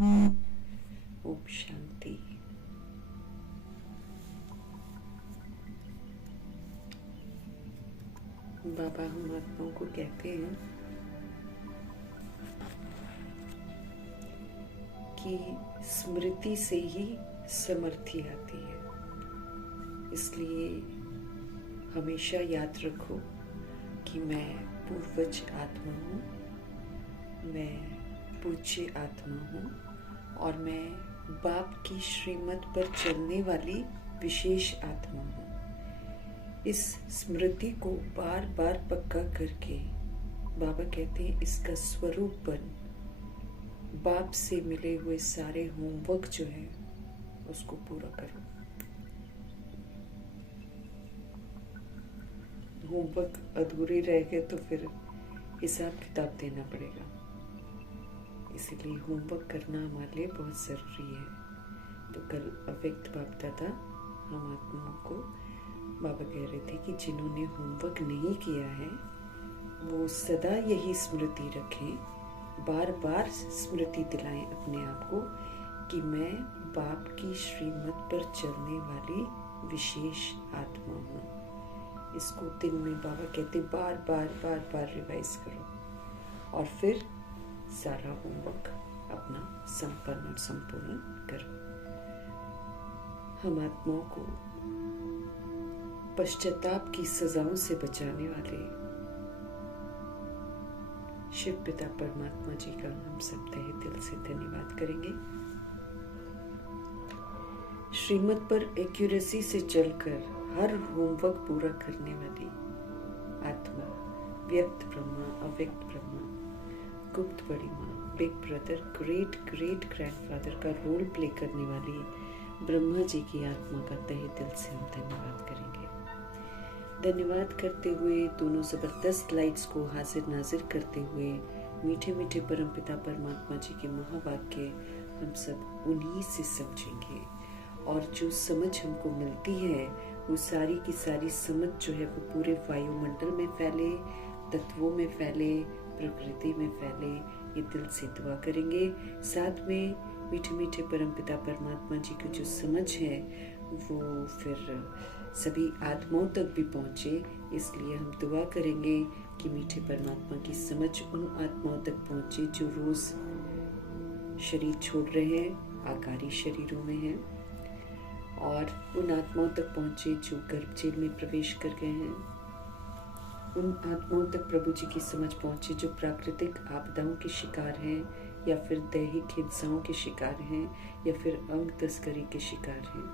ओम शांति। बाबा हम आत्माओं को कहते हैं कि स्मृति से ही समृद्धि आती है, इसलिए हमेशा याद रखो कि मैं पूर्वज आत्मा हूँ, मैं पूज्य आत्मा हूँ और मैं बाप की श्रीमत पर चलने वाली विशेष आत्मा हूँ। इस स्मृति को बार बार पक्का करके बाबा कहते हैं इसका स्वरूप बन, बाप से मिले हुए सारे होमवर्क जो है उसको पूरा करो। होमवर्क अधूरे रह गए तो फिर हिसाब किताब देना पड़ेगा, इसीलिए होमवर्क करना हमारे लिए बहुत ज़रूरी है। तो कल अव्यक्त बाप दादा हम आत्माओं को बाबा कह रहे थे कि जिन्होंने होमवर्क नहीं किया है वो सदा यही स्मृति रखें, बार बार स्मृति दिलाएं अपने आप को कि मैं बाप की श्रीमत पर चलने वाली विशेष आत्मा हूँ। इसको दिन में बाबा कहते बार बार बार बार रिवाइज करो और फिर सारा होमवर्क अपना संपन्न और संपूर्ण करो। हम आत्माओं को पश्चाताप की सजाओं से बचाने वाले शिव पिता परमात्मा जी का हम सब तहे दिल से धन्यवाद करेंगे। श्रीमत पर एक्यूरेसी से चलकर हर होमवर्क पूरा करने वाली आत्मा, व्यक्त ब्रह्मा, अव्यक्त ब्रह्मा, गुप्त बड़ी माँ, big brother, great great grandfather का रोल प्ले करने वाली ब्रह्मा जी की आत्मा का तहे दिल से हम धन्यवाद करेंगे। धन्यवाद करते हुए दोनों जबरदस्त लाइट्स को हाजिर नाजिर करते हुए मीठे मीठे परमपिता परमात्मा जी के महावाक्य हम सब उन्हीं से समझेंगे और जो समझ हमको मिलती है वो सारी की सारी समझ जो है वो पूरे वायुमंडल में फैले, तत्वों में फैले, प्रकृति में फैले। ये दिल से दुआ करेंगे। साथ में मीठे मीठे परमपिता परमात्मा जी की जो समझ है वो फिर सभी आत्माओं तक भी पहुँचे, इसलिए हम दुआ करेंगे कि मीठे परमात्मा की समझ उन आत्माओं तक पहुँचे जो रोज़ शरीर छोड़ रहे हैं, आकारी शरीरों में हैं, और उन आत्माओं तक पहुँचे जो गर्भ जेल में प्रवेश कर गए हैं। उन आत्माओं तक प्रभु जी की समझ पहुँचे जो प्राकृतिक आपदाओं के शिकार हैं या फिर दैहिक हिंसाओं के शिकार हैं या फिर अंग तस्करी के शिकार हैं।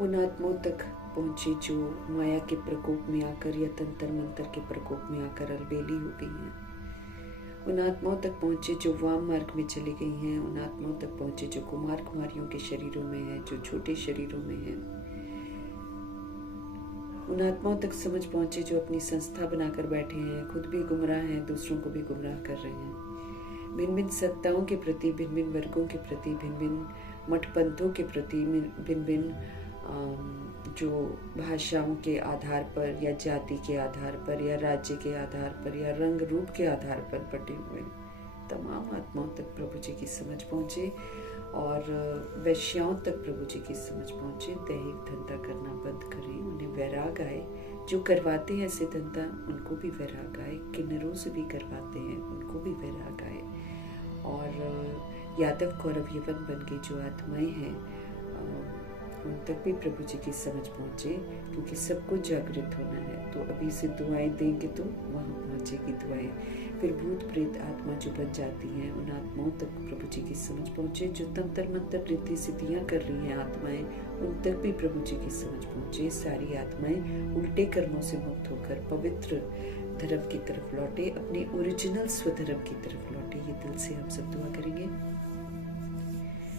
उन आत्माओं तक पहुँचे जो माया के प्रकोप में आकर या तंत्र मंत्र के प्रकोप में आकर अलबेली हो गई हैं। उन आत्माओं तक पहुँचे जो वाम मार्ग में चली गई हैं। उन आत्माओं तक पहुँचे जो कुमार कुमारियों के शरीरों में हैं, जो छोटे शरीरों में हैं। उन आत्माओं तक समझ पहुँचे जो अपनी संस्था बनाकर बैठे हैं, खुद भी गुमराह हैं, दूसरों को भी गुमराह कर रहे हैं। भिन्न भिन्न सत्ताओं के प्रति, भिन्न भिन्न वर्गों के प्रति, भिन्न भिन्न मठपंथों के प्रति, भिन्न भिन्न जो भाषाओं के आधार पर या जाति के आधार पर या राज्य के आधार पर या रंग रूप के आधार पर बटे हुए तमाम आत्माओं तक प्रभु जी की समझ पहुँचे और वैश्याओं तक प्रभु जी की समझ पहुँचे। दैहिक धंधा करना बंद करें, उन्हें वैराग आए। जो करवाते हैं ऐसे धंधा उनको भी वैराग आए, किन्नरों से भी करवाते हैं उनको भी वैराग आए। और यादव कौरव यवन बन के जो आत्माएं हैं उन तक भी प्रभु जी की समझ पहुँचे, क्योंकि सबको जागृत होना है। तो अभी से दुआएं देंगे तो वहाँ पहुँचेगी दुआएं। फिर भूत प्रेत आत्मा जो बन जाती हैं उन आत्माओं तक प्रभु जी की समझ पहुँचे। जो तंत्र मंत्र रिद्धि सिद्धियाँ कर रही हैं आत्माएं उन तक भी प्रभु जी की समझ पहुँचे। सारी आत्माएं उल्टे कर्मों से मुक्त होकर पवित्र धर्म की तरफ लौटे, अपने ओरिजिनल स्वधर्म की तरफ लौटे। ये दिल से हम सब दुआ करेंगे।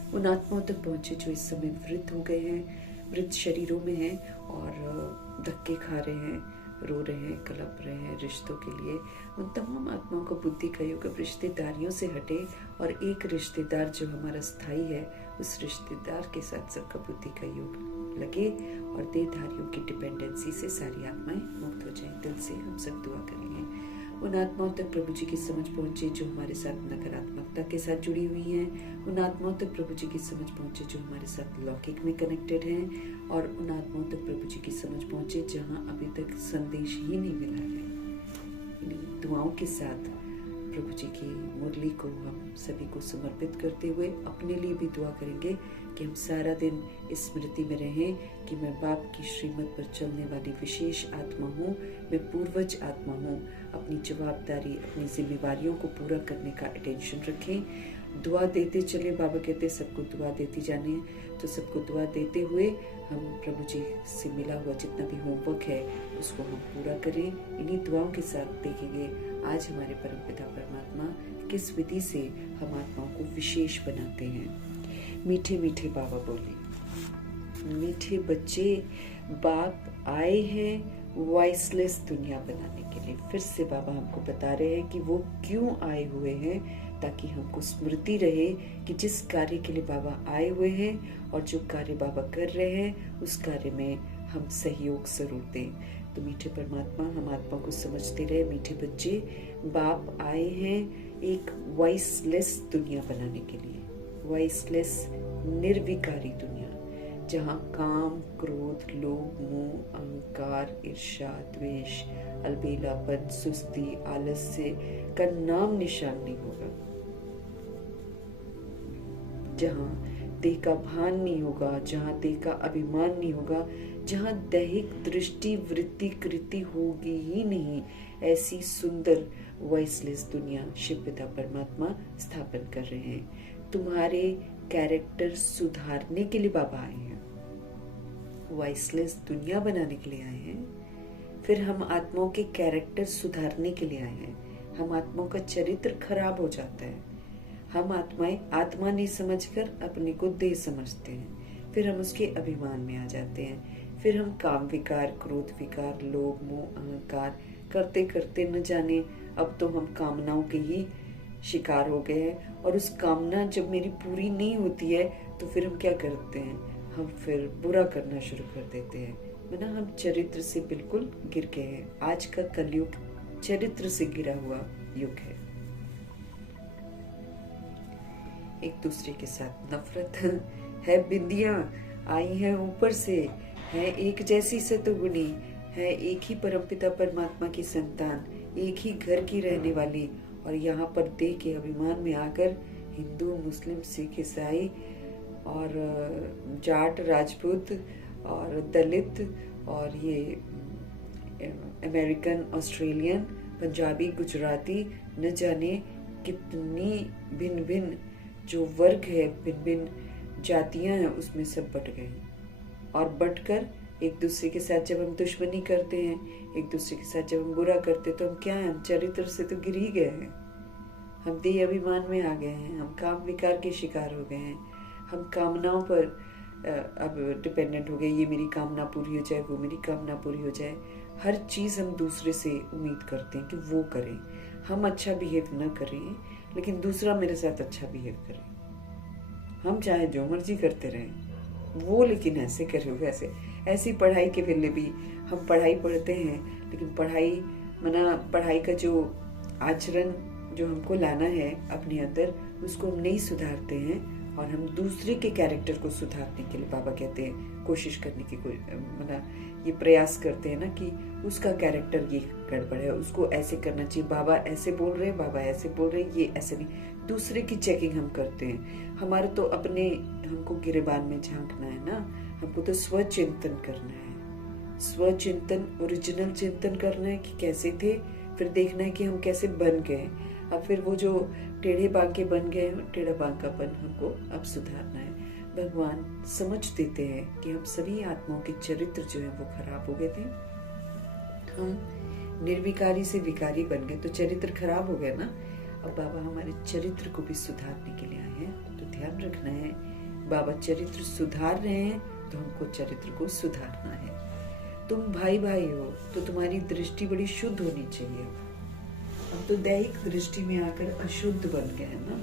उन आत्माओं तक पहुँचे जो इस समय वृद्ध हो गए हैं, वृद्ध शरीरों में हैं और धक्के खा रहे हैं, रो रहे हैं, कलप रहे हैं रिश्तों के लिए। उन तमाम आत्माओं को बुद्धि का योग, रिश्तेदारियों से हटे और एक रिश्तेदार जो हमारा स्थायी है उस रिश्तेदार के साथ सबका बुद्धि का योग लगे और देहधारियों की डिपेंडेंसी से सारी आत्माएं मुक्त हो जाएं। दिल से हम सब दुआ करेंगे। उन आत्माओं तक प्रभु जी की समझ पहुंचे जो हमारे साथ नकारात्मकता के साथ जुड़ी हुई हैं। उन आत्माओं तक प्रभु जी की समझ पहुंचे जो हमारे साथ लौकिक में कनेक्टेड हैं, और उन आत्माओं तक प्रभु जी की समझ पहुंचे जहां अभी तक संदेश ही नहीं मिला है। इन दुआओं के साथ प्रभु जी की मुरली को हम सभी को समर्पित करते हुए अपने लिए भी दुआ करेंगे कि हम सारा दिन इस स्मृति में रहें कि मैं बाप की श्रीमत पर चलने वाली विशेष आत्मा हूँ, मैं पूर्वज आत्मा हूँ। अपनी जवाबदारी, अपनी जिम्मेवारियों को पूरा करने का अटेंशन रखें, दुआ देते चले। बाबा कहते सबको दुआ देती जाने, तो सबको दुआ देते हुए हम प्रभु जी से मिला हुआ जितना भी होमवर्क है उसको हम पूरा करें। इन्हीं दुआओं के साथ देखेंगे आज हमारे परमपिता परमात्मा किस विधि से हम आत्माओं को विशेष बनाते हैं। मीठे मीठे बाबा बोले, मीठे बच्चे, बाप आए हैं वॉइसलेस दुनिया बनाने के लिए। फिर से बाबा हमको बता रहे हैं कि वो क्यों आए हुए हैं, ताकि हमको स्मृति रहे कि जिस कार्य के लिए बाबा आए हुए हैं और जो कार्य बाबा कर रहे हैं उस कार्य में हम सहयोग जरूर दें। तो मीठे परमात्मा, हम आत्मा को समझते रहे। मीठे बच्चे, बाप आए हैं एक वॉइसलेस दुनिया बनाने के लिए, वॉइसलेस निर्विकारी दुनिया, जहाँ काम, क्रोध, लोभ, मोह, अहंकार, ईर्ष्या, द्वेष, अलबेलापन, सुस्ती, आलस्य का नाम निशान नहीं होगा, जहाँ देह का भान नहीं होगा, जहाँ देह का अभिमान नहीं होगा, जहाँ दैहिक दृष्टि, वृत्ति, कृति होगी ही नहीं। ऐसी सुंदर वॉइसलेस दुनिया शिव पिता परमात्मा स्थापन कर रहे हैं। तुम्हारे कैरेक्टर सुधारने के लिए बाबा आए हैं, वॉइसलेस दुनिया बनाने के लिए आए हैं। फिर हम आत्माओं के कैरेक्टर सुधारने के लिए आए हैं। हम आत्माओं का चरित्र खराब हो जाता है, हम आत्माएं आत्मा नहीं समझकर अपने को देह समझते हैं, फिर हम उसके अभिमान में आ जाते हैं। फिर हम काम विकार, क्रोध विकार, लोभ, मोह, अहंकार करते करते न जाने अब तो हम कामनाओं के ही शिकार हो गए हैं। और उस कामना जब मेरी पूरी नहीं होती है तो फिर हम क्या करते हैं, हम फिर बुरा करना शुरू कर देते हैं। वरना हम चरित्र से बिल्कुल गिर गए हैं। आज का कलयुग चरित्र से गिरा हुआ युग है। एक दूसरे के साथ नफरत है, बिंदियां आई हैं ऊपर से, है एक जैसी सतुगुणी, है एक ही परमपिता परमात्मा की संतान, एक ही घर की रहने वाली, और यहाँ पर देह के अभिमान में आकर हिंदू, मुस्लिम, सिख, ईसाई और जाट, राजपूत और दलित और ये अमेरिकन, ऑस्ट्रेलियन, पंजाबी, गुजराती, न जाने कितनी भिन्न भिन्न जो वर्ग है, भिन्न भिन्न जातियां हैं, उसमें सब बट गए। और बटकर एक दूसरे के साथ जब हम दुश्मनी करते हैं, एक दूसरे के साथ जब हम बुरा करते हैं, तो हम क्या हैं, हम चरित्र से तो गिर ही गए हैं। हम देह अभिमान में आ गए हैं, हम काम विकार के शिकार हो गए हैं, हम कामनाओं पर अब डिपेंडेंट हो गए। ये मेरी कामना पूरी हो जाए, वो मेरी कामना पूरी हो जाए। हर चीज़ हम दूसरे से उम्मीद करते हैं कि वो करें। हम अच्छा बिहेव न करें, लेकिन दूसरा मेरे साथ अच्छा बिहेव करे। हम चाहे जो मर्जी करते रहें, वो लेकिन ऐसे करे, वैसे। ऐसी पढ़ाई के वेले भी हम पढ़ाई पढ़ते हैं, लेकिन पढ़ाई का जो आचरण जो हमको लाना है अपने अंदर, उसको हम नहीं सुधारते हैं। और हम दूसरे के कैरेक्टर को सुधारने के लिए बाबा कहते हैं कोशिश करने की, ये प्रयास करते हैं ना कि उसका कैरेक्टर ये गड़बड़ है, उसको ऐसे करना चाहिए, बाबा ऐसे बोल रहे हैं, बाबा ऐसे बोल रहे हैं, ये ऐसे नहीं। दूसरे की चेकिंग हम करते हैं। हमारा तो अपने, हमको गिरेबान में झांकना है ना, हमको तो स्वचिंतन करना है। स्वचिंतन, ओरिजिनल चिंतन करना है कि कैसे थे, फिर देखना है कि हम कैसे बन गए। अब फिर वो जो टेढ़े बांके बन गए, टेढ़ा बांकापन हमको अब सुधारना है। भगवान समझ देते हैं कि हम सभी आत्माओं के चरित्र जो है वो खराब हो गए थे। हम निर्विकारी से विकारी बन गए, तो चरित्र खराब हो गया ना। अब बाबा हमारे चरित्र को भी सुधारने के लिए आए हैं, तो ध्यान रखना है, बाबा चरित्र सुधार रहे हैं तो हमको चरित्र को सुधारना है। तुम भाई भाई हो तो तुम्हारी दृष्टि बड़ी शुद्ध होनी चाहिए। हम तो दैहिक दृष्टि में आकर अशुद्ध बन गए हैं ना।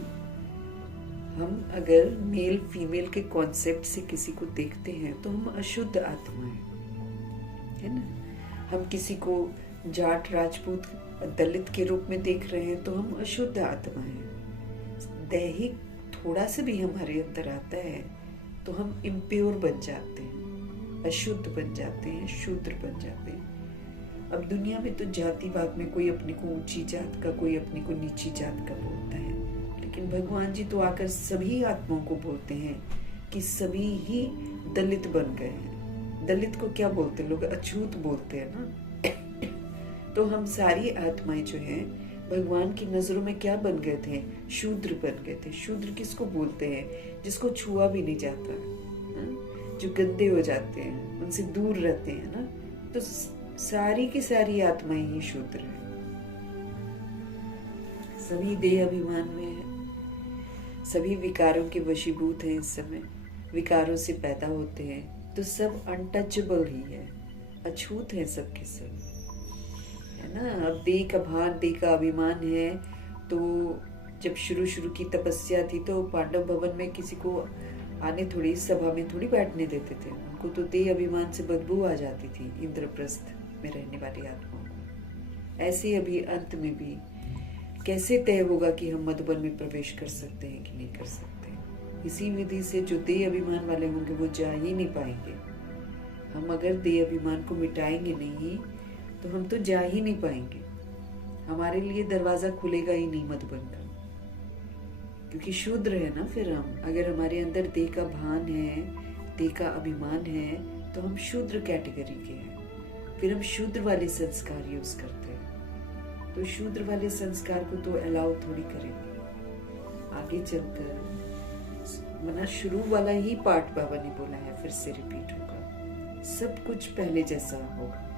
हम अगर मेल फीमेल के कॉन्सेप्ट से किसी को देखते हैं तो हम अशुद्ध आत्मा है ना। हम किसी को जाट राजपूत दलित के रूप में देख रहे हैं तो हम अशुद्ध आत्मा हैं। दैहिक थोड़ा सा भी हमारे अंदर आता है तो हम इम्प्योर बन जाते हैं, अशुद्ध बन जाते हैं, शूद्र बन जाते हैं। अब दुनिया में तो जातिवाद में कोई अपने को ऊंची जात का, कोई अपने को नीची जात का बोलता है, लेकिन भगवान जी तो आकर सभी आत्माओं को बोलते हैं कि सभी ही दलित बन गए हैं। दलित को क्या बोलते हैं लोग? अछूत बोलते हैं ना। तो हम सारी आत्माएं जो हैं भगवान की नजरों में क्या बन गए थे? शूद्र बन गए थे। शूद्र किसको बोलते हैं? जिसको छुआ भी नहीं जाता, जो गंदे हो जाते हैं, उनसे दूर रहते हैं ना। तो सारी की सारी आत्माएं ही शूद्र हैं। सभी देह अभिमान में है, सभी विकारों के वशीभूत हैं। इस समय विकारों से पैदा होते हैं तो सब अनटचेबल ही है, अछूत है सब के सब, है ना। अब देह का भान, देह का अभिमान है। तो जब शुरू की तपस्या थी तो पांडव भवन में किसी को आने थोड़ी, सभा में थोड़ी बैठने देते थे। उनको तो देह अभिमान से बदबू आ जाती थी, इंद्रप्रस्थ में रहने वाली आत्माओं को। ऐसे अभी अंत में भी कैसे तय होगा कि हम मधुबन में प्रवेश कर सकते हैं कि नहीं कर सकते? इसी विधि से जो देह अभिमान वाले होंगे वो जा ही नहीं पाएंगे। हम अगर देह अभिमान को मिटाएंगे नहीं तो हम तो जा ही नहीं पाएंगे। हमारे लिए दरवाजा खुलेगा ही नहीं मधुबन का, क्योंकि शूद्र है ना। फिर हम अगर हमारे अंदर देह का भान है, देह का अभिमान है, तो हम शूद्र कैटेगरी के हैं। फिर हम शूद्र वाले संस्कार यूज करते हैं। तो शूद्र वाले संस्कार को तो अलाउ थोड़ी करेंगे आगे चलकर। मना शुरू वाला ही पार्ट बाबा ने बोला है, फिर से रिपीट होगा। सब कुछ पहले जैसा होगा।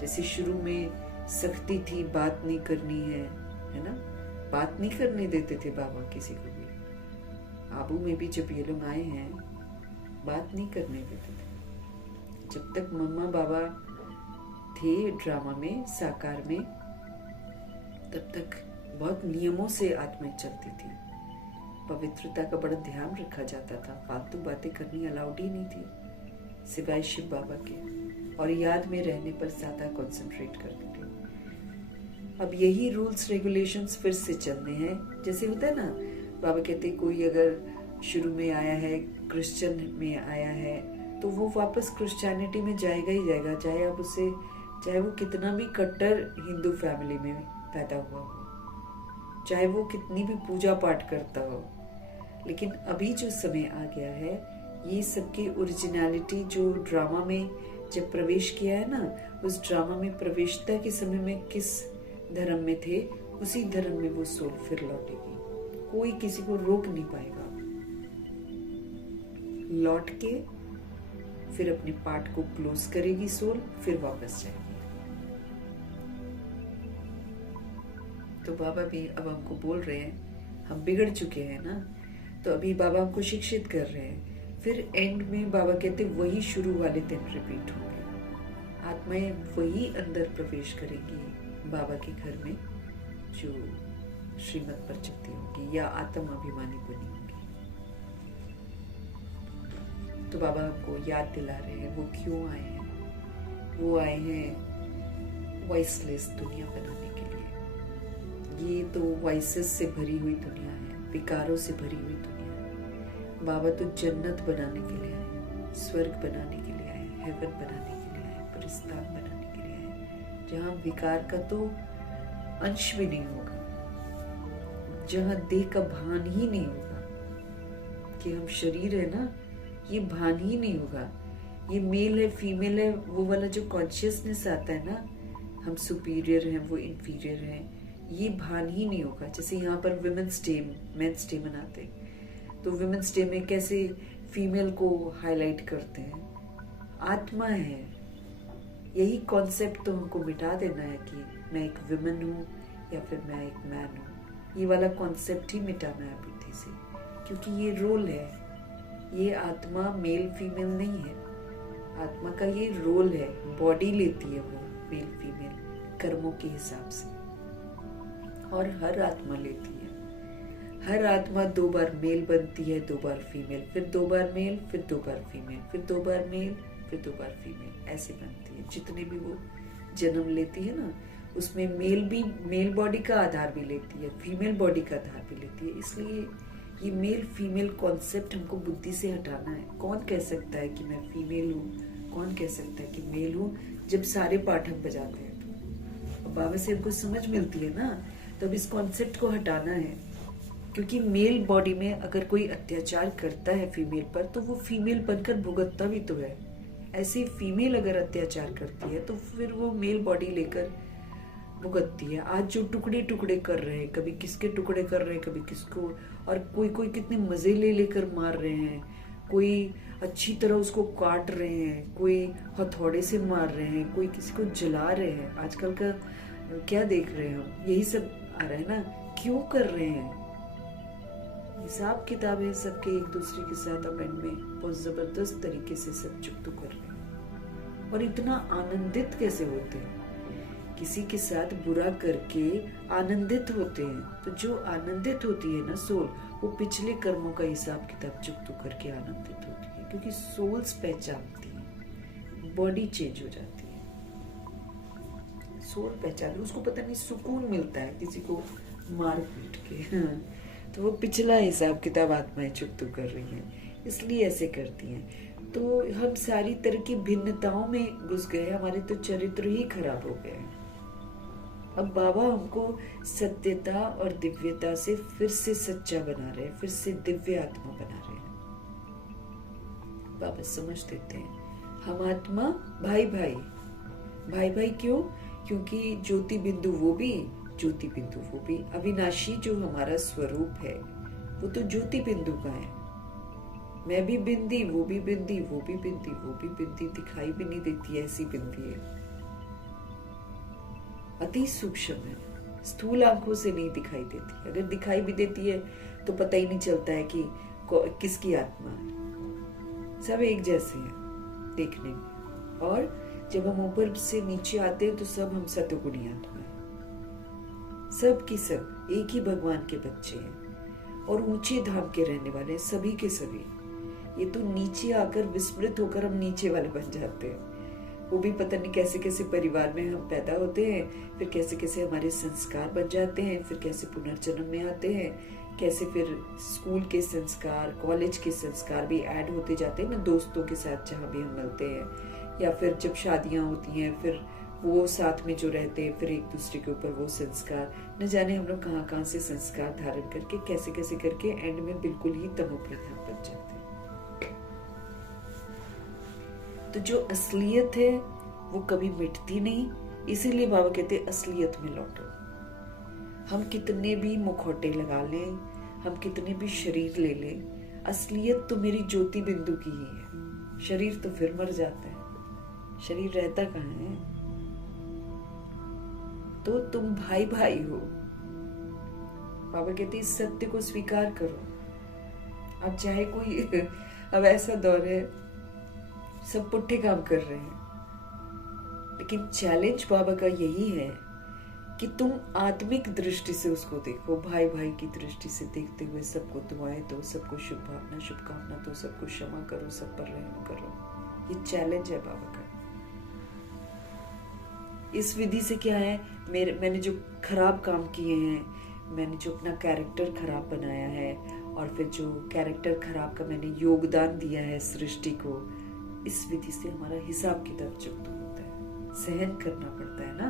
जैसे शुरू में सख्ती थी, बात नहीं करनी है ना। बात नहीं करने देते थे बाबा किसी को भी। आबू में भी जब ये लोग आए हैं बात नहीं करने देते थे। जब तक मम्मा बाबा थे ड्रामा में, साकार में, तब तक बहुत नियमों से आत्माएं चलती थी। पवित्रता का बड़ा ध्यान रखा जाता था। फालतू बातें करनी अलाउड ही नहीं थी सिवाय शिव बाबा के, और याद में रहने पर ज्यादा कंसंट्रेट करते थे। अब यही रूल्स रेगुलेशंस फिर से चलने हैं। जैसे होता है ना, बाबा कहते कोई अगर शुरू में आया है, क्रिश्चियन में आया है, तो वो वापस क्रिश्चियनिटी में जाएगा ही जाएगा, चाहे वो कितना भी कट्टर हिंदू फैमिली में पैदा हुआ हो, चाहे वो कितनी भी पूजा पाठ करता हो। लेकिन अभी जो समय आ गया है, ये सबकी ओरिजिनलिटी जो ड्रामा में जब प्रवेश किया है ना, उस ड्रामा में प्रवेशता के समय में किस धर्म में थे, उसी धर्म में वो सोल फिर लौटेगी। कोई किसी को रोक नहीं पाएगा। लौट के फिर अपने पार्ट को क्लोज करेगी सोल, फिर वापस जाएगी। तो बाबा भी अब हमको बोल रहे हैं, हम बिगड़ चुके हैं ना, तो अभी बाबा हमको शिक्षित कर रहे हैं। फिर एंड में बाबा कहते वही शुरू वाले दिन रिपीट होंगे। आत्माएं वही अंदर प्रवेश करेंगी बाबा के घर में जो श्रीमत पर चलती होंगी या आत्म अभिमानी बनी होंगी। तो बाबा हमको याद दिला रहे हैं वो क्यों आए हैं। वो आए हैं वॉइसलेस दुनिया बनाने के लिए। ये तो वॉइसेस से भरी हुई दुनिया है, विकारों से भरी हुई दुनिया है। बाबा तो जन्नत बनाने के लिए आए, स्वर्ग बनाने के लिए आए, हेवन बनाने के लिए आए, परिस्तान बनाने के लिए आए, जहाँ विकार का तो अंश भी नहीं होगा, जहाँ देह का भान ही नहीं होगा कि हम शरीर है ना, ये भान ही नहीं होगा। ये मेल है, फीमेल है, वो वाला जो कॉन्शियसनेस आता है ना, हम सुपीरियर हैं, वो इंफीरियर हैं, ये भान ही नहीं होगा। जैसे यहाँ पर विमेंस डे, मेंस डे मनाते हैं, तो विमेंस डे में कैसे फीमेल को हाईलाइट करते हैं, आत्मा है। यही कॉन्सेप्ट तो हमको मिटा देना है कि मैं एक विमेन हूँ या फिर मैं एक मैन हूँ। ये वाला कॉन्सेप्ट ही मिटाना है बुद्धि से, क्योंकि ये रोल है। ये आत्मा मेल फीमेल नहीं है, आत्मा का ये रोल है। बॉडी लेती है वो मेल फीमेल कर्मों के हिसाब से, और हर आत्मा लेती है। हर आत्मा 2 बार मेल बनती है, 2 बार फीमेल, फिर 2 बार मेल, फिर 2 बार फीमेल, फिर 2 बार मेल, फिर 2 बार फीमेल, ऐसे बनती है। जितने भी वो जन्म लेती है ना, उसमें मेल बॉडी का आधार भी लेती है, फीमेल बॉडी का आधार भी लेती है। इसलिए ये मेल फीमेल कॉन्सेप्ट हमको बुद्धि से हटाना है। कौन कह सकता है कि मैं फीमेल हूँ, कौन कह सकता है कि मेल हूँ, जब सारे पार्ट हम बजाते हैं तो बाबा से हमको समझ मिलती है ना। तो अब इस कॉन्सेप्ट को हटाना है, क्योंकि मेल बॉडी में अगर कोई अत्याचार करता है फीमेल पर तो वो फीमेल बनकर भुगतता भी तो है। ऐसे फीमेल अगर अत्याचार करती है तो फिर वो मेल बॉडी लेकर भुगतती है। आज जो टुकड़े टुकड़े कर रहे हैं, कभी किसके टुकड़े कर रहे हैं, कभी किसको, और कोई कोई कितने मजे ले लेकर मार रहे हैं, कोई अच्छी तरह उसको काट रहे हैं, कोई हथौड़े से मार रहे हैं, कोई किसी को जला रहे हैं। आजकल का क्या देख रहे हैं हम, यही सब आ रहा है ना। क्यों कर रहे हैं? हिसाब किताब है सबके एक दूसरे के साथ अमेंड में, बहुत जबरदस्त तरीके से सब चुप कर रहे हैं। और इतना आनंदित कैसे होते हैं? किसी के साथ बुरा करके आनंदित होते हैं। तो जो आनंदित होती है ना सोल, वो पिछले कर्मों का हिसाब किताब चुकतू करके आनंदित होती है, क्योंकि सोल्स पहचानती है, बॉडी चेंज हो जाती है, सोल पहचान, उसको पता नहीं सुकून मिलता है किसी को मार पीट के। तो वो पिछला हिसाब किताब आत्माएं चुकतू कर रही हैं, इसलिए ऐसे करती हैं। तो हम सारी तरह की भिन्नताओं में घुस गए, हमारे तो चरित्र ही खराब हो गए। अब बाबा हमको सत्यता और दिव्यता से फिर से सच्चा बना रहे हैं, फिर से दिव्य आत्मा बना रहे हैं। बाबा समझ देते हैं हम आत्मा भाई भाई, भाई भाई क्यों? क्योंकि ज्योति बिंदु वो भी, ज्योति बिंदु वो भी, अविनाशी जो हमारा स्वरूप है वो तो ज्योति बिंदु का है। मैं भी बिंदी, वो भी बिंदी, वो भी बिंदी, वो भी बिंदी, दिखाई भी नहीं देती ऐसी बिंदी है, अति सूक्ष्म है, स्थूल आंखों से नहीं दिखाई देती। अगर दिखाई भी देती है तो पता ही नहीं चलता है कि किसकी आत्मा है। सब एक जैसे हैं देखने में, और जब हम ऊपर से नीचे आते हैं तो सब हम सतोगुणी आत्मा है, सब की सब एक ही भगवान के बच्चे हैं और ऊंचे धाम के रहने वाले सभी के सभी। ये तो नीचे आकर विस्मृत होकर हम नीचे वाले बन जाते हैं। वो भी पता नहीं कैसे कैसे परिवार में हम पैदा होते हैं, फिर कैसे कैसे हमारे संस्कार बन जाते हैं, फिर कैसे पुनर्जन्म में आते हैं, कैसे फिर स्कूल के संस्कार, कॉलेज के संस्कार भी ऐड होते जाते हैं ना, दोस्तों के साथ जहाँ भी हम मिलते हैं, या फिर जब शादियाँ होती हैं फिर वो साथ में जो रहते हैं, फिर एक दूसरे के ऊपर वो संस्कार, न जाने हम लोग कहाँ कहाँ से संस्कार धारण करके कैसे कैसे करके एंड में बिल्कुल ही तमो प्रधान बन जाते हैं। तो जो असलियत है वो कभी मिटती नहीं, इसीलिए बाबा कहते हैं असलियत में लौटो। हम कितने भी मुखौटे लगा लें, हम कितने भी शरीर ले लें, असलियत तो मेरी ज्योति बिंदु की ही है। शरीर तो फिर मर जाता है, शरीर रहता कहाँ है? तो तुम भाई भाई हो। बाबा कहते हैं इस सत्य को स्वीकार करो। अब चाहे कोई अब ऐसा दौर है सब पुट्ठे काम कर रहे हैं, लेकिन चैलेंज बाबा का यही है कि तुम आत्मिक दृष्टि से उसको देखो, भाई भाई की दृष्टि से देखते हुए सबको दुआएं दो, सबको शुभकामना दो, सबको क्षमा करो, सब पर रहम करो। ये चैलेंज है बाबा का। इस विधि से क्या है, मैंने जो खराब काम किए हैं, मैंने जो अपना कैरेक्टर खराब बनाया है, और फिर जो कैरेक्टर खराब का मैंने योगदान दिया है सृष्टि को, इस विधि से हमारा हिसाब किताब चुकता होता है, सहन करना पड़ता है ना।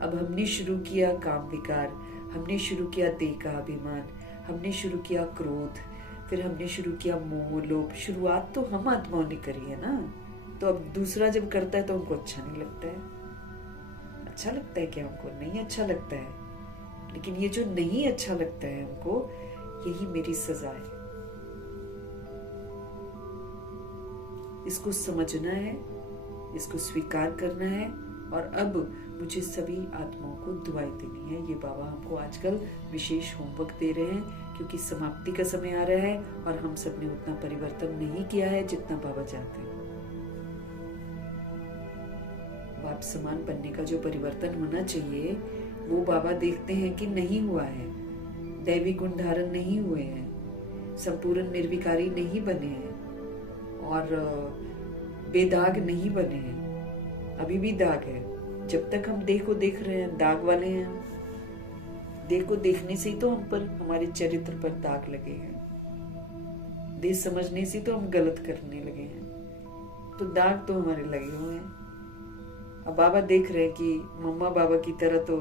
अब हमने शुरू किया काम विकार, हमने शुरू किया देह का अभिमान, हमने शुरू किया क्रोध, फिर हमने शुरू किया मोह लोभ। शुरुआत तो हम आत्माओं ने करी है ना, तो अब दूसरा जब करता है तो हमको अच्छा नहीं लगता है। अच्छा लगता है क्या हमको? नहीं अच्छा लगता है। लेकिन ये जो नहीं अच्छा लगता है हमको, यही मेरी सजा है। इसको समझना है, इसको स्वीकार करना है, और अब मुझे सभी आत्माओं को दुआएं देनी है। ये बाबा हमको आजकल विशेष होमवर्क दे रहे हैं, क्योंकि समाप्ति का समय आ रहा है और हम सब ने उतना परिवर्तन नहीं किया है जितना बाबा चाहते हैं। बाप समान बनने का जो परिवर्तन होना चाहिए वो बाबा देखते हैं कि नहीं हुआ है। दैवी गुण धारण नहीं हुए हैं, संपूर्ण निर्विकारी नहीं बने हैं, और बेदाग नहीं बने हैं, अभी भी दाग है। जब तक हम देह को देख रहे हैं दाग वाले हैं हम। देह को देखने से ही तो हम पर, हमारे चरित्र पर दाग लगे हैं। देह समझने से तो हम गलत करने लगे हैं, तो दाग तो हमारे लगे हुए हैं। अब बाबा देख रहे हैं कि मम्मा बाबा की तरह तो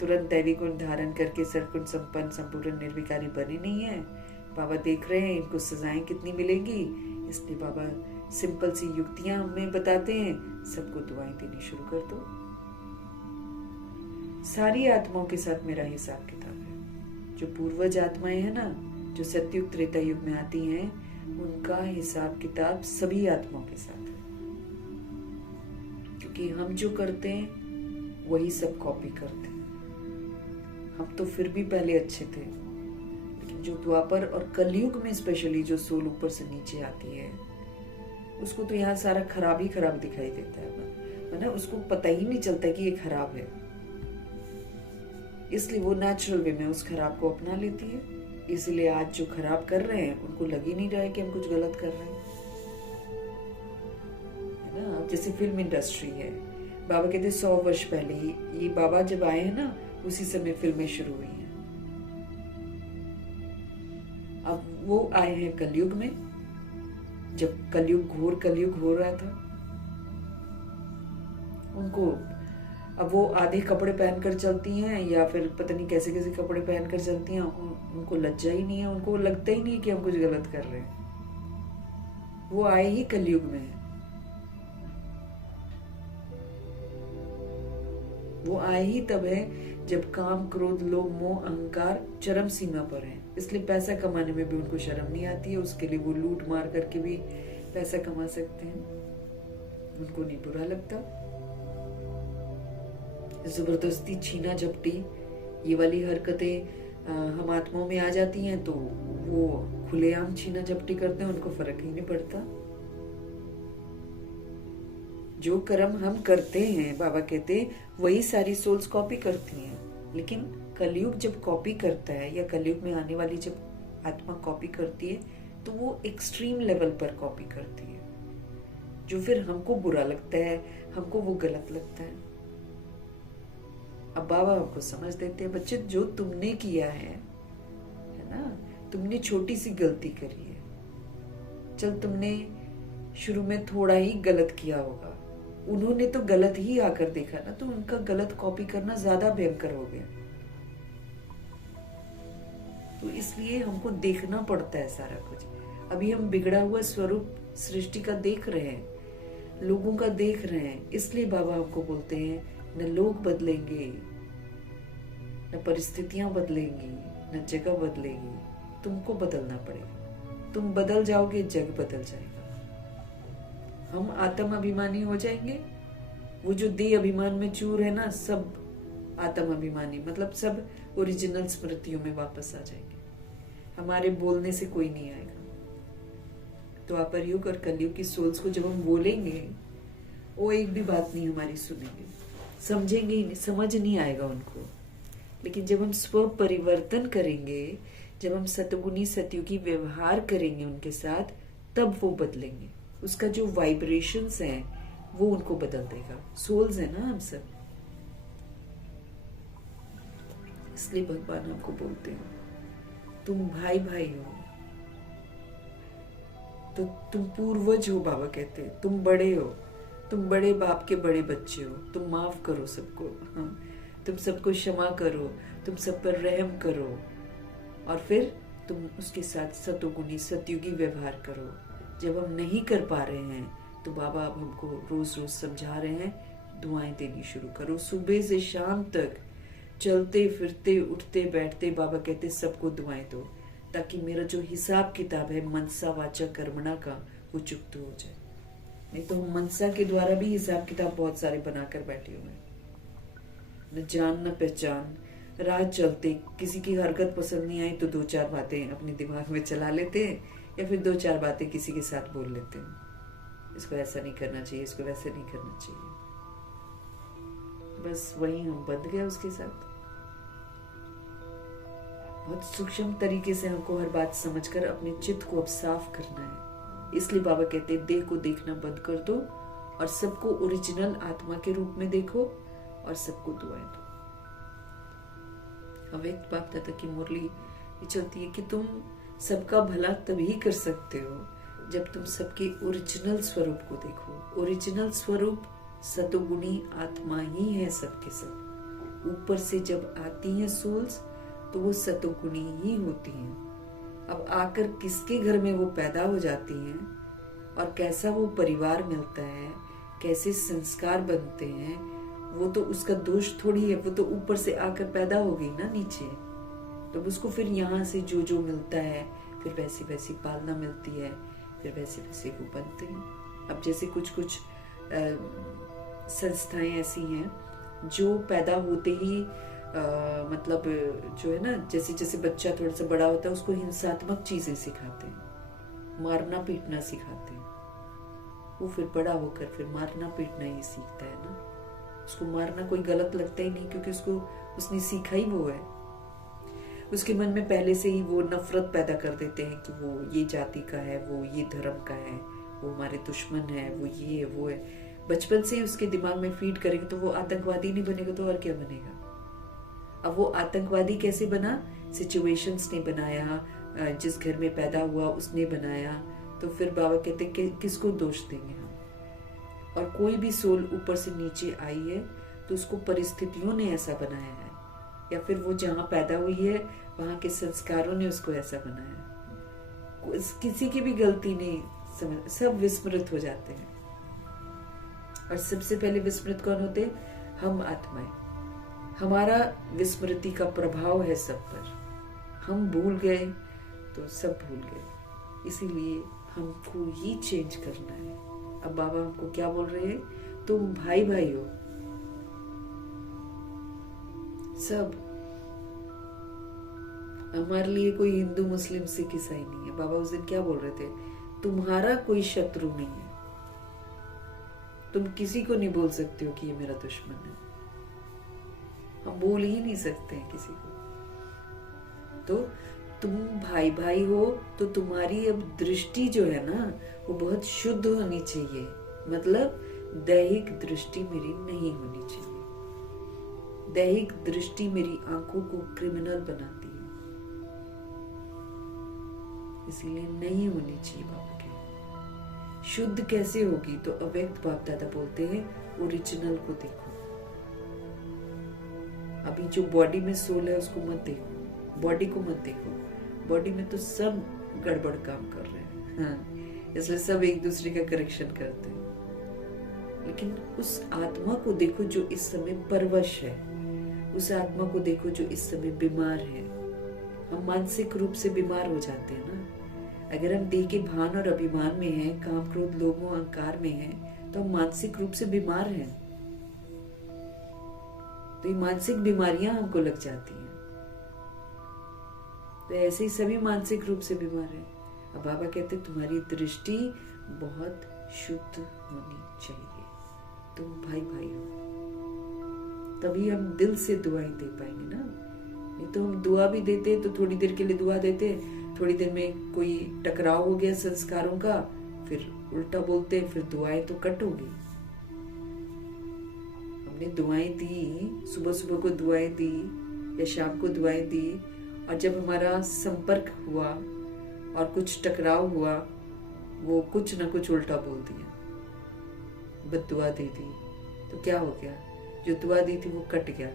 तुरंत दैवी गुण धारण करके सर्वगुण संपन्न संपूर्ण निर्विकारी बने नहीं है। बाबा देख रहे हैं इनको सजाएं कितनी मिलेंगी, इसलिए बाबा सिंपल सी युक्तियां हमें बताते हैं, सबको दुआएं देनी शुरू कर दो। सारी आत्माओं के साथ मेरा हिसाब किताब है। जो पूर्वज आत्माएं हैं ना, जो सतयुग त्रेता युग में आती हैं, उनका हिसाब किताब सभी आत्माओं के साथ है। क्योंकि हम जो करते हैं वही सब कॉपी करते हैं। हम तो फिर भी पहले अच्छे थे, लेकिन जो द्वापर और कलयुग में स्पेशली जो सोल ऊपर से नीचे आती है, उसको तो यहाँ सारा खराब ही खराब दिखाई देता है ना। उसको पता ही नहीं चलता कि ये खराब है, इसलिए वो नेचुरल वे में उस खराब को अपना लेती है। इसलिए आज जो खराब कर रहे हैं उनको लग ही नहीं रहा है कि हम कुछ गलत कर रहे हैं, है ना। जैसे फिल्म इंडस्ट्री है, बाबा कहते 100 वर्ष पहले ही, ये बाबा जब आए हैं ना, उसी समय फिल्में शुरू हुई हैं। अब वो आए हैं कलयुग में, जब कलयुग घोर कलयुग हो रहा था। उनको अब वो आधे कपड़े पहनकर चलती हैं या फिर पता नहीं कैसे कैसे कपड़े पहनकर चलती हैं, उनको लज्जा ही नहीं है, उनको लगता ही नहीं कि हम कुछ गलत कर रहे हैं। वो आए ही कलयुग में है, वो आए ही तब है जब काम क्रोध लोभ मोह अहंकार चरम सीमा पर है। इसलिए पैसा कमाने में भी उनको शर्म नहीं आती है, उसके लिए वो लूट मार करके भी पैसा कमा सकते हैं, उनको नहीं बुरा लगता। जबरदस्ती छीना झपटी ये वाली हरकतें हम आत्माओं में आ जाती हैं, तो वो खुलेआम छीना झपटी करते हैं, उनको फर्क ही नहीं पड़ता। जो कर्म हम करते हैं, बाबा कहते हैं, वही सारी सोल्स कॉपी करती हैं। लेकिन कलयुग जब कॉपी करता है, या कलयुग में आने वाली जब आत्मा कॉपी करती है, तो वो एक्सट्रीम लेवल पर कॉपी करती है, जो फिर हमको बुरा लगता है, हमको वो गलत लगता है। अब बाबा हमको समझ देते हैं, बच्चे जो तुमने किया है ना, तुमने छोटी सी गलती करी है। चल तुमने शुरू में थोड़ा ही गलत किया होगा, उन्होंने तो गलत ही आकर देखा ना, तो उनका गलत कॉपी करना ज्यादा भयंकर हो गया। तो इसलिए हमको देखना पड़ता है सारा कुछ। अभी हम बिगड़ा हुआ स्वरूप सृष्टि का देख रहे हैं, लोगों का देख रहे हैं, इसलिए बाबा हमको बोलते हैं न लोग बदलेंगे, न परिस्थितियां बदलेंगी, न जगह बदलेगी, तुमको बदलना पड़ेगा। तुम बदल जाओगे, जग बदल जाएगा। हम आत्म अभिमानी हो जाएंगे, वो जो देह अभिमान में चूर है ना, सब आत्म अभिमानी, मतलब सब ओरिजिनल स्मृतियों में वापस आ जाएंगे। हमारे बोलने से कोई नहीं आएगा। तो द्वापर युग और कलयुग की सोल्स को जब हम बोलेंगे, वो एक भी बात नहीं हमारी सुनेंगे, समझेंगे ही नहीं, समझ नहीं आएगा उनको। लेकिन जब हम स्व परिवर्तन करेंगे, जब हम सतगुणी सतयुगी व्यवहार करेंगे उनके साथ, तब वो बदलेंगे। उसका जो वाइब्रेशंस हैं वो उनको बदल देगा। सोल्स है ना हम सब, इसलिए भगवान हमको बोलते हैं तुम भाई भाई हो, तो तुम पूर्वज हो। बाबा कहते हैं तुम बड़े हो, तुम बड़े बाप के बड़े बच्चे हो, तुम माफ करो सबको। हाँ, तुम सबको क्षमा करो, तुम सब पर रहम करो, और फिर तुम उसके साथ सतोगुणी सतयुगी व्यवहार करो। जब हम नहीं कर पा रहे हैं तो बाबा अब हमको रोज रोज समझा रहे हैं, दुआएं देनी शुरू करो। सुबह से शाम तक चलते फिरते उठते बैठते बाबा कहते सबको दुआएं दो, ताकि मेरा जो हिसाब किताब है मनसा वाचा कर्मणा का, वो चुकता हो जाए। नहीं तो हम मनसा के द्वारा भी हिसाब किताब बहुत सारे बनाकर बैठे हुए हैं, न जान न पहचान। राह चलते किसी की हरकत पसंद नहीं आई तो 2-4 बातें अपने दिमाग में चला लेते हैं, या फिर 2-4 बातें किसी के साथ बोल लेते हैं, इसको ऐसा नहीं करना चाहिए, इसको वैसे नहीं करना चाहिए। बस वही हम बंध गए उसके साथ। बहुत सूक्ष्म तरीके से हमको हर बात समझकर अपने चित्त को अब साफ करना है। इसलिए बाबा कहते हैं देह को देखना बंद कर दो और सबको ओरिजिनल आत्मा के रूप में देखो, और सबको दुआएं दो। अव्यक्त बाप दादा की मुरली ये चलती है कि तुम सबका भला तभी कर सकते हो जब तुम सबके ओरिजिनल स्वरूप को देखो। ओरिजिनल स्वरूप सतोगुणी आत्मा ही है सबके सब। ऊपर से जब आती हैं सोल्स तो वो सतोगुणी ही होती हैं। अब आकर किसके घर में वो पैदा हो जाती हैं और कैसा वो परिवार मिलता है, कैसे संस्कार बनते हैं, वो तो उसका दोष थोड़ी है। वो तो ऊपर से आकर पैदा हो गई ना नीचे, तो उसको फिर यहाँ से जो जो मिलता है फिर वैसी वैसी पालना मिलती है, फिर वैसे वैसे वो बनते हैं। अब जैसे कुछ कुछ संस्थाएं ऐसी हैं जो पैदा होते ही मतलब जो है ना, जैसे जैसे बच्चा थोड़ा सा बड़ा होता है उसको हिंसात्मक चीजें सिखाते हैं, मारना पीटना सिखाते हैं। वो फिर बड़ा होकर फिर मारना पीटना ही सीखता है ना। उसको मारना कोई गलत लगता ही नहीं, क्योंकि उसने सीखा ही वो है। उसके मन में पहले से ही वो नफरत पैदा कर देते हैं कि वो ये जाति का है, वो ये धर्म का है, वो हमारे दुश्मन है, वो ये है वो है। बचपन से ही उसके दिमाग में फीड करेंगे तो वो आतंकवादी नहीं बनेगा तो और क्या बनेगा। अब वो आतंकवादी कैसे बना? सिचुएशंस ने बनाया, जिस घर में पैदा हुआ उसने बनाया। तो फिर बाबा कहते कि किसको दोष देंगे हम। और कोई भी सोल ऊपर से नीचे आई है तो उसको परिस्थितियों ने ऐसा बनाया है, या फिर वो जहाँ पैदा हुई है वहां के संस्कारों ने उसको ऐसा बनाया। किसी की भी गलती नहीं, समझ, सब विस्मृत हो जाते हैं। और सबसे पहले विस्मृत कौन होते? हम आत्माएं। हमारा विस्मृति का प्रभाव है सब पर। हम भूल गए तो सब भूल गए। इसीलिए हमको ही चेंज करना है। अब बाबा हमको क्या बोल रहे हैं? तुम भाई भाई हो सब। हमारे लिए कोई हिंदू मुस्लिम सिख ईसाई नहीं है। बाबा उस दिन क्या बोल रहे थे? तुम्हारा कोई शत्रु नहीं है। तुम किसी को नहीं बोल सकते हो कि ये मेरा दुश्मन है। हम बोल ही नहीं सकते हैं किसी को। तो तुम भाई भाई हो तो तुम्हारी अब दृष्टि जो है ना वो बहुत शुद्ध होनी चाहिए। मतलब दैहिक दृष्टि मेरी नहीं होनी चाहिए। दैहिक दृष्टि मेरी आंखों को क्रिमिनल बनाती है, इसीलिए नहीं होनी चाहिए। बाबा के शुद्ध कैसे होगी? तो अव्यक्त बाप दादा बोलते हैं ओरिजिनल को देखो। अभी जो बॉडी में सोल है उसको मत देखो, बॉडी को मत देखो। बॉडी में तो सब गड़बड़ काम कर रहे हैं, हाँ, इसलिए सब एक दूसरे का करेक्शन करते हैं। लेकिन उस आत्मा को देखो जो इस समय परवश है। उस आत्मा को देखो जो इस समय बीमार है। हम मानसिक रूप से बीमार हो जाते हैं ना। अगर हम देह के भान और अभिमान में हैं, काम क्रोध लोभ मोह अहंकार में हैं, तो हम मानसिक रूप से बीमार हैं। तो ये मानसिक बीमारियां हमको लग जाती हैं। तो ऐसे ही सभी मानसिक रूप से बीमार है। अब बाबा कहते तुम्हारी दृष्टि बहुत शुद्ध होनी चाहिए। तुम भाई भाई हो, तभी हम दिल से दुआएं दे पाएंगे ना। नहीं तो हम दुआ भी देते तो थोड़ी देर के लिए दुआ देते, थोड़ी देर में कोई टकराव हो गया संस्कारों का, फिर उल्टा बोलते, फिर दुआएं तो कट होगी। हमने दुआएं दी, सुबह सुबह को दुआएं दी या शाम को दुआएं दी, और जब हमारा संपर्क हुआ और कुछ टकराव हुआ, वो कुछ ना कुछ उल्टा बोल दिया, बद्दुआ दे दी, तो क्या हो गया? जो दुआ दी थी वो कट गया।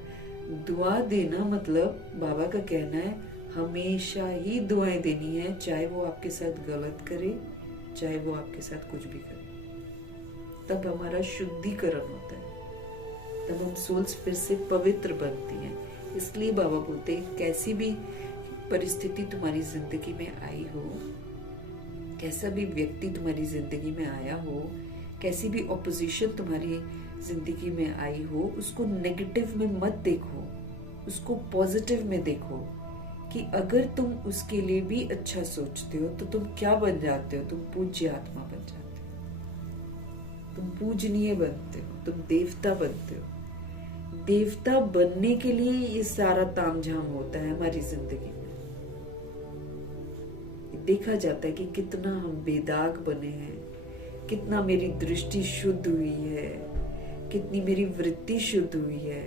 दुआ देना मतलब बाबा का कहना है हमेशा ही दुआएं देनी है, चाहे वो आपके साथ गलत करे, चाहे वो आपके साथ कुछ भी करे। तब हमारा शुद्धिकरण होता है, तब हम सोल्स फिर से पवित्र बनती हैं। इसलिए बाबा बोलते हैं कैसी भी परिस्थिति तुम्हारी जिंदगी में आई हो, कैसा भी व्यक्ति तुम्हारी जिंदगी में आया हो, कैसी भी ऑपोजिशन तुम्हारी जिंदगी में आई हो, उसको नेगेटिव में मत देखो, उसको पॉजिटिव में देखो कि अगर तुम उसके लिए भी अच्छा सोचते हो तो तुम क्या बन जाते हो? तुम पूज्य आत्मा बन जाते हो, तुम पूजनीय बनते हो, तुम देवता बनते हो। देवता बनने के लिए ये सारा तामझाम होता है हमारी जिंदगी में। देखा जाता है कि कितना हम बेदाग बने हैं, कितना मेरी दृष्टि शुद्ध हुई है, कितनी मेरी वृत्ति शुद्ध हुई है,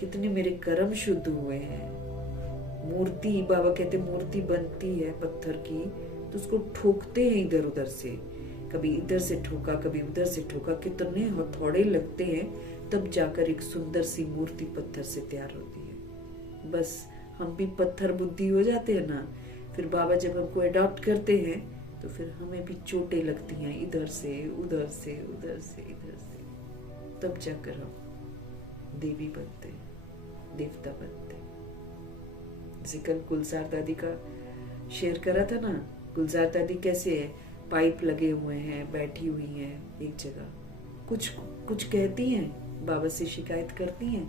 कितने मेरे कर्म शुद्ध हुए हैं। मूर्ति, बाबा कहते मूर्ति बनती है पत्थर की तो उसको ठोकते हैं इधर उधर से, कभी इधर से ठोका कभी उधर से ठोका, कितने हथौड़े लगते हैं तब जाकर एक सुंदर सी मूर्ति पत्थर से तैयार होती है। बस हम भी पत्थर बुद्धि हो जाते हैं ना, फिर बाबा जब हमको अडॉप्ट करते हैं तो फिर हमें भी चोटें लगती हैं इधर से उधर से उधर से इधर से, तब जाकर हम देवी बनते हैं, देवता बनते हैं। जैसे कल गुलजार दादी का शेयर करा था ना, गुलजार दादी कैसे है, पाइप लगे हुए हैं, बैठी हुई हैं एक जगह, कुछ कुछ कहती हैं, बाबा से शिकायत करती हैं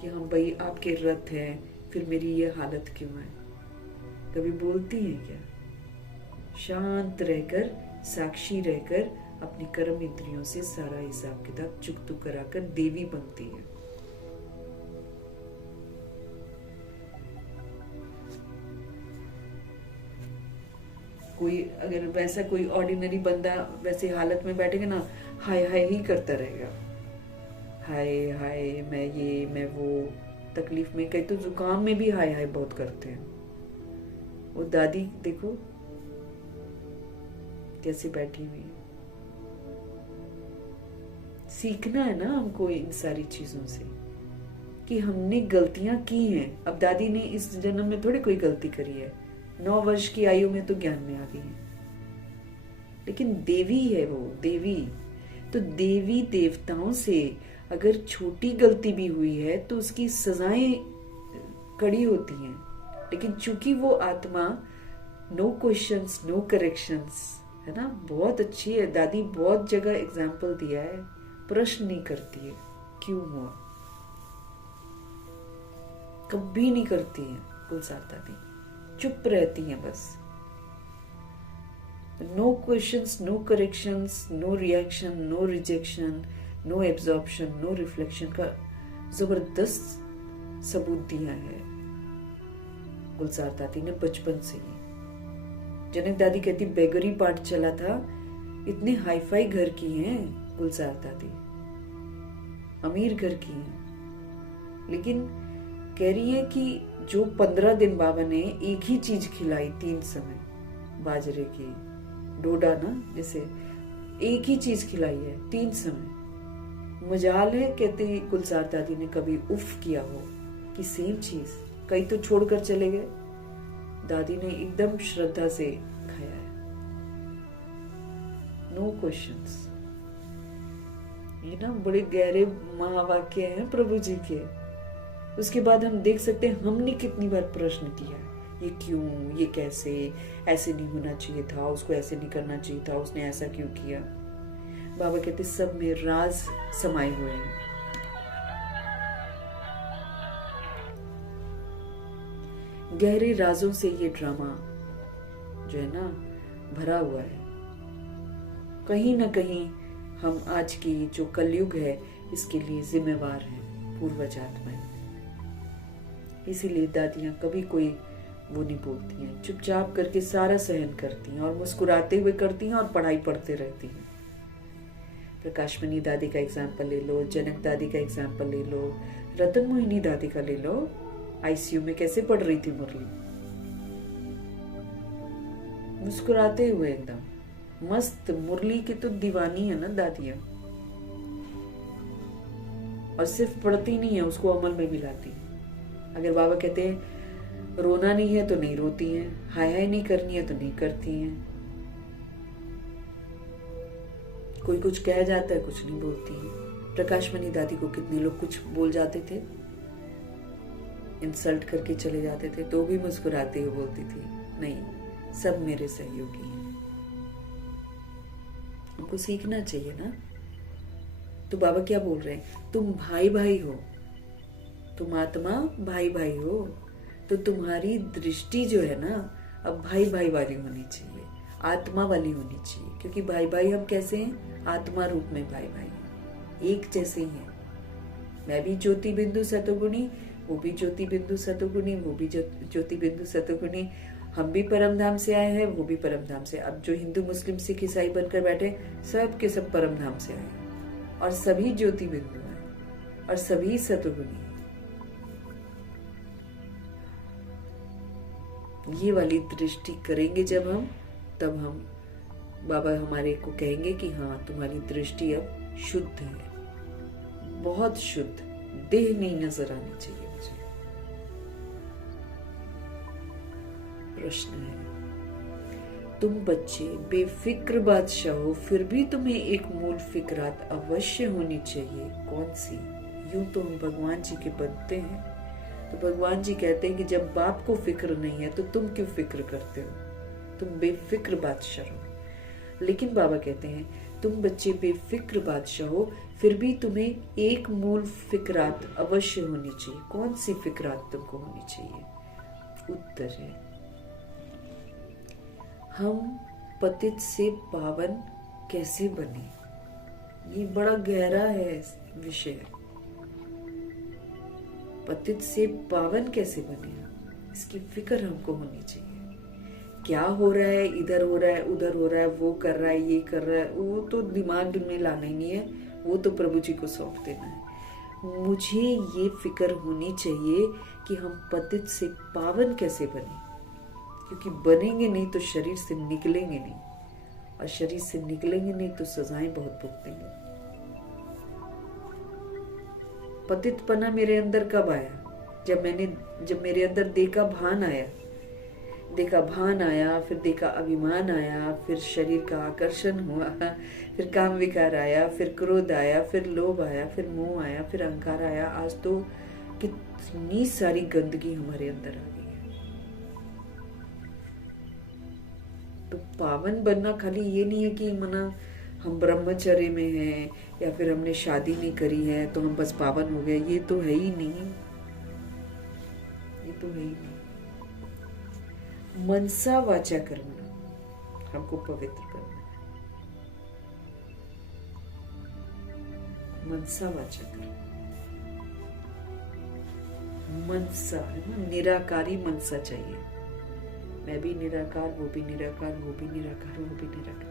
कि हाँ भाई आपके रथ है, फिर मेरी ये हालत क्यों है। कभी बोलती हैं क्या? शांत रहकर, साक्षी रहकर अपनी कर्म इंद्रियों से सारा हिसाब किताब चुकतू कराकर देवी बनती है। कोई अगर वैसा कोई ऑर्डिनरी बंदा वैसे हालत में बैठेगा ना, हाय हाय ही करता रहेगा, हाय हाय मैं ये मैं वो, तकलीफ में, कई तो जुकाम में भी हाय हाय बहुत करते हैं। वो दादी देखो कैसे बैठी हुई है। सीखना है ना हमको इन सारी चीजों से कि हमने गलतियां की हैं। अब दादी ने इस जन्म में थोड़ी कोई गलती करी है, 9 वर्ष की आयु में तो ज्ञान में आ गई है, लेकिन देवी है वो, देवी तो देवी देवताओं से अगर छोटी गलती भी हुई है तो उसकी सजाएं कड़ी होती हैं, लेकिन चूंकि वो आत्मा नो क्वेश्चंस नो करेक्शंस है ना, बहुत अच्छी है दादी, बहुत जगह एग्जाम्पल दिया है, प्रश्न नहीं करती है क्यों हुआ, कभी नहीं करती है गुलजार दादी, चुप रहती हैं बस। No questions no corrections no reaction no rejection no absorption no reflection का जबरदस्त सबूत दिया है गुलजार दादी ने बचपन से ही। जनक दादी कहती बेगरी पार्ट चला था, इतने हाईफाई घर की हैं गुलजार दादी, अमीर घर की हैं, लेकिन कह रही है कि जो 15 दिन बाबा ने एक ही चीज खिलाई 3 समय, बाजरे की डोडा ना, जैसे एक ही चीज खिलाई है 3 समय। मजाल है कहते गुलजार दादी ने कभी उफ किया हो कि सेम चीज, कई तो छोड़कर चले गए, दादी ने एकदम श्रद्धा से खाया है, नो क्वेश्चंस। ये ना बड़े गहरे महावाक्य हैं प्रभु जी के। उसके बाद हम देख सकते हैं हमने कितनी बार प्रश्न किया, ये क्यों, ये कैसे, ऐसे नहीं होना चाहिए था, उसको ऐसे नहीं करना चाहिए था, उसने ऐसा क्यों किया। बाबा कहते सब में राज समाये हुए हैं। गहरे राजों से ये ड्रामा जो है ना भरा हुआ है। कहीं ना कहीं हम आज की जो कलयुग है इसके लिए जिम्मेवार हैं पूर्वज आत्माएं। इसीलिए दादियां कभी कोई वो नहीं बोलती हैं, चुपचाप करके सारा सहन करती हैं और मुस्कुराते हुए करती हैं और पढ़ाई पढ़ते रहती हैं। प्रकाशमणि दादी का एग्जाम्पल ले लो, जनक दादी का एग्जाम्पल ले लो, रतन मोहिनी दादी का ले लो, आईसीयू में कैसे पढ़ रही थी मुरली, मुस्कुराते हुए एकदम मस्त। मुरली की तो दीवानी है ना दादियां, और सिर्फ पढ़ती नहीं है, उसको अमल में भी लाती है। अगर बाबा कहते हैं रोना नहीं है तो नहीं रोती हैं, हाय हाय नहीं करनी है तो नहीं करती हैं, कोई कुछ कह जाता है कुछ नहीं बोलती हैं। प्रकाशमणि दादी को कितने लोग कुछ बोल जाते थे, इंसल्ट करके चले जाते थे, तो भी मुस्कुराते हुए बोलती थी नहीं सब मेरे सहयोगी हैं। हमको सीखना चाहिए ना। तो बाबा क्या बोल रहे हैं, तुम भाई भाई हो, तुम आत्मा भाई भाई हो, तो तुम्हारी दृष्टि जो है ना अब भाई भाई वाली होनी चाहिए, आत्मा वाली होनी चाहिए। क्योंकि भाई भाई हम कैसे हैं, आत्मा रूप में भाई भाई हैं, एक जैसे ही हैं। मैं भी ज्योति बिंदु सतोगुणी, वो भी ज्योति बिंदु सतोगुणी, वो भी ज्योति बिंदु सतोगुणी, हम भी परम धाम से आए हैं, वो भी परम धाम से। अब जो हिंदू मुस्लिम सिख ईसाई बनकर बैठे सब के सब परम धाम से आए, और सभी ज्योति बिंदु हैं और सभी सतोगुणी हैं। ये वाली दृष्टि करेंगे जब हम, तब हम बाबा हमारे को कहेंगे कि हाँ तुम्हारी दृष्टि अब शुद्ध है, बहुत शुद्ध, देह नहीं नजर आनी चाहिए मुझे। प्रश्न है, तुम बच्चे बेफिक्र बादशाह हो, फिर भी तुम्हें एक मूल फिक्रात अवश्य होनी चाहिए, कौन सी? यूं तो हम भगवान जी के बनते हैं, तो भगवान जी कहते हैं कि जब बाप को फिक्र नहीं है तो तुम क्यों फिक्र करते हो, तुम बेफिक्र बादशाह हो। लेकिन बाबा कहते हैं तुम बच्चे बेफिक्र बादशाह हो, फिर भी तुम्हें एक मूल फिक्रात अवश्य होनी चाहिए, कौन सी फिक्रात तुमको होनी चाहिए? उत्तर है, हम पतित से पावन कैसे बने। ये बड़ा गहरा है विषय, पतित से पावन कैसे बने, इसकी फिक्र हमको होनी चाहिए। क्या हो रहा है, इधर हो रहा है, उधर हो रहा है, वो कर रहा है, ये कर रहा है, वो तो दिमाग में लाना ही नहीं है, वो तो प्रभु जी को सौंप देना है। मुझे ये फिक्र होनी चाहिए कि हम पतित से पावन कैसे बने, क्योंकि बनेंगे नहीं तो शरीर से निकलेंगे नहीं, और शरीर से निकलेंगे नहीं तो सजाएं बहुत भुगतेंगे। पतितपना मेरे अंदर कब आया? जब मेरे अंदर देह का भान आया, देह का भान आया, फिर देह का अभिमान आया, फिर शरीर का आकर्षण हुआ, फिर काम विकार आया, फिर क्रोध आया, फिर लोभ आया, फिर मोह आया, फिर अहंकार आया। आज तो कितनी सारी गंदगी हमारे अंदर आ गई है। तो पावन बनना खाली ये नहीं है कि मना हम ब्रह्मचर्य में हैं या फिर हमने शादी नहीं करी है तो हम बस पावन हो गए, ये तो है ही नहीं, ये तो है ही नहीं। मनसा वाचा कर्मणा हमको पवित्र करना है, मनसा वाचा कर्म, मनसा है ना, निराकारी मनसा चाहिए। मैं भी निराकार, वो भी निराकार, वो भी निराकार, वो भी निराकार,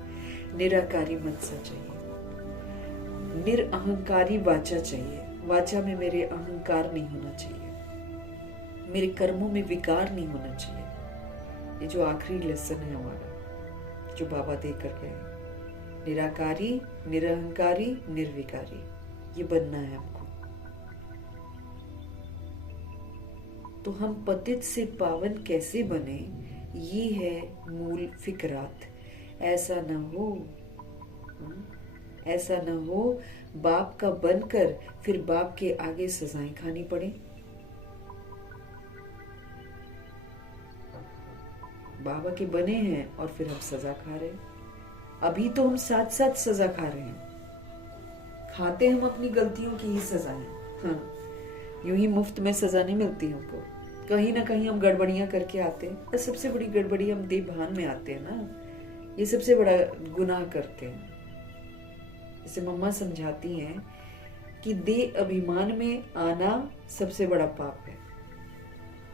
निराकारी मनसा चाहिए। निरअहंकारी वाचा चाहिए, वाचा में मेरे अहंकार नहीं होना चाहिए, मेरे कर्मों में विकार नहीं होना चाहिए। ये जो आखिरी लेसन है हमारा, जो बाबा दे कर गए, निराकारी, निरअहंकारी, निर्विकारी, ये बनना है हमको। तो हम पतित से पावन कैसे बने, ये है मूल फिक्रात। ऐसा न हो, ऐसा न हो बाप का बनकर फिर बाप के आगे सजाएं खानी पड़े। बाबा के बने हैं और फिर हम सजा खा रहे हैं। अभी तो हम साथ साथ सजा खा रहे हैं, खाते हम अपनी गलतियों की ही सजा है। हाँ, यूं ही मुफ्त में सजा नहीं मिलती हमको, कहीं ना कहीं हम गड़बड़ियां करके आते हैं। और सबसे बड़ी गड़बड़ी हम देह भान में आते हैं ना, ये सबसे बड़ा गुनाह करते हैं। जैसे मम्मा समझाती हैं कि देह अभिमान में आना सबसे बड़ा पाप है।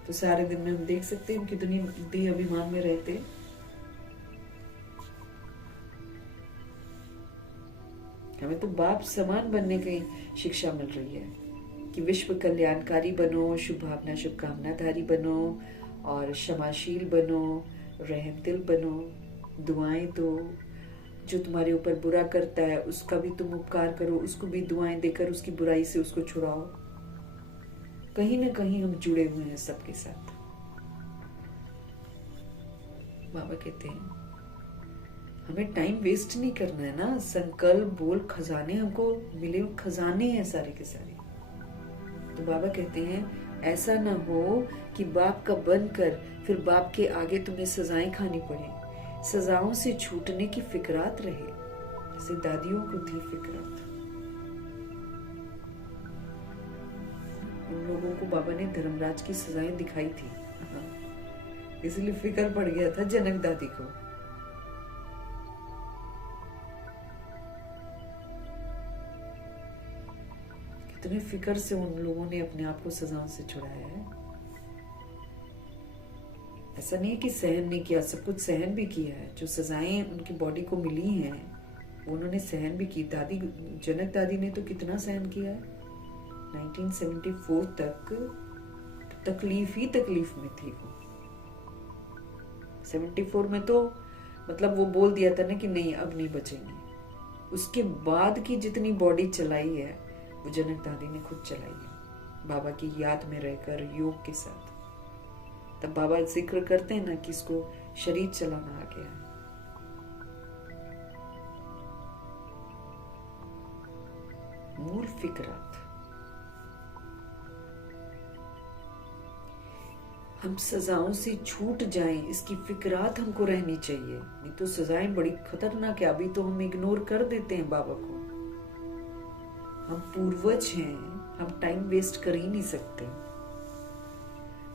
तो सारे दिन में हम देख सकते हैं हम कितनी देह अभिमान में रहते हैं। हमें तो बाप समान बनने की शिक्षा मिल रही है कि विश्व कल्याणकारी बनो, शुभ भावना शुभकामनाधारी बनो और क्षमाशील बनो, रहम दिल बनो, दुआएं दो। जो तुम्हारे ऊपर बुरा करता है उसका भी तुम उपकार करो, उसको भी दुआएं देकर उसकी बुराई से उसको छुड़ाओ। कहीं ना कहीं हम जुड़े हुए हैं सबके साथ। बाबा कहते हैं हमें टाइम वेस्ट नहीं करना है ना। संकल्प बोल खजाने हमको मिले, खजाने हैं सारे के सारे। तो बाबा कहते हैं ऐसा ना हो कि बाप का बनकर फिर बाप के आगे तुम्हें सजाएं खानी पड़े। सजाओं से छूटने की फिक्रात रहे, जैसे दादियों को थी फिक्रात। उन लोगों को बाबा ने धर्मराज की सजाएं दिखाई थी, इसलिए फिक्र पड़ गया था जनक दादी को। कितने फिक्र से उन लोगों ने अपने आप को सजाओं से छुड़ाया है। ऐसा नहीं है कि सहन नहीं किया, सब कुछ सहन भी किया है। जो सजाएं उनकी बॉडी को मिली हैं उन्होंने सहन भी की। दादी, जनक दादी ने तो कितना सहन किया है। 1974 तक तकलीफ ही तकलीफ में थी वो। 74 में तो मतलब वो बोल दिया था ना कि नहीं अब नहीं बचेंगे। उसके बाद की जितनी बॉडी चलाई है वो जनक दादी ने खुद चलाई है, बाबा की याद में रहकर योग के साथ। तब बाबा जिक्र करते हैं ना कि इसको शरीर चलाना आ गया है। मूल फिक्रात, हम सजाओं से छूट जाएं, इसकी फिक्रात हमको रहनी चाहिए। नहीं तो सजाएं बड़ी खतरनाक है। अभी तो हम इग्नोर कर देते हैं बाबा को। हम पूर्वज हैं, हम टाइम वेस्ट कर ही नहीं सकते।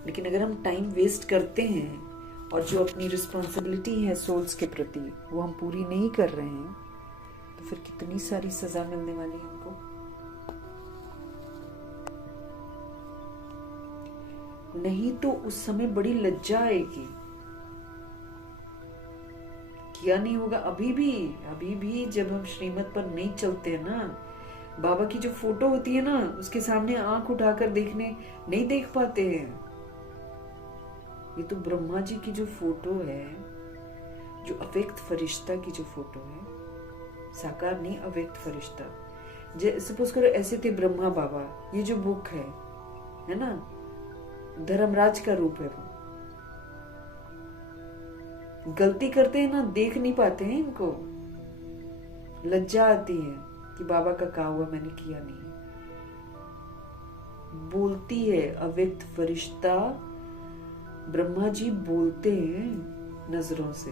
लेकिन अगर हम टाइम वेस्ट करते हैं और जो अपनी रिस्पॉन्सिबिलिटी है सोल्स के प्रति वो हम पूरी नहीं कर रहे हैं, तो फिर कितनी सारी सजा मिलने वाली है हमको। नहीं तो उस समय बड़ी लज्जा आएगी, किया नहीं होगा। अभी भी जब हम श्रीमत पर नहीं चलते हैं ना, बाबा की जो फोटो होती है ना, उसके सामने आंख उठाकर देखने नहीं देख पाते हैं। ये तो ब्रह्मा जी की जो फोटो है, जो अव्यक्त फरिश्ता की जो फोटो है, साकार नहीं अव्यक्त फरिश्ता। सपोज करो ऐसे थे ब्रह्मा बाबा। ये जो बुक है ना, धर्मराज का रूप है वो। गलती करते हैं ना, देख नहीं पाते हैं, इनको लज्जा आती है कि बाबा का कहा हुआ मैंने किया नहीं। बोलती है अव्यक्त फरिश्ता, ब्रह्मा जी बोलते हैं नजरों से,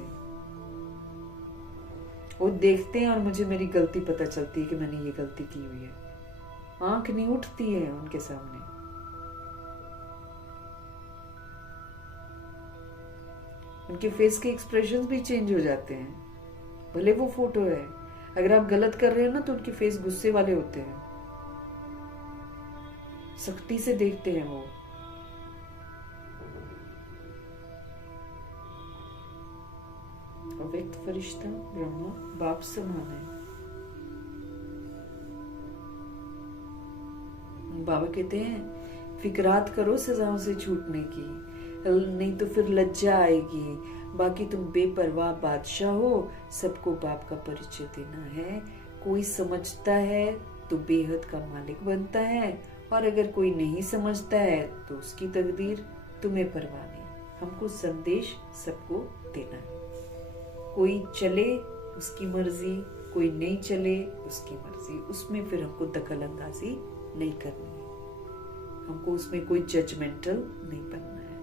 वो देखते हैं और मुझे मेरी गलती पता चलती है कि मैंने ये गलती की हुई है। आंख नहीं उठती है उनके सामने। उनके फेस के एक्सप्रेशंस भी चेंज हो जाते हैं, भले वो फोटो है। अगर आप गलत कर रहे हो ना तो उनके फेस गुस्से वाले होते हैं, सख्ती से देखते हैं वो। अव्यक्त फरिश्ता ब्रह्मा बाप समान है। बाबा कहते हैं फिक्रात करो सजाओं से छूटने की, नहीं तो फिर लज्जा आएगी। बाकी तुम बेपरवाह बादशाह हो, सबको बाप का परिचय देना है। कोई समझता है तो बेहद का मालिक बनता है, और अगर कोई नहीं समझता है तो उसकी तकदीर तुम्हें परवाह नहीं। हमको संदेश सबको देना है। कोई चले उसकी मर्जी, कोई नहीं चले उसकी मर्जी, उसमें फिर हमको दखल अंदाजी नहीं करनी है। हमको उसमें कोई जजमेंटल नहीं बनना है,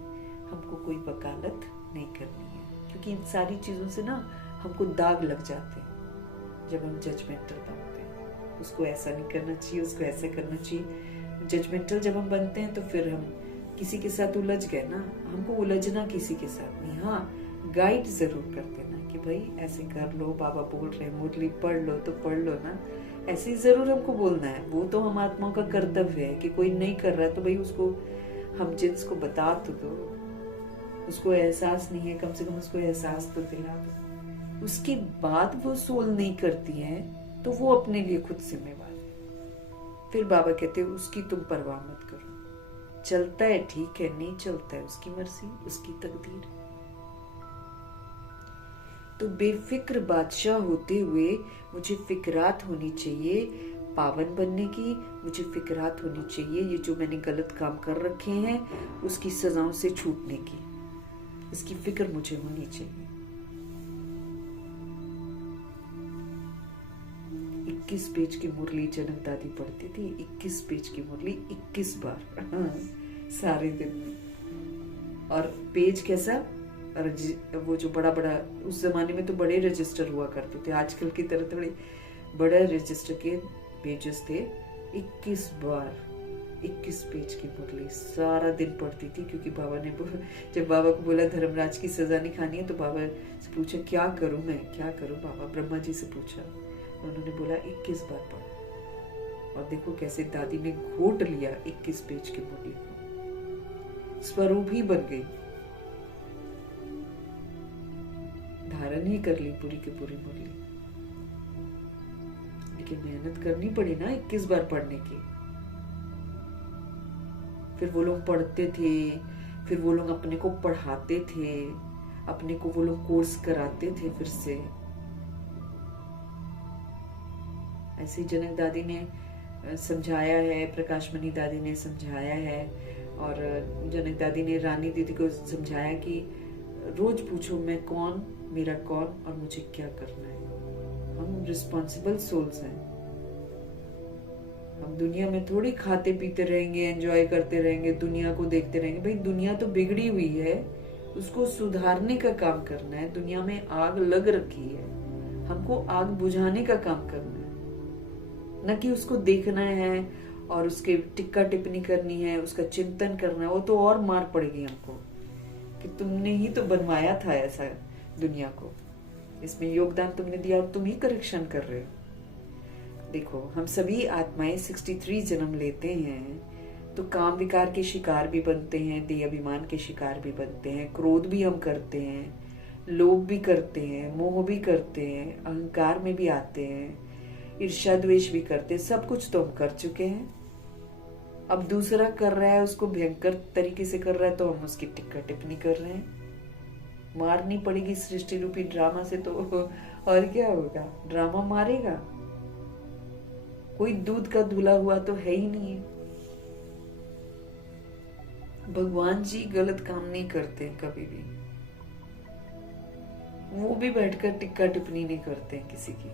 हमको कोई वकालत नहीं करनी है। क्योंकि इन सारी चीजों से ना हमको दाग लग जाते हैं जब हम जजमेंटल बनते हैं। उसको ऐसा नहीं करना चाहिए, उसको ऐसा करना चाहिए। जजमेंटल जब हम बनते हैं तो फिर हम किसी के साथ उलझ गए ना। हमको उलझना किसी के साथ नहीं, हाँ गाइड जरूर कर देना कि भाई ऐसे कर लो, बाबा बोल रहे हैं, मुरली पढ़ लो तो पढ़ लो ना, ऐसे जरूर हमको बोलना है। वो तो हम आत्माओं का कर्तव्य है कि कोई नहीं कर रहा है तो भाई उसको हम जिसको बता तो दो। उसको एहसास नहीं है, कम से कम उसको एहसास तो दिला दो। उसके बाद वो सोल नहीं करती है तो वो अपने लिए खुद जिम्मेवार है। फिर बाबा कहते हैं उसकी तुम परवाह मत करो, चलता है ठीक है, नहीं चलता है उसकी मर्जी, उसकी तकदीर। तो बेफिक्र बादशाह होते हुए मुझे फिक्रात होनी चाहिए पावन बनने की। मुझे फिक्रात होनी चाहिए ये जो मैंने गलत काम कर रखे हैं उसकी सजाओं से छूटने की, इसकी फिक्र मुझे होनी चाहिए। 21 पेज की मुरली जनक दादी पढ़ती थी। 21 पेज की मुरली 21 बार सारे दिन में। और पेज कैसा, वो जो बड़ा बड़ा, उस जमाने में तो बड़े रजिस्टर हुआ करते थे, आजकल की तरह थोड़े बड़े रजिस्टर के पेजेस थे। 21 बार 21 पेज की मुरली सारा दिन पढ़ती थी। क्योंकि बाबा ने जब बाबा को बोला धर्मराज की सजा नहीं खानी है तो बाबा से पूछा क्या करूं मैं, क्या करूं बाबा, ब्रह्मा जी से पूछा। उन्होंने बोला 21 बार पढ़। और देखो कैसे दादी ने घोट लिया 21 पेज की मुरली को, स्वरूप ही बन गई, धारण ही कर ली पूरी की पूरी मुरली। की मेहनत करनी पड़ी ना 21 बार पढ़ने की। फिर वो लोग पढ़ते थे, फिर वो लोग अपने को पढ़ाते थे, अपने को वो लोग कोर्स कराते थे फिर से। ऐसे जनक दादी ने समझाया है, प्रकाश मणि दादी ने समझाया है, और जनक दादी ने रानी दीदी को समझाया कि रोज पूछो मैं कौन, मेरा कौन और मुझे क्या करना है। हम रिस्पॉन्सिबल सोल्स हैं। हम दुनिया में थोड़ी खाते पीते रहेंगे, एंजॉय करते रहेंगे, दुनिया को देखते रहेंगे। भाई दुनिया तो बिगड़ी हुई है, उसको सुधारने का काम करना है। दुनिया में आग लग रखी है, हमको आग बुझाने का काम करना है, न कि उसको देखना है और उसके टिक्का टिप्पणी करनी है, उसका चिंतन करना है। वो तो और मार पड़ेगी हमको कि तुमने ही तो बनवाया था ऐसा दुनिया को, इसमें योगदान तुमने दिया और तुम ही करेक्शन कर रहे हो। देखो हम सभी आत्माएं 63 जन्म लेते हैं तो काम विकार के शिकार भी बनते हैं, देह अभिमान के शिकार भी बनते हैं, क्रोध भी हम करते हैं, लोभ भी करते हैं, मोह भी करते हैं, अहंकार में भी आते हैं, ईर्ष्या द्वेष भी करते हैं। सब कुछ तो हम कर चुके हैं। अब दूसरा कर रहा है, उसको भयंकर तरीके से कर रहा है तो हम उसकी टिक्का टिप्पणी कर रहे हैं। मारनी पड़ेगी सृष्टि रूपी ड्रामा से तो और क्या होगा, ड्रामा मारेगा। कोई दूध का धुला हुआ तो है ही नहीं है। भगवान जी गलत काम नहीं करते कभी भी, वो भी बैठकर टिक्का टिप्पणी नहीं करते हैं किसी की।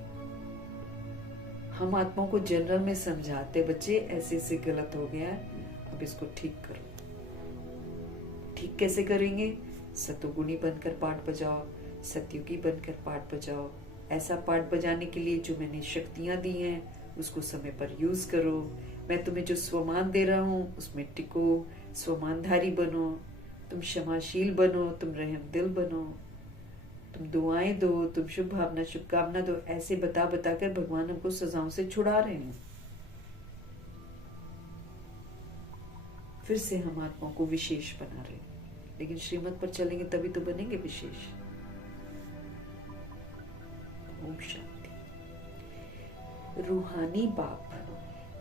हम आत्माओं को जनरल में समझाते, बच्चे ऐसे ऐसे गलत हो गया है, अब इसको ठीक करो। ठीक कैसे करेंगे? सतोगुणी बनकर पाठ बजाओ, सतयुगी बनकर पाठ बजाओ। ऐसा पाठ बजाने के लिए जो मैंने शक्तियां दी हैं उसको समय पर यूज करो। मैं तुम्हें जो स्वमान दे रहा हूँ उसमें टिको, स्वमानधारी बनो, तुम क्षमाशील बनो, तुम रहम दिल बनो, तुम दुआएं दो, तुम शुभ भावना शुभकामना दो। ऐसे बता बता कर भगवान हमको सजाओं से छुड़ा रहे हैं। फिर से हम आत्माओं को विशेष बना रहे हैं, लेकिन श्रीमत पर चलेंगे तभी तो बनेंगे विशेष। ओम शांति। रूहानी बाप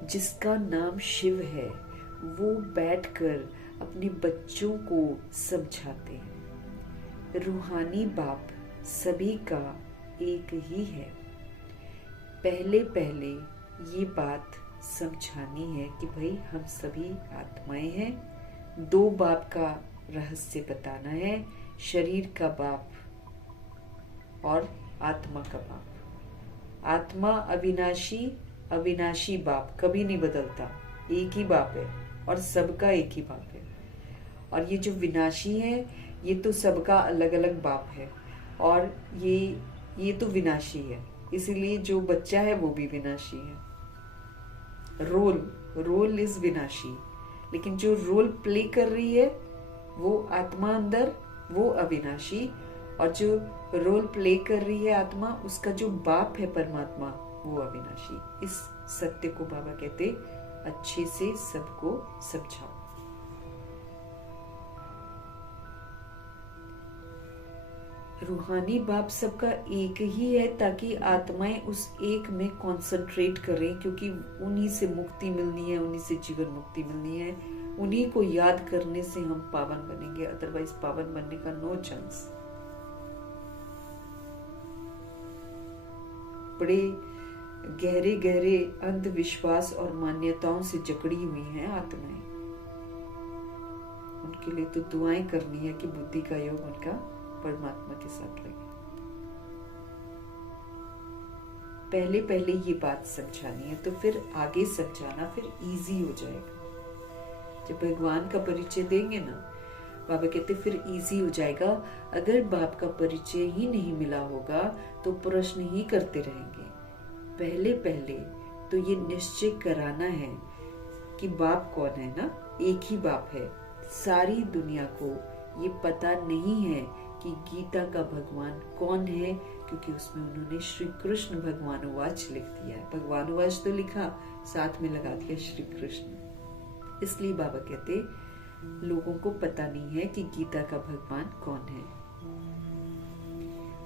जिसका नाम शिव है वो बैठकर अपने बच्चों को समझाते हैं। रूहानी बाप सभी का एक ही है। पहले पहले ये बात समझानी है कि भाई हम सभी आत्माएं हैं। दो बाप का रहस्य बताना है, शरीर का बाप और आत्मा का बाप। आत्मा अविनाशी, अविनाशी बाप कभी नहीं बदलता, एक ही बाप है और सबका एक ही बाप है। और ये जो विनाशी है ये तो सबका अलग अलग बाप है, और ये तो विनाशी है, इसीलिए जो बच्चा है वो भी विनाशी है। रोल इज विनाशी, लेकिन जो रोल प्ले कर रही है वो आत्मा अंदर, वो अविनाशी, और जो रोल प्ले कर रही है आत्मा, उसका जो बाप है परमात्मा, वो अविनाशी। इस सत्य को बाबा कहते अच्छे से सबको समझाओ। रूहानी बाप सबका एक ही है ताकि आत्माएं उस एक में कंसंट्रेट करें, क्योंकि उन्हीं से मुक्ति मिलनी है, उन्हीं से जीवन मुक्ति मिलनी है। उन्हीं को याद करने से हम पावन बनेंगे, अदरवाइज पावन बनने का नो चांस। बड़े गहरे गहरे अंधविश्वास और मान्यताओं से जकड़ी हुई हैं आत्माएं। उनके लिए तो दुआएं करनी है कि बुद्धि का योग उनका परमात्मा के साथ लगे। पहले पहले ये बात समझानी है, तो फिर आगे समझाना फिर इजी हो जाएगा। जब भगवान का परिचय देंगे ना, बाबा कहते फिर इजी हो जाएगा। अगर बाप का परिचय ही नहीं मिला होगा तो प्रश्न ही करते रहेंगे। पहले पहले तो ये निश्चय कराना है कि बाप कौन है ना, एक ही बाप है। सारी दुनिया को ये पता नहीं है कि गीता का भगवान कौन है, क्योंकि उसमें उन्होंने श्री कृष्ण भगवानुवाच लिख दिया है। भगवानुवाच तो लिखा, साथ में लगा दिया श्री कृष्ण। इसलिए बाबा कहते लोगों को पता नहीं है कि गीता का भगवान कौन है।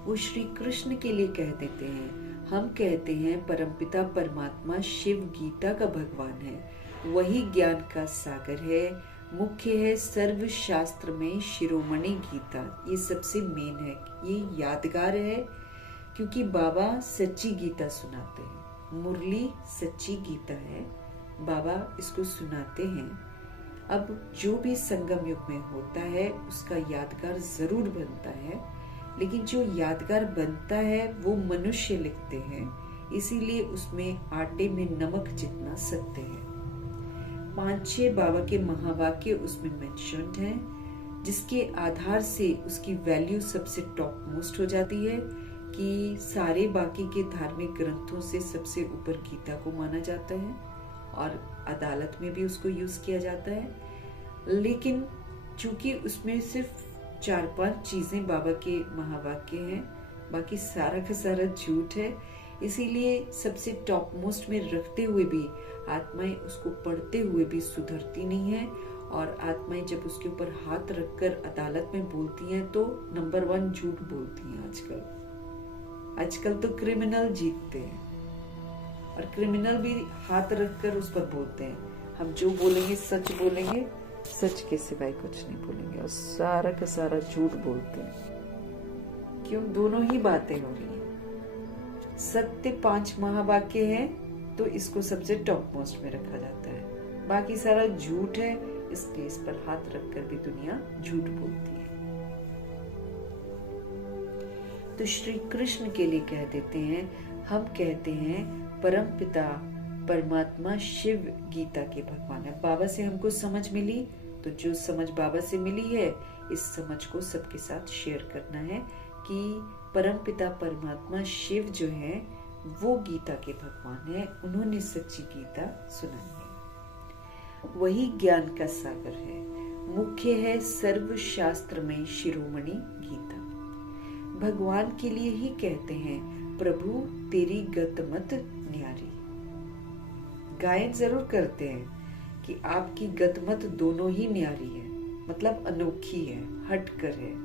वो श्री कृष्ण के लिए कह देते हैं, हम कहते हैं परमपिता परमात्मा शिव गीता का भगवान है, वही ज्ञान का सागर है, मुख्य है सर्व शास्त्र में शिरोमणि गीता। ये सबसे मेन है, ये यादगार है क्योंकि बाबा सच्ची गीता सुनाते हैं। मुरली सच्ची गीता है, बाबा इसको सुनाते हैं। अब जो भी संगम युग में होता है उसका यादगार जरूर बनता है, लेकिन जो यादगार बनता है वो मनुष्य लिखते हैं, इसीलिए उसमें आटे में नमक जितना सत्य है। 5-6 बाबा के महावाक्य उसमें मेंशन्ड हैं, जिसके आधार से उसकी वैल्यू सबसे टॉप मोस्ट हो जाती है कि सारे बाकी के धार्मिक ग्रंथों से सबसे ऊपर गीता को माना जाता है और अदालत में भी उसको यूज किया जाता है। लेकिन चूंकि उसमें सिर्फ 4-5 चीजें बाबा के महावाक्य हैं, बाकी सारा का सारा झूठ है, इसीलिए सबसे टॉप मोस्ट में रखते हुए भी आत्माएं उसको पढ़ते हुए भी सुधरती नहीं है, और आत्माएं जब उसके ऊपर हाथ रखकर अदालत में बोलती हैं तो नंबर 1 झूठ बोलती हैं। आजकल तो क्रिमिनल जीतते हैं, और क्रिमिनल भी हाथ रखकर उस पर बोलते हैं हम जो बोलेंगे सच बोलेंगे, सच के सिवाय कुछ नहीं बोलेंगे, और सारा का सारा झूठ बोलते हैं। क्यों? दोनों ही बातें हो रही है। सत्य 5 महावाक्य है तो इसको सबसे टॉप मोस्ट में रखा जाता है, बाकी सारा झूठ है, इसलिए इस पर हाथ रखकर भी दुनिया झूठ बोलती है। तो श्री कृष्ण के लिए कह देते हैं, हम कहते हैं परम पिता परमात्मा शिव गीता के भगवान है। बाबा से हमको समझ मिली, तो जो समझ बाबा से मिली है इस समझ को सबके साथ शेयर करना है कि परम पिता परमात्मा शिव जो है वो गीता के भगवान है, उन्होंने सच्ची गीता सुनाई है, वही ज्ञान का सागर है, मुख्य है सर्व शास्त्र में शिरोमणि गीता। भगवान के लिए ही कहते हैं प्रभु तेरी गतमत न्यारी। गायन जरूर करते हैं कि आपकी गतमत दोनों ही न्यारी है, मतलब अनोखी है, हटकर है।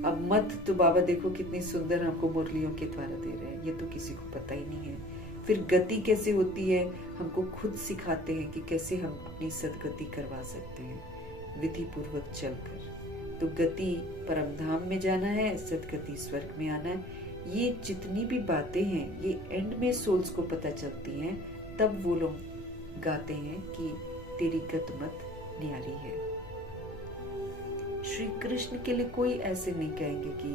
अब मत तो बाबा देखो कितनी सुंदर आपको मुरलियों के द्वारा दे रहे हैं, ये तो किसी को पता ही नहीं है। फिर गति कैसे होती है हमको खुद सिखाते हैं कि कैसे हम अपनी सदगति करवा सकते हैं विधि पूर्वक चलकर। तो गति परम धाम में जाना है, सदगति स्वर्ग में आना है। ये जितनी भी बातें हैं ये एंड में सोल्स को पता चलती हैं, तब वो लोग गाते हैं कि तेरी गतमत न्यारी है। श्री कृष्ण के लिए कोई ऐसे नहीं कहेंगे कि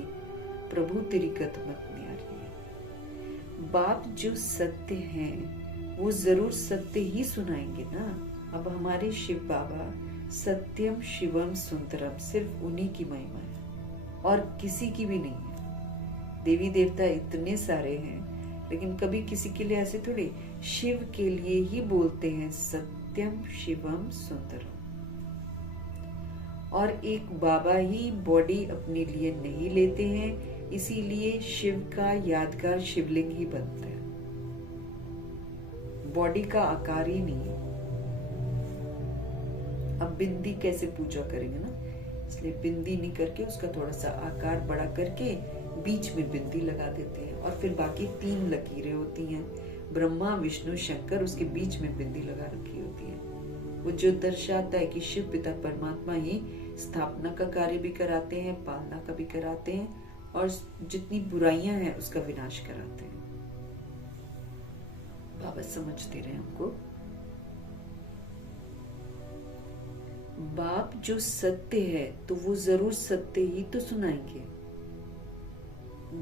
प्रभु तेरी गतमत न्यारी है। बाप जो सत्य हैं वो जरूर सत्य ही सुनाएंगे ना। अब हमारे शिव बाबा सत्यम शिवम सुंदरम सिर्फ उन्हीं की महिमा है और किसी की भी नहीं है। देवी देवता इतने सारे हैं, लेकिन कभी किसी के लिए ऐसे थोड़ी, शिव के लिए ही बोलते हैं सत्यम शिवम सुंदरम। और एक बाबा ही बॉडी अपने लिए नहीं लेते हैं, इसीलिए शिव का यादगार शिवलिंग ही बनता है, बॉडी का आकार ही नहीं है। अब बिंदी कैसे पूजा करेंगे ना, इसलिए बिंदी नहीं करके उसका थोड़ा सा आकार बड़ा करके बीच में बिंदी लगा देते हैं, और फिर बाकी 3 लकीरें होती हैं, ब्रह्मा विष्णु शंकर, उसके बीच में बिंदी लगा रखी होती है। वो जो दर्शाता है कि शिव पिता परमात्मा ही स्थापना का कार्य भी कराते हैं, पालना का भी कराते हैं, और जितनी बुराइयां हैं उसका विनाश कराते हैं। बाबा समझते रहे हमको। बाप जो सत्य है तो वो जरूर सत्य ही तो सुनाएंगे।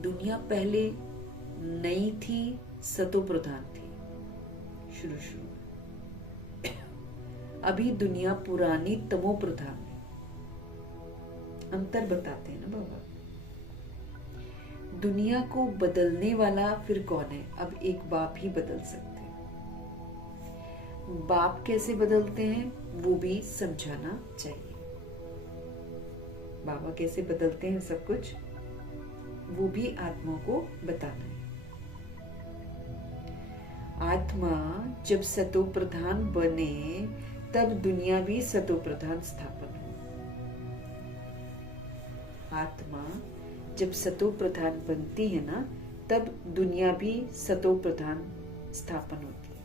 दुनिया पहले नई थी, सतो प्रधान थी शुरू में। अभी दुनिया पुरानी तमो प्रधान है। अंतर बताते हैं ना बाबा। दुनिया को बदलने वाला फिर कौन है? अब एक बाप ही बदल सकते हैं। बाप कैसे बदलते हैं वो भी समझाना चाहिए। बाबा कैसे बदलते हैं सब कुछ वो भी आत्मा को बताना है। आत्मा जब सतो प्रधान बने तब दुनिया भी सतो प्रधान स्थापन हो। आत्मा जब सतो प्रधान बनती है ना, तब दुनिया भी सतो प्रधान स्थापन होती है।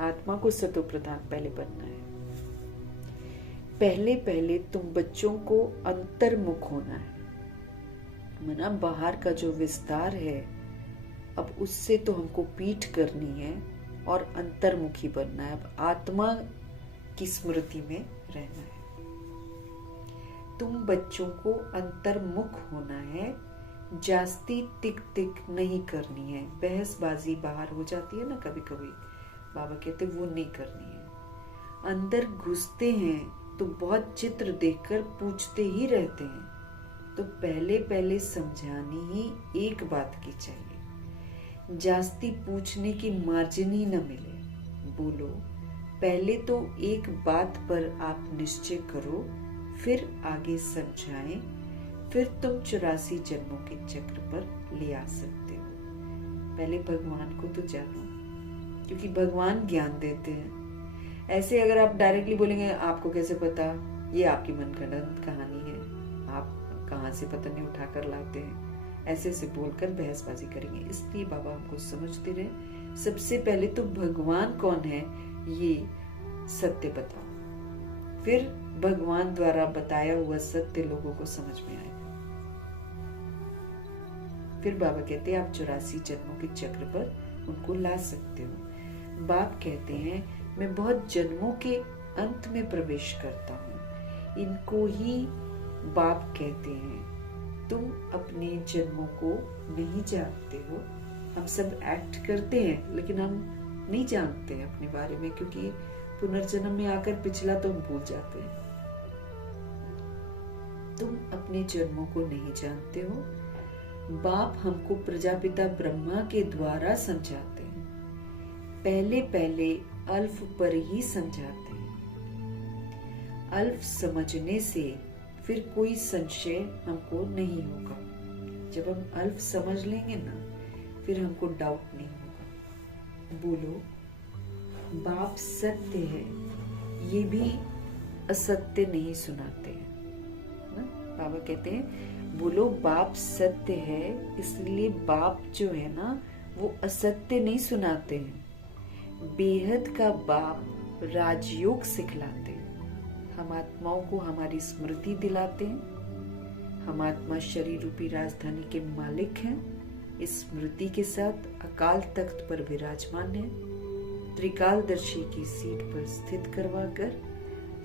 आत्मा को सतो प्रधान पहले बनना है। पहले पहले तुम बच्चों को अंतर्मुख होना है, मना बाहर का जो विस्तार है अब उससे तो हमको पीठ करनी है और अंतर्मुखी बनना है। अब आत्मा की स्मृति में रहना है। तुम बच्चों को अंतर्मुख होना है, जास्ती टिक टिक नहीं करनी है। बहसबाजी बाहर हो जाती है ना कभी कभी, बाबा कहते वो नहीं करनी है। अंदर घुसते हैं तो बहुत चित्र देखकर पूछते ही रहते हैं, तो पहले पहले समझानी ही एक बात की चाहिए, जास्ती पूछने की मार्जिन ही न मिले। बोलो पहले तो एक बात पर आप निश्चय करो, फिर आगे समझाएं, फिर तुम 84 जन्मों के चक्र पर ले आ सकते हो। पहले भगवान को तो जानो, क्योंकि भगवान ज्ञान देते हैं। ऐसे अगर आप डायरेक्टली बोलेंगे आपको कैसे पता, ये आपकी मनगढ़ंत कहानी है, आप कहाँ से पता नहीं उठा कर लाते हैं, ऐसे से बोलकर बहसबाजी करेंगे। इसलिए बाबा हमको समझते रहे, सबसे पहले तो भगवान कौन है ये सत्य बताओ, फिर भगवान द्वारा बताया हुआ सत्य लोगों को समझ में आएगा। फिर बाबा कहते हैं आप 84 जन्मों के चक्र पर उनको ला सकते हो। बाप कहते हैं मैं बहुत जन्मों के अंत में प्रवेश करता हूँ, इनको ही बाप कहते हैं तुम अपने जन्मों को नहीं जानते हो। हम सब एक्ट करते हैं लेकिन हम नहीं जानते हैं अपने बारे में, क्योंकि पुनर्जन्म में आकर पिछला तो हम भूल जाते हैं। तुम अपने जन्मों को नहीं जानते हो। बाप हमको प्रजापिता ब्रह्मा के द्वारा समझाते हैं, पहले पहले अल्फ पर ही समझाते हैं। अल्फ समझने से फिर कोई संशय हमको नहीं होगा। जब हम अल्फ समझ लेंगे ना, फिर हमको डाउट नहीं होगा। बोलो बाप सत्य है, ये भी असत्य नहीं सुनाते हैं ना। बाबा कहते हैं बोलो बाप सत्य है, इसलिए बाप जो है ना वो असत्य नहीं सुनाते हैं। बेहद का बाप राजयोग सिखलाते हैं, हम आत्माओं को हमारी स्मृति दिलाते हैं। हम आत्मा शरीर रूपी राजधानी के मालिक हैं। इस स्मृति के साथ अकाल तख्त पर विराजमान है। त्रिकालदर्शी की सीट पर स्थित करवाकर,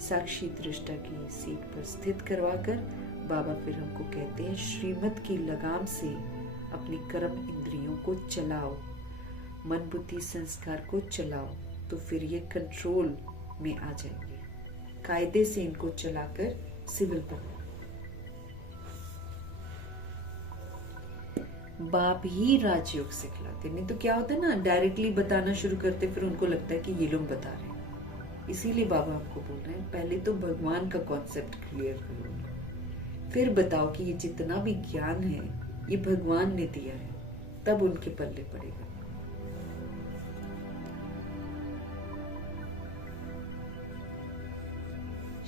साक्षी दृष्टा की सीट पर स्थित करवाकर बाबा फिर हमको कहते हैं श्रीमत की लगाम से अपनी कर्म इंद्रियों को चलाओ, मन बुद्धि संस्कार को चलाओ, तो फिर ये कंट्रोल में आ जाएंगे। कायदे से इनको चलाकर सिविल बनाओ। बाप ही राजयोग सिखलाते, नहीं तो क्या होता है ना, डायरेक्टली बताना शुरू करते फिर उनको लगता है कि ये लोग बता रहे हैं। इसीलिए बाबा हमको बोल रहे हैं पहले तो भगवान का कॉन्सेप्ट क्लियर करो, फिर बताओ कि ये जितना भी ज्ञान है ये भगवान ने दिया है, तब उनके पल्ले पड़ेगा।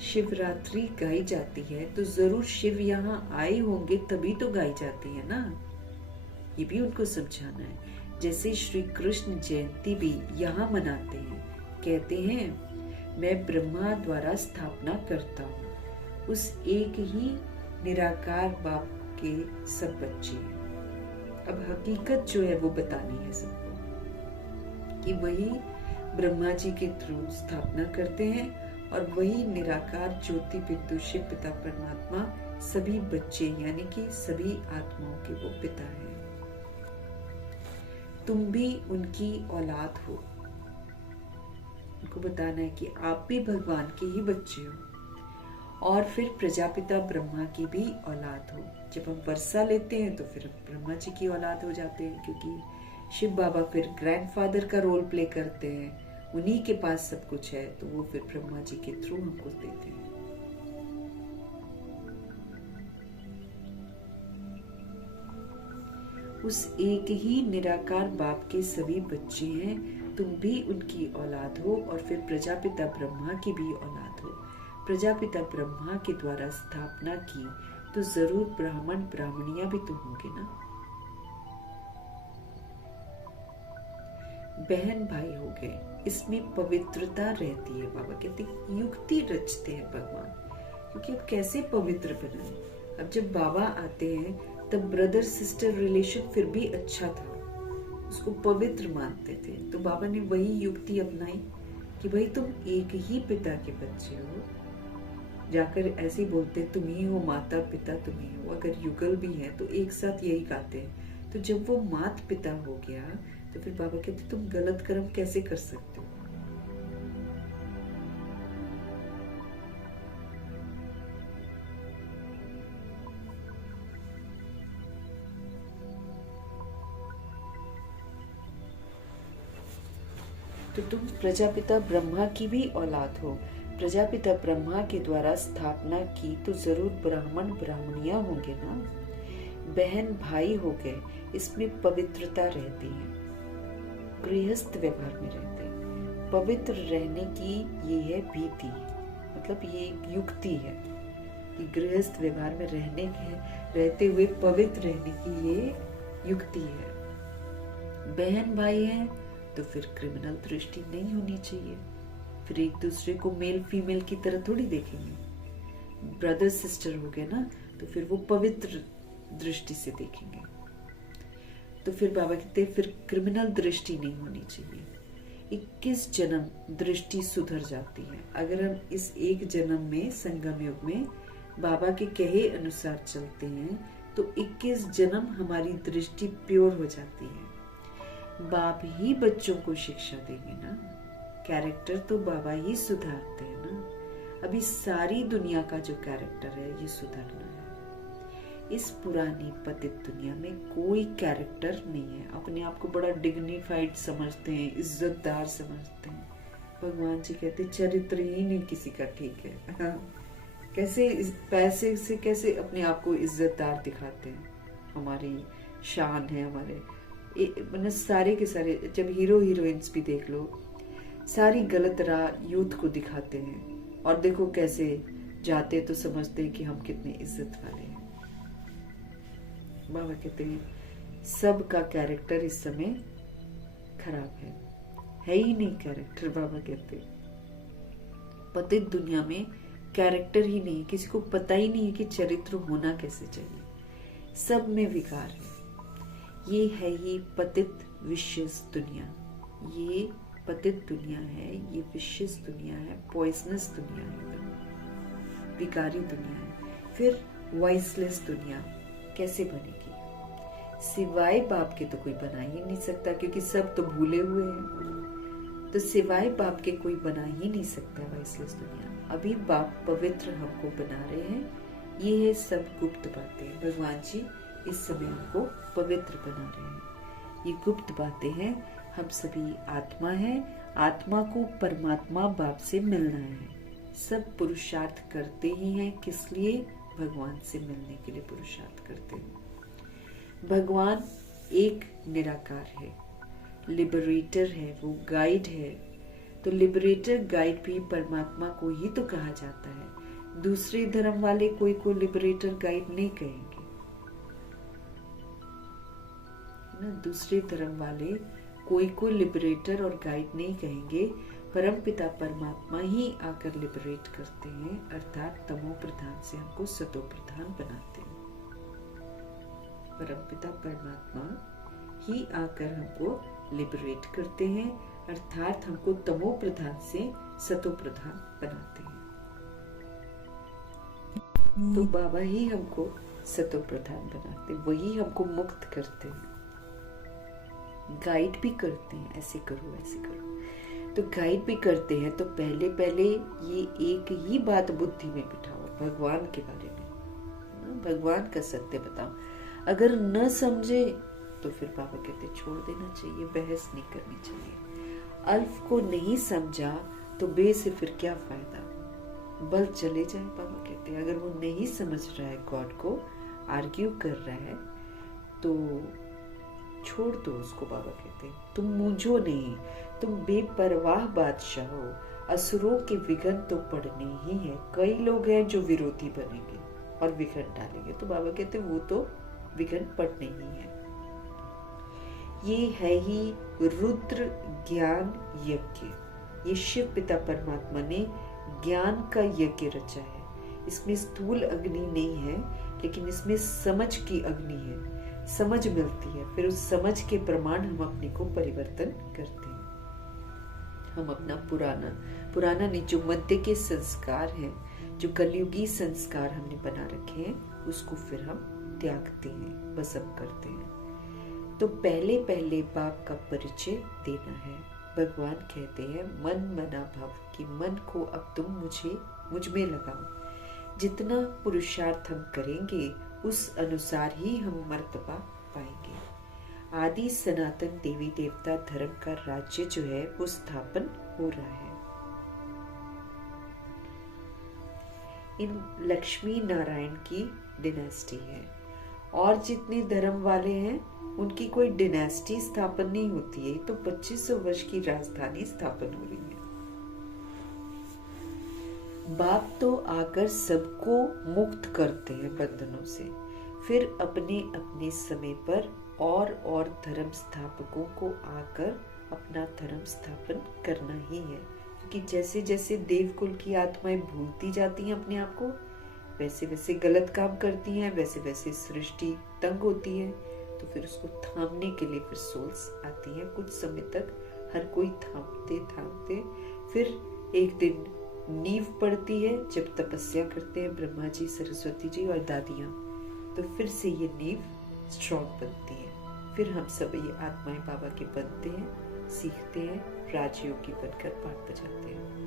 शिवरात्रि गाई जाती है तो जरूर शिव यहाँ आए होंगे तभी तो गाई जाती है ना, ये भी उनको समझाना है। जैसे श्री कृष्ण जयंती भी यहाँ मनाते हैं, कहते हैं मैं ब्रह्मा द्वारा स्थापना करता हूँ। उस एक ही निराकार बाप के सब बच्चे हैं। अब हकीकत जो है वो बतानी है सबको कि वही ब्रह्मा जी के थ्रू स्थापना करते हैं और वही निराकार ज्योति बिंदु शिव पिता परमात्मा सभी बच्चे यानी कि सभी आत्माओं के वो पिता है। तुम भी उनकी औलाद हो। उनको बताना है कि आप भी भगवान के ही बच्चे हो और फिर प्रजापिता ब्रह्मा की भी औलाद हो। जब हम वर्षा लेते हैं तो फिर ब्रह्मा जी की औलाद हो जाते हैं, क्योंकि शिव बाबा फिर ग्रैंडफादर का रोल प्ले करते हैं, उन्हीं के पास सब कुछ है, तो वो फिर ब्रह्मा जी के थ्रू हमको देते हैं। उस एक ही निराकार बाप के सभी बच्चे हैं, तुम भी उनकी औलाद हो और फिर प्रजापिता ब्रह्मा की भी औलाद हो। प्रजापिता ब्रह्मा के द्वारा स्थापना की तो जरूर ब्राह्मण ब्राह्मणियां भी तो होंगे ना। बहन भाई हो गए, इसमें पवित्रता रहती है। बाबा कहते युक्ति रचते हैं भगवान, क्योंकि अब कैसे पवित्र बनाए। अब जब बाबा आते हैं तब ब्रदर सिस्टर रिलेशन फिर भी अच्छा था, उसको पवित्र मानते थे। तो बाबा ने वही युक्ति अपनाई कि भाई तुम एक ही पिता के बच्चे हो। जाकर ऐसे ही बोलते तुम ही हो माता पिता, तुम ही हो। अगर युगल भी है तो एक साथ यही गाते हैं। तो जब वो मात पिता हो गया तो फिर बाबा कहते तुम गलत कर्म कैसे कर सकते हो। तो तुम प्रजापिता ब्रह्मा की भी औलाद हो। प्रजापिता ब्रह्मा के द्वारा स्थापना की तो जरूर ब्राह्मण ब्राह्मणियां होंगे ना। बहन भाई हो गए, इसमें पवित्रता रहती है। गृहस्थ व्यवहार में रहते हैं। पवित्र रहने की ये है भीति, मतलब ये एक युक्ति है कि गृहस्थ व्यवहार में रहते हुए पवित्र रहने की ये युक्ति है। बहन भाई हैं तो फिर क्रिमिनल दृष्टि नहीं होनी चाहिए। फिर एक दूसरे को मेल फीमेल की तरह थोड़ी देखेंगे। ब्रदर सिस्टर हो गए ना, तो फिर वो पवित्र दृष्टि से देखेंगे। तो फिर बाबा कहते हैं फिर क्रिमिनल दृष्टि नहीं होनी चाहिए। 21 जन्म दृष्टि सुधर जाती है। अगर हम इस एक जन्म में संगम युग में बाबा के कहे अनुसार चलते हैं तो 21 जन्म हमारी दृष्टि प्योर हो जाती है। बाप ही बच्चों को शिक्षा देंगे ना, कैरेक्टर तो बाबा ही सुधारते हैं ना। अभी सारी दुनिया का जो कैरेक्टर है ये सुधरना है। इस पुरानी पतित दुनिया में कोई कैरेक्टर नहीं है। अपने आप को बड़ा डिग्निफाइड समझते हैं, इज्जतदार समझते हैं। भगवान जी कहते चरित्र ही नहीं किसी का ठीक है। कैसे इस पैसे से कैसे अपने आप को इज्जतदार दिखाते हैं। हमारी शान है, हमारे मतलब सारे के सारे, जब हीरो हीरोइंस भी देख लो, सारी गलत राह यूथ को दिखाते हैं। और देखो कैसे जाते तो समझते हैं कि हम कितने इज्जत वाले हैं। बाबा कहते हैं सबका कैरेक्टर इस समय खराब है ही नहीं कैरेक्टर। बाबा कहते पतित दुनिया में कैरेक्टर ही नहीं, किसी को पता ही नहीं है कि चरित्र होना कैसे चाहिए। सब में विकार है। ये है ही पतित विशिष्ट दुनिया। ये पतित दुनिया है, ये विशिष्ट दुनिया है, पॉइजनस दुनिया है, विकारी दुनिया है। फिर वॉइसलेस दुनिया कैसे बनेगी? सिवाय बाप के तो कोई बना ही नहीं सकता, क्योंकि सब तो भूले हुए हैं। तो सिवाय बाप के कोई बना ही नहीं सकता वॉइसलेस दुनिया। अभी बाप पवित्र हमको बना रहे हैं। ये है सब गुप्त बातें। भगवान जी इस समय हमको पवित्र बना रहे हैं। ये गुप्त बातें हैं। हम सभी आत्मा हैं। आत्मा को परमात्मा बाप से मिलना है। सब पुरुषार्थ करते ही हैं। किस लिए? भगवान से मिलने के लिए पुरुषार्थ करते हैं। भगवान एक निराकार है, लिबरेटर है, वो गाइड है। तो लिबरेटर गाइड भी परमात्मा को ही तो कहा जाता है। दूसरे धर्म वाले कोई को लिबरेटर गाइड नहीं कहेंगे ना। दूसरे धर्म वाले कोई को लिबरेटर और गाइड नहीं कहेंगे। परम पिता परमात्मा ही आकर लिबरेट करते हैं, अर्थात तमो प्रधान से हमको सतो प्रधान बनाते हैं। परम पिता परमात्मा ही आकर हमको लिबरेट करते हैं, अर्थात हमको तमो प्रधान से सतो प्रधान बनाते हैं। तो बाबा ही हमको सतो प्रधान बनाते, वही हमको मुक्त करते हैं, गाइड भी करते हैं, ऐसे करो ऐसे करो। तो गाइड भी करते हैं। तो पहले पहले ये एक ही बात बुद्धि में बिठाओ भगवान के बारे में, भगवान का सत्य बताओ। अगर न समझे तो फिर बाबा कहते छोड़ देना चाहिए, बहस नहीं करनी चाहिए। अल्फ को नहीं समझा तो बे से फिर क्या फायदा, बल चले जाए। बाबा कहते हैं अगर वो नहीं समझ रहा है, गॉड को आर्ग्यू कर रहा है, तो छोड़ दो उसको। बाबा कहते हैं तुम मूंझो नहीं, तुम बेपरवाह बादशाह हो। असुरों के विघन तो पड़ने ही है। कई लोग हैं जो विरोधी बनेंगे, और विघ्न डालेंगे। तो बाबा कहते हैं वो तो विघ्न पड़ने ही है। ये है ही रुद्र ज्ञान यज्ञ। ये शिव पिता परमात्मा ने ज्ञान का यज्ञ रचा है। इसमें स्थूल अग्नि नहीं है, लेकिन इसमें समझ की अग्नि है। समझ मिलती है, फिर उस समझ के प्रमाण हम अपने को परिवर्तन करते हैं। हम अपना पुराना नहीं, जो मध्य के संस्कार हैं, जो कलयुगी संस्कार हमने बना रखे हैं, उसको फिर हम त्यागते हैं, भस्म करते हैं। तो पहले पहले बाप का परिचय देना है। भगवान कहते हैं मन मना भव, कि मन को अब तुम मुझ में लगाओ। जितना पुरुषार्थ हम करेंगे उस अनुसार ही हम मर्तबा पाएंगे। आदि सनातन देवी देवता धर्म का राज्य जो है वो स्थापन हो रहा है। इन लक्ष्मी नारायण की डिनेस्टी है, और जितने धर्म वाले हैं उनकी कोई डिनेस्टी स्थापन नहीं होती है। तो 2500 वर्ष की राजधानी स्थापन हो रही है। बाप तो आकर सबको मुक्त करते हैं बंधनों से, फिर अपने अपने समय पर और धर्म स्थापकों को आकर अपना धर्म स्थापन करना ही है। क्योंकि जैसे जैसे देवकुल की आत्माएं भूलती जाती हैं अपने आप को, वैसे वैसे गलत काम करती हैं, वैसे वैसे सृष्टि तंग होती है। तो फिर उसको थामने के लिए फिर सोल्स आती हैं। कुछ समय तक हर कोई थामते फिर एक दिन नींव पड़ती है, जब तपस्या करते हैं ब्रह्मा जी, सरस्वती जी और दादियां, तो फिर से ये नींव स्ट्रॉन्ग बनती है। फिर हम सब ये आत्माएं बाबा के बनते हैं, सीखते हैं, राजयोगी बनकर पाठ बजाते हैं।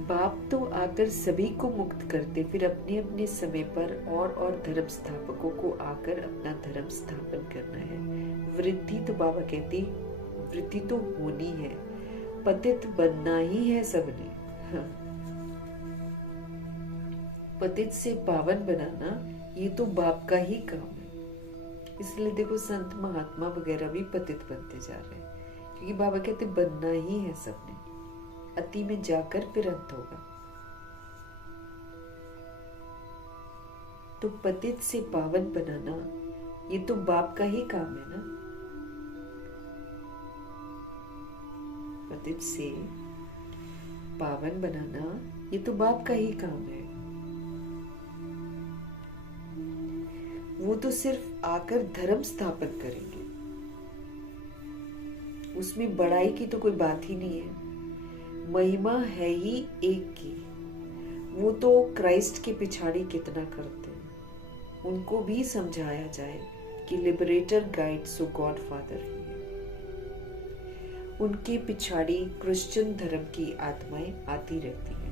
बाप तो आकर सभी को मुक्त करते, फिर अपने अपने समय पर और धर्म स्थापकों को आकर अपना धर्म स्थापन करना है। वृद्धि तो बाबा कहते वृद्धि तो होनी है, पतित बनना ही है सबने। हाँ। पतित से पावन बनाना ये तो बाप का ही काम है। इसलिए देखो संत महात्मा वगैरह भी पतित बनते जा रहे हैं, क्योंकि बाबा कहते बनना ही है सबने। अति में जाकर फिर अंत होगा। तो पतित से पावन बनाना ये तो बाप का ही काम है ना। पतित से पावन बनाना ये तो बाप का ही काम है। वो तो सिर्फ आकर धर्म स्थापन करेंगे, उसमें बड़ाई की तो कोई बात ही नहीं है। महिमा है ही एक की। वो तो क्राइस्ट के पिछाड़ी कितना करते हैं। उनको भी समझाया जाए कि liberator guide so god father ही है। उनके पिछाड़ी क्रिश्चियन धर्म की आत्माएं आती रहती हैं।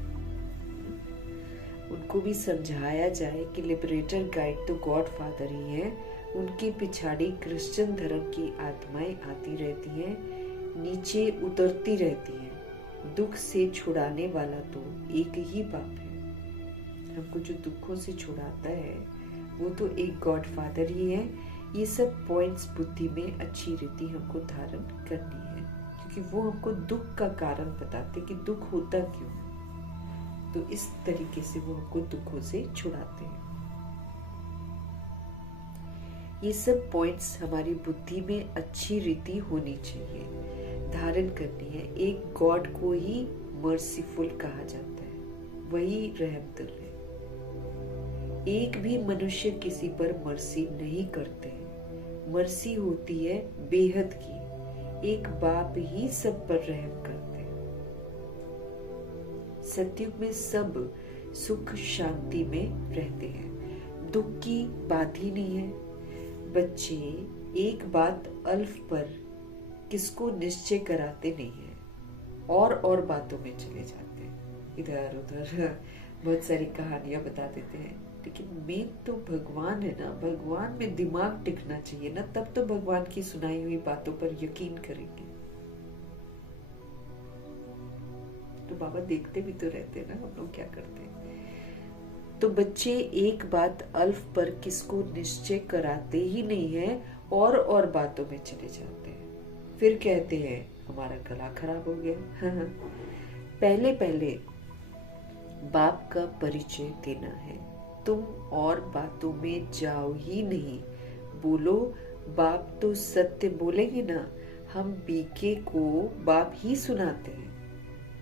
उनको भी समझाया जाए कि लिबरेटर गाइड तो गॉड फादर ही है। उनके पिछाड़ी क्रिश्चियन धर्म की आत्माएं आती रहती हैं, नीचे उतरती रहती हैं। दुख से छुड़ाने वाला तो एक ही बाप है। हमको जो दुखों से छुड़ाता है वो तो एक गॉड फादर ही है। ये सब पॉइंट्स बुद्धि में अच्छी रीति हमको धारण करनी है, क्योंकि वो हमको दुख का कारण बताते कि दुख होता क्यों। तो इस तरीके से वो हमको दुखों से छुड़ाते हैं। ये सब पॉइंट्स हमारी बुद्धि में अच्छी रीति होनी चाहिए, धारण करनी है। एक गॉड को ही मर्सीफुल कहा जाता है, वही रहमतुल है। एक भी मनुष्य किसी पर मर्सी नहीं करते हैं। मर्सी होती है बेहद की। एक बाप ही सब पर रहम करते हैं। सतयुग में सब सुख शांति में रहते हैं, दुख की बात ही नहीं है। बच्चे एक बात अल्फ पर किसको निश्चय कराते नहीं है, और बातों में चले जाते हैं, इधर उधर बहुत सारी कहानियां बता देते हैं। लेकिन मेन तो भगवान है ना। भगवान में दिमाग टिकना चाहिए ना, तब तो भगवान की सुनाई हुई बातों पर यकीन करेंगे। तो बाबा देखते भी तो रहते हैं ना हम लोग क्या करते हैं। तो बच्चे एक बात अल्फ पर किसको निश्चय कराते ही नहीं है, और बातों में चले जाते हैं। फिर कहते हैं हमारा गला खराब हो गया। पहले पहले बाप का परिचय देना है। तुम और बातों में जाओ ही नहीं। बोलो बाप तो सत्य बोलेंगे ना। हम बीके को बाप ही सुनाते हैं,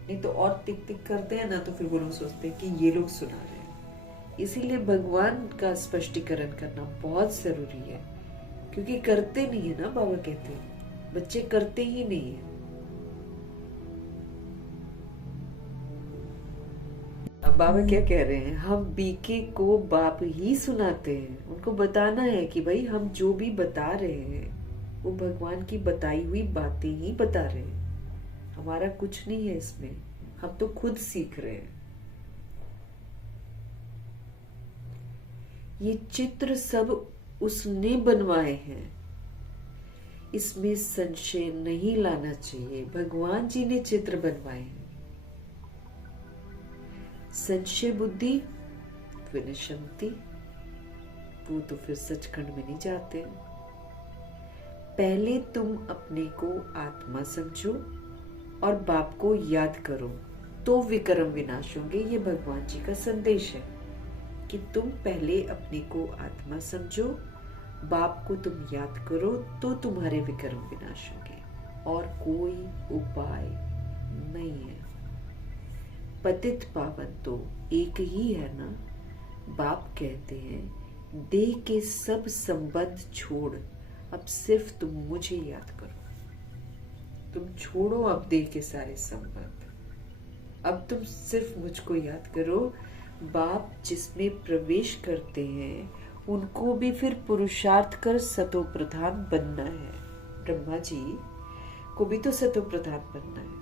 नहीं तो और टिक टिक करते हैं ना, तो फिर वो लोग सोचते हैं कि ये लोग सुना रहे हैं। इसीलिए भगवान का स्पष्टीकरण करना बहुत जरूरी है, क्योंकि करते नहीं है ना। बाबा कहते हैं बच्चे करते ही नहीं है। अब बाबा क्या कह रहे हैं, हम बीके को बाप ही सुनाते हैं। उनको बताना है कि भाई हम जो भी बता रहे हैं वो भगवान की बताई हुई बातें ही बता रहे हैं। हमारा कुछ नहीं है इसमें, हम तो खुद सीख रहे हैं। ये चित्र सब उसने बनवाए हैं, इसमें संशय नहीं लाना चाहिए। भगवान जी ने चित्र बनवाए हैं। संशय बुद्धि विनशंति, वो तो फिर सचखंड में नहीं जाते। पहले तुम अपने को आत्मा समझो और बाप को याद करो, तो विक्रम विनाश होंगे। ये भगवान जी का संदेश है कि तुम पहले अपने को आत्मा समझो, बाप को तुम याद करो, तो तुम्हारे विक्रम विनाश होंगे। और कोई उपाय नहीं है। पतित पावन तो एक ही है ना। बाप कहते हैं देह के सब संबंध छोड़, अब सिर्फ तुम मुझे याद करो। तुम छोड़ो अब देह के सारे संबंध, अब तुम सिर्फ मुझको याद करो। बाप जिसमें प्रवेश करते हैं उनको भी फिर पुरुषार्थ कर सतो प्रधान बनना है। ब्रह्मा जी को भी तो सतो प्रधान बनना है,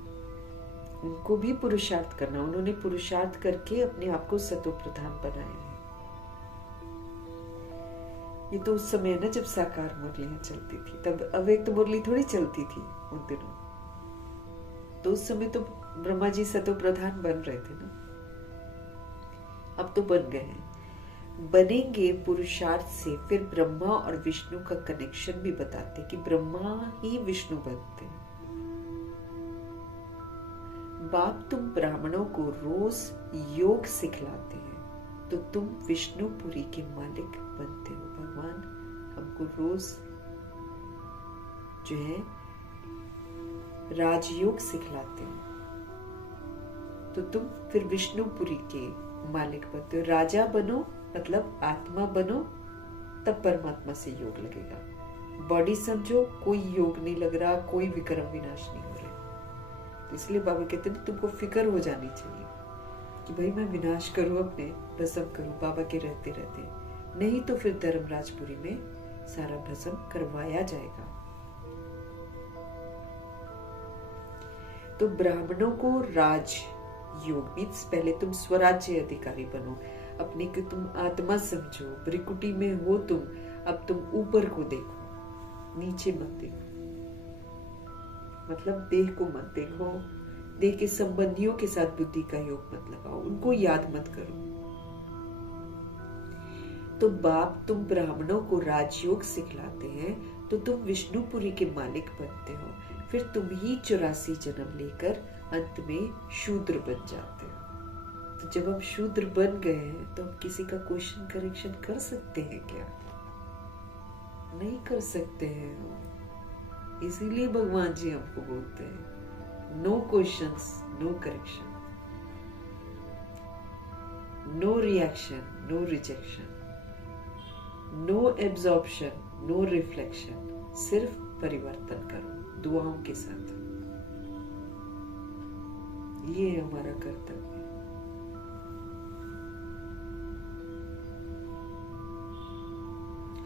उनको भी पुरुषार्थ करना। उन्होंने पुरुषार्थ करके अपने आप को सतो प्रधान बनाया है। ये तो उस समय ना जब साकार मुरलियां चलती थी, तब अव्यक्त मुरली थोड़ी चलती थी उन दिनों। तो उस समय तो ब्रह्मा जी सतो प्रधान बन रहे थे ना, अब तो बन गए हैं। बनेंगे पुरुषार्थ से। फिर ब्रह्मा और विष्णु का कनेक्शन भी बताते कि ब्रह्मा ही विष्णु बनते हैं। बाप तुम ब्राह्मणों को रोज योग सिखलाते हैं, तो तुम विष्णुपुरी के मालिक बनते हो। भगवान हमको रोज जो है राजयोग सिखलाते हैं, तो तुम फिर विष्णुपुरी के मालिक बनते हो। राजा बनो मतलब आत्मा बनो, तब परमात्मा से योग लगेगा। बॉडी समझो, कोई योग नहीं लग रहा, कोई विक्रम विनाश नहीं हो रहा। तो इसलिए बाबा कहते हैं तुमको फिक्र हो जानी चाहिए कि भाई मैं विनाश करूं, अपने भस्म करूं बाबा के रहते रहते। नहीं तो फिर धर्मराजपुरी में सारा भस्म करवाया जाएगा। तो ब्राह्मणों को राज योग मीन्स पहले तुम स्वराज्य अधिकारी बनो, अपने को तुम आत्मा समझो। ब्रिकुटी में हो तुम, अब तुम ऊपर को देखो, नीचे मत देखो। मतलब देह को मत देखो, देह के संबंधियों के साथ बुद्धि का योग मत लगाओ, उनको याद मत करो। तो बाप तुम ब्राह्मणों को राजयोग सिखलाते हैं, तो तुम विष्णुपुरी के मालिक बनते हो। फिर तुम ही 84 जन्म लेकर अंत में शूद्र बन जाते हो। तो जब हम शूद्र बन गए हैं तो हम किसी का क्वेश्चन करेक्शन कर सकते हैं क्या? नहीं कर सकते हैं। इसीलिए भगवान जी हमको बोलते हैं no questions, no correction, no reaction, no rejection, no absorption, no reflection. सिर्फ परिवर्तन करो दुआओं के साथ। ये हमारा कर्तव्य है।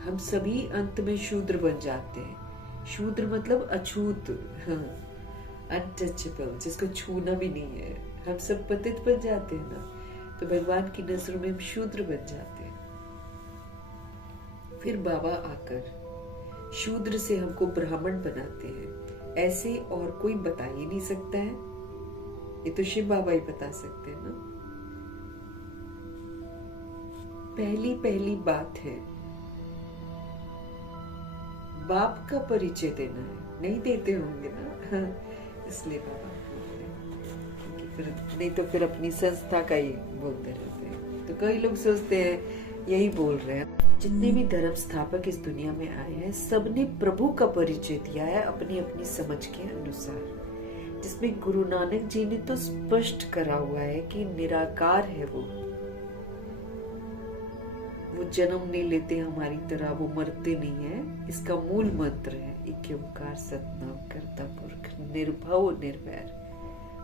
हम सभी अंत में शूद्र बन जाते हैं। शूद्र मतलब अछूत, अनटचेबल, जिसको छूना भी नहीं है। हम सब पतित बन जाते हैं ना, तो भगवान की नजरों में हम शूद्र बन जाते हैं। फिर बाबा आकर शूद्र से हमको ब्राह्मण बनाते हैं। ऐसे और कोई बता ही नहीं सकता है, ये तो शिव बाबा ही बता सकते हैं ना। पहली पहली बात है बाप का परिचय देना है। नहीं देते होंगे ना, इसलिए बाबा बोलते हैं, क्योंकि फिर नहीं तो फिर अपनी संस्था का ही बोलते रहते हैं। तो कई लोग सोचते हैं यही बोल रहे हैं। जितने भी धर्म स्थापक इस दुनिया में आए हैं, सबने प्रभु का परिचय दिया है अपनी अपनी समझ के अनुसार, जिसमें गुरु नानक जी ने तो स्पष्ट करा हुआ है कि निराकार है वो जन्म नहीं लेते हमारी तरह, वो मरते नहीं है। इसका मूल मंत्र है एक ओंकार सतनाम करता पुरख निर्भव निर्वैर।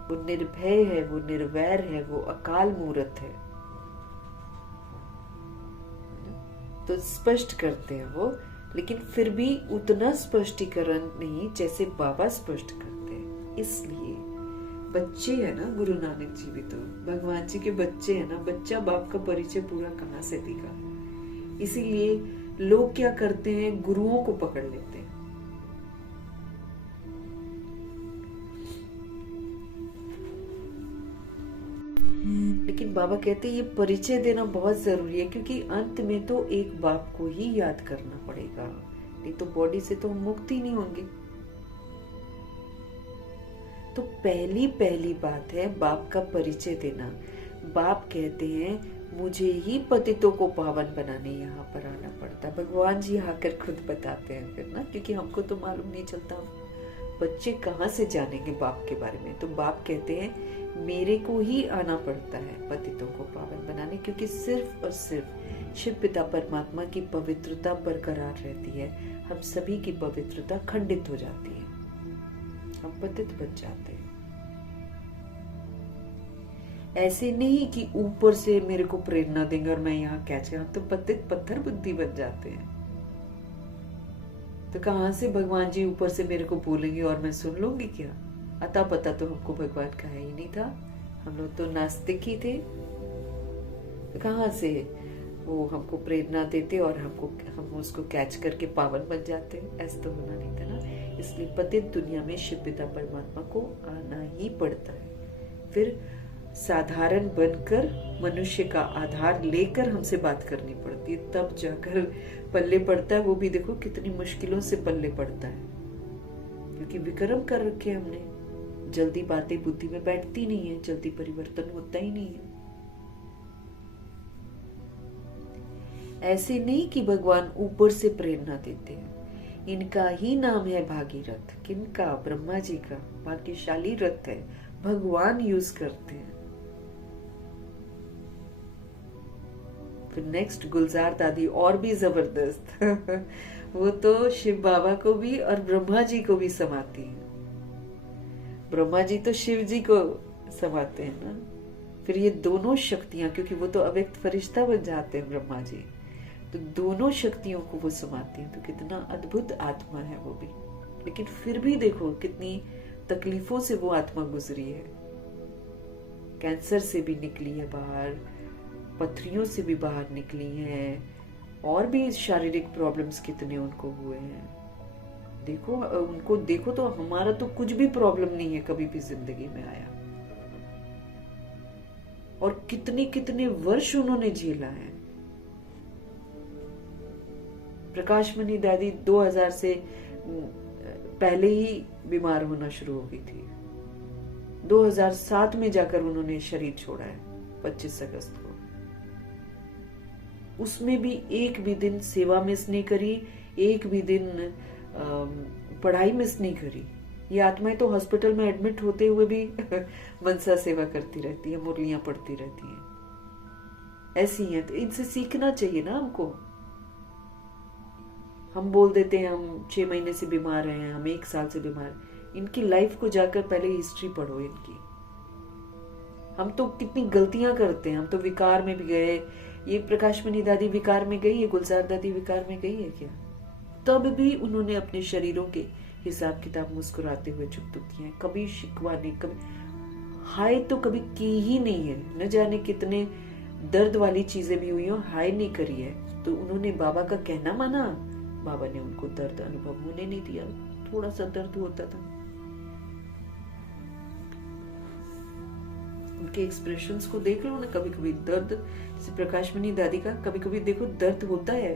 वो निर्भय है, वो निर्वैर है, वो अकाल मूर्त है। तो स्पष्ट करते हैं वो, लेकिन फिर भी उतना स्पष्टीकरण नहीं जैसे बाबा स्पष्ट करते हैं। इसलिए बच्चे है ना, गुरु नानक जी भी तो भगवान जी के बच्चे है ना, बच्चा बाप का परिचय पूरा कहाँ से देगा। इसीलिए लोग क्या करते हैं, गुरुओं को पकड़ लेते हैं। लेकिन बाबा कहते हैं ये परिचय देना बहुत जरूरी है, क्योंकि अंत में तो एक बाप को ही याद करना पड़ेगा, नहीं तो बॉडी से तो हम मुक्त ही नहीं होंगे। तो पहली बात है बाप का परिचय देना। बाप कहते हैं मुझे ही पतितों को पावन बनाने यहाँ पर आना पड़ता। भगवान जी आकर खुद बताते हैं फिर ना, क्योंकि हमको तो मालूम नहीं चलता, बच्चे कहाँ से जानेंगे बाप के बारे में। तो बाप कहते हैं मेरे को ही आना पड़ता है पतितों को पावन बनाने, क्योंकि सिर्फ और सिर्फ शिव पिता परमात्मा की पवित्रता बरकरार रहती है, हम सभी की पवित्रता खंडित हो जाती है, हम पतित बन जाते हैं। ऐसे नहीं कि ऊपर से मेरे को प्रेरणा देंगे और मैं यहाँ कैच कर, हम तो पतित पत्थर बुद्धि बन जाते हैं। तो कहां से भगवान जी ऊपर से मेरे को बोलेंगे और मैं सुन लूंगी क्या? अता पता तो हमको भगवान का ही नहीं था, हम लोग तो नास्तिक ही थे। तो कहां से वो हमको प्रेरणा देते और हम उसको कैच करके पावन बन जाते? ऐसा तो होना नहीं था ना। इसलिए पतित दुनिया में शिव पिता परमात्मा को आना ही पड़ता है। फिर साधारण बनकर मनुष्य का आधार लेकर हमसे बात करनी पड़ती है, तब जाकर पल्ले पड़ता है। वो भी देखो कितनी मुश्किलों से पल्ले पड़ता है, क्योंकि विक्रम कर रखे हमने। जल्दी बातें बुद्धि में बैठती नहीं है, जल्दी परिवर्तन होता ही नहीं है। ऐसे नहीं कि भगवान ऊपर से प्रेरणा देते हैं, इनका ही नाम है भागीरथ। किनका? ब्रह्मा जी का भाग्यशाली रथ है, भगवान यूज करते हैं। फिर नेक्स्ट गुलजार दादी और भी जबरदस्त वो तो शिव बाबा को भी और ब्रह्मा जी को भी समाती है। ब्रह्मा जी तो शिव जी को समाते हैं ना। फिर ये दोनों शक्तियां, क्योंकि वो तो अव्यक्त फरिश्ता बन जाते हैं ब्रह्मा जी, तो दोनों शक्तियों को वो समाती हैं। तो कितना अद्भुत आत्मा है वो भी। लेकिन फिर भी देखो कितनी तकलीफों से वो आत्मा गुजरी है। कैंसर से भी निकली है बाहर, पथरियों से भी बाहर निकली हैं, और भी शारीरिक प्रॉब्लम्स कितने उनको हुए हैं। देखो उनको देखो तो हमारा तो कुछ भी प्रॉब्लम नहीं है कभी भी जिंदगी में आया, और कितने कितने वर्ष उन्होंने झेला है। प्रकाश मणि दादी 2000 से पहले ही बीमार होना शुरू हो गई थी। 2007 में जाकर उन्होंने शरीर छोड़ा है, 25 अगस्त को। उसमें भी एक भी दिन सेवा मिस नहीं करी, एक भी दिन पढ़ाई मिस नहीं करी। ये आत्माएं तो हॉस्पिटल में एडमिट होते हुए भी मनसा सेवा करती रहती है, मुरलियां पढ़ती रहती हैं। ऐसी हैं, तो इनसे सीखना चाहिए ना हमको। हम बोल देते हैं हम 6 महीने से बीमार हैं, हम 1 साल से बीमार। इनकी लाइफ को जाकर पहले हिस्ट्री पढ़ो इनकी। हम तो कितनी गलतियां करते हैं। हम तो विकार में भी गए। ये प्रकाश मणि दादी विकार में गई है, गुलजार दादी विकार में गई है क्या? तब भी उन्होंने अपने शरीरों के हिसाब किताब मुस्कुराते हुए चुप किए। कभी शिकवा नहीं, कभी हाय तो कभी की ही नहीं है। न जाने कितने दर्द वाली चीजें भी हुई हो, हाय नहीं करी है। तो उन्होंने बाबा का कहना माना, बाबा ने उनको दर्द अनुभव होने नहीं दिया। थोड़ा सा दर्द होता था। उनके एक्सप्रेशंस को देख लो ना, कभी कभी दर्द, जैसे प्रकाश मणि दादी का कभी कभी देखो दर्द होता है।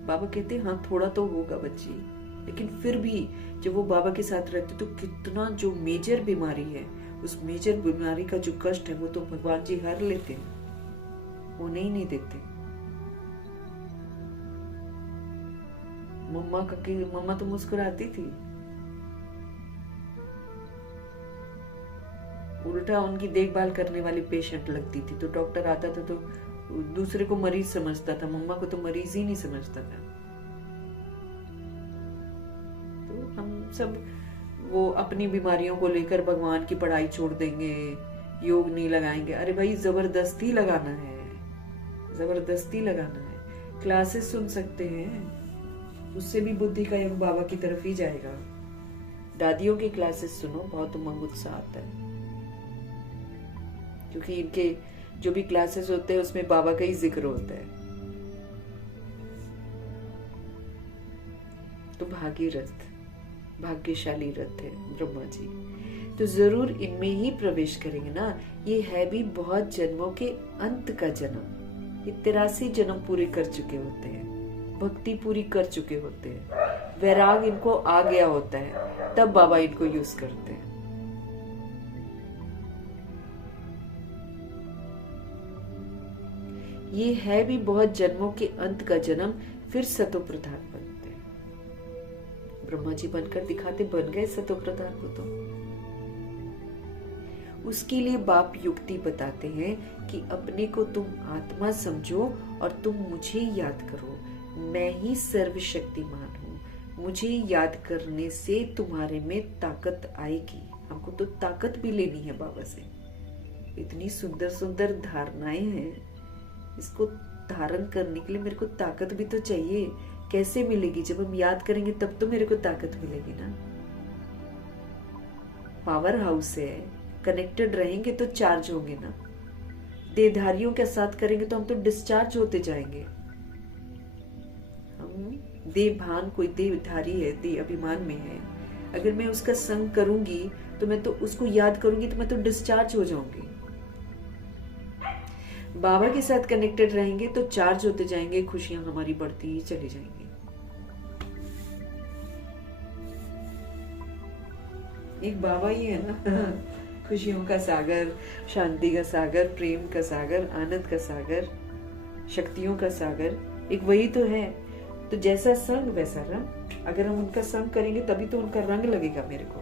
बाबा कहते हैं हाँ थोड़ा तो होगा बच्ची, लेकिन फिर भी जब वो बाबा के साथ रहते तो कितना जो मेजर बीमारी है, उस मेजर बीमारी का जो कष्ट है वो तो भगवान जी हर लेते हैं, वो नहीं देते। मम्मा तो मुस्कुराती थी, उल्टा उनकी देखभाल करने वाली पेशेंट लगती थी। तो डॉक्टर आता था तो दूसरे को मरीज समझता था, मम्मा को तो मरीज ही नहीं समझता था। तो हम सब वो अपनी बीमारियों को लेकर भगवान की पढ़ाई छोड़ देंगे, योग नहीं लगाएंगे। अरे भाई जबरदस्ती लगाना है, जबरदस्ती लगाना है। क्लासेस सुन सकते हैं, उससे भी बुद्धि का योग बाबा की तरफ ही जाएगा। दादियों की क्लासेस सुनो, बहुत उमंग उत्साह आता है, क्योंकि इनके जो भी क्लासेस होते हैं उसमें बाबा का ही जिक्र होता है। तो भागीरथ, भाग्यशाली रथ है ब्रह्मा जी, तो जरूर इनमें ही प्रवेश करेंगे ना। ये है भी बहुत जन्मों के अंत का जन्म, ये 83 जन्म पूरे कर चुके होते हैं, भक्ति पूरी कर चुके होते हैं, वैराग इनको आ गया होता है, तब बाबा इनको यूज करते हैं। ये है भी बहुत जन्मों के अंत का जन्म, फिर सतो प्रधान बनते हैं। ब्रह्मा जी बनकर दिखाते, बन गए सतो प्रधान को। तो उसके लिए बाप युक्ति बताते हैं कि अपने को तुम आत्मा समझो और तुम मुझे याद करो, मैं ही सर्वशक्तिमान हूँ। मुझे याद करने से तुम्हारे में ताकत आएगी। हमको तो ताकत भी लेनी है बाबा से। इतनी सुंदर सुंदर धारणाएं हैं, इसको धारण करने के लिए मेरे को ताकत भी तो चाहिए। कैसे मिलेगी? जब हम याद करेंगे तब तो मेरे को ताकत मिलेगी ना। पावर हाउस है, कनेक्टेड रहेंगे तो चार्ज होंगे ना। देहधारियों के साथ करेंगे तो हम तो डिस्चार्ज होते जाएंगे। हम देह भान, कोई देहधारी है, देह अभिमान में है, अगर मैं उसका संग करूंगी तो मैं तो उसको याद करूंगी तो मैं तो डिस्चार्ज हो जाऊंगी। बाबा के साथ कनेक्टेड रहेंगे तो चार्ज होते जाएंगे, खुशियां हमारी बढ़ती ही चली जाएंगी। एक बाबा ही है ना, खुशियों का सागर, शांति का सागर, प्रेम का सागर, आनंद का सागर, शक्तियों का सागर, एक वही तो है। तो जैसा संग वैसा रंग। अगर हम उनका संग करेंगे तभी तो उनका रंग लगेगा, मेरे को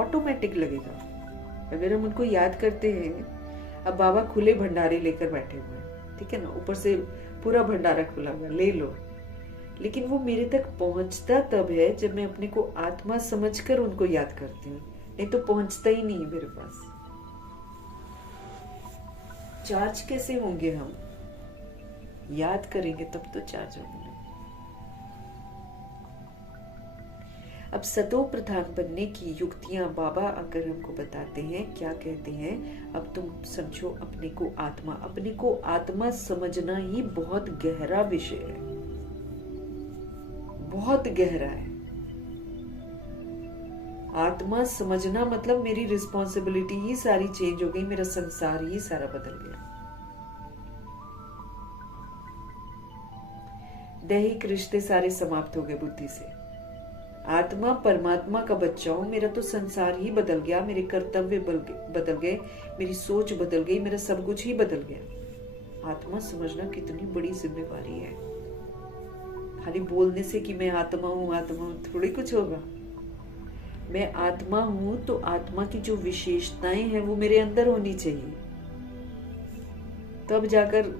ऑटोमेटिक लगेगा। अगर हम उनको याद करते हैं, अब बाबा खुले भंडारे लेकर बैठे हुए हैं, ठीक है ना, ऊपर से पूरा भंडारा खुला हुआ, ले लो। लेकिन वो मेरे तक पहुंचता तब है जब मैं अपने को आत्मा समझकर उनको याद करती हूँ, नहीं तो पहुंचता ही नहीं है मेरे पास। चार्ज कैसे होंगे हम? याद करेंगे तब तो चार्ज होंगे। अब सतो प्रधान बनने की युक्तियां बाबा अगर हमको बताते हैं, क्या कहते हैं, अब तुम समझो अपने को आत्मा। अपने को आत्मा समझना ही बहुत गहरा विषय है, बहुत गहरा है। आत्मा समझना मतलब मेरी रिस्पॉन्सिबिलिटी ही सारी चेंज हो गई, मेरा संसार ही सारा बदल गया। दैहिक रिश्ते सारे समाप्त हो गए बुद्धि से। आत्मा परमात्मा का बच्चा हूं, मेरा तो संसार ही बदल गया, मेरे कर्तव्य बदल गए, मेरी सोच बदल गई, मेरा सब कुछ ही बदल गया। आत्मा समझना कितनी बड़ी जिम्मेवारी है। खाली बोलने से कि मैं आत्मा हूं थोड़ी कुछ होगा। मैं आत्मा हूं तो आत्मा की जो विशेषताएं हैं वो मेरे अंदर होनी चाहिए, तब जाकर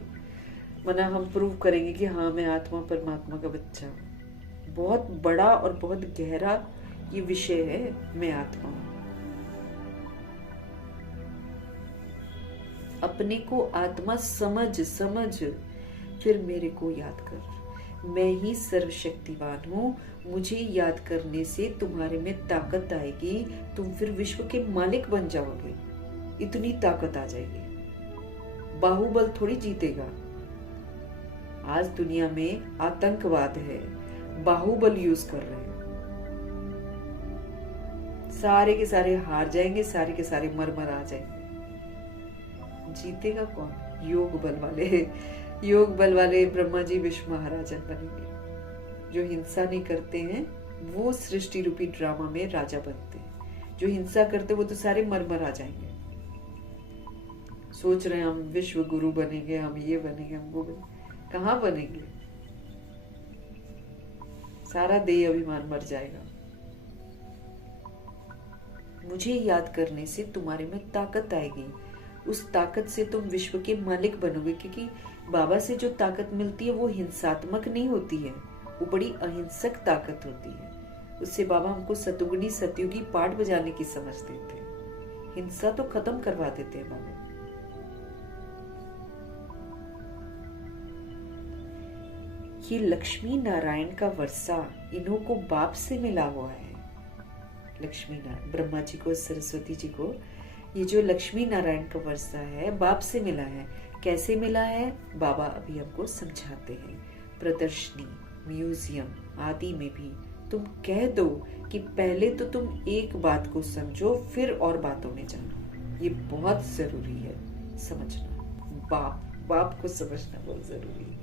मना हम प्रूव करेंगे कि हाँ मैं आत्मा परमात्मा का बच्चा हूं। बहुत बड़ा और बहुत गहरा ये विषय है, मैं आत्मा हूं। अपने को आत्मा समझ फिर मेरे को याद कर। मैं ही सर्वशक्तिवान हूं, मुझे याद करने से तुम्हारे में ताकत आएगी, तुम फिर विश्व के मालिक बन जाओगे। इतनी ताकत आ जाएगी। बाहुबल थोड़ी जीतेगा। आज दुनिया में आतंकवाद है, बाहुबल यूज कर रहे हैं, सारे के सारे हार जाएंगे, सारे के सारे मर आ जाएंगे। जीतेगा कौन? योग बल वाले। योग बल वाले ब्रह्मा जी विश्व महाराजन बनेंगे। जो हिंसा नहीं करते हैं वो सृष्टि रूपी ड्रामा में राजा बनते हैं। जो हिंसा करते वो तो सारे मर आ जाएंगे। सोच रहे हैं हम विश्व गुरु बनेंगे, हम ये बनेंगे, हम वो बनेंगे, कहाँ बनेंगे? सारा देह अभिमान मर जाएगा। मुझे याद करने से तुम्हारे में ताकत आएगी। उस ताकत से तुम विश्व के मालिक बनोगे, क्योंकि बाबा से जो ताकत मिलती है वो हिंसात्मक नहीं होती है, वो बड़ी अहिंसक ताकत होती है। उससे बाबा हमको सतुगनी सतयुगी पाठ बजाने की समझ देते हैं। हिंसा तो खत्म करवा देते हैं बाबा। ये लक्ष्मी नारायण का वर्षा इन्हों को बाप से मिला हुआ है। लक्ष्मी नारायण, ब्रह्मा जी को, सरस्वती जी को, ये जो लक्ष्मी नारायण का वर्षा है बाप से मिला है। कैसे मिला है बाबा अभी हमको समझाते हैं। प्रदर्शनी, म्यूजियम आदि में भी तुम कह दो कि पहले तो तुम एक बात को समझो फिर और बातों में जानो। ये बहुत जरूरी है समझना। बाप को समझना बहुत जरूरी है।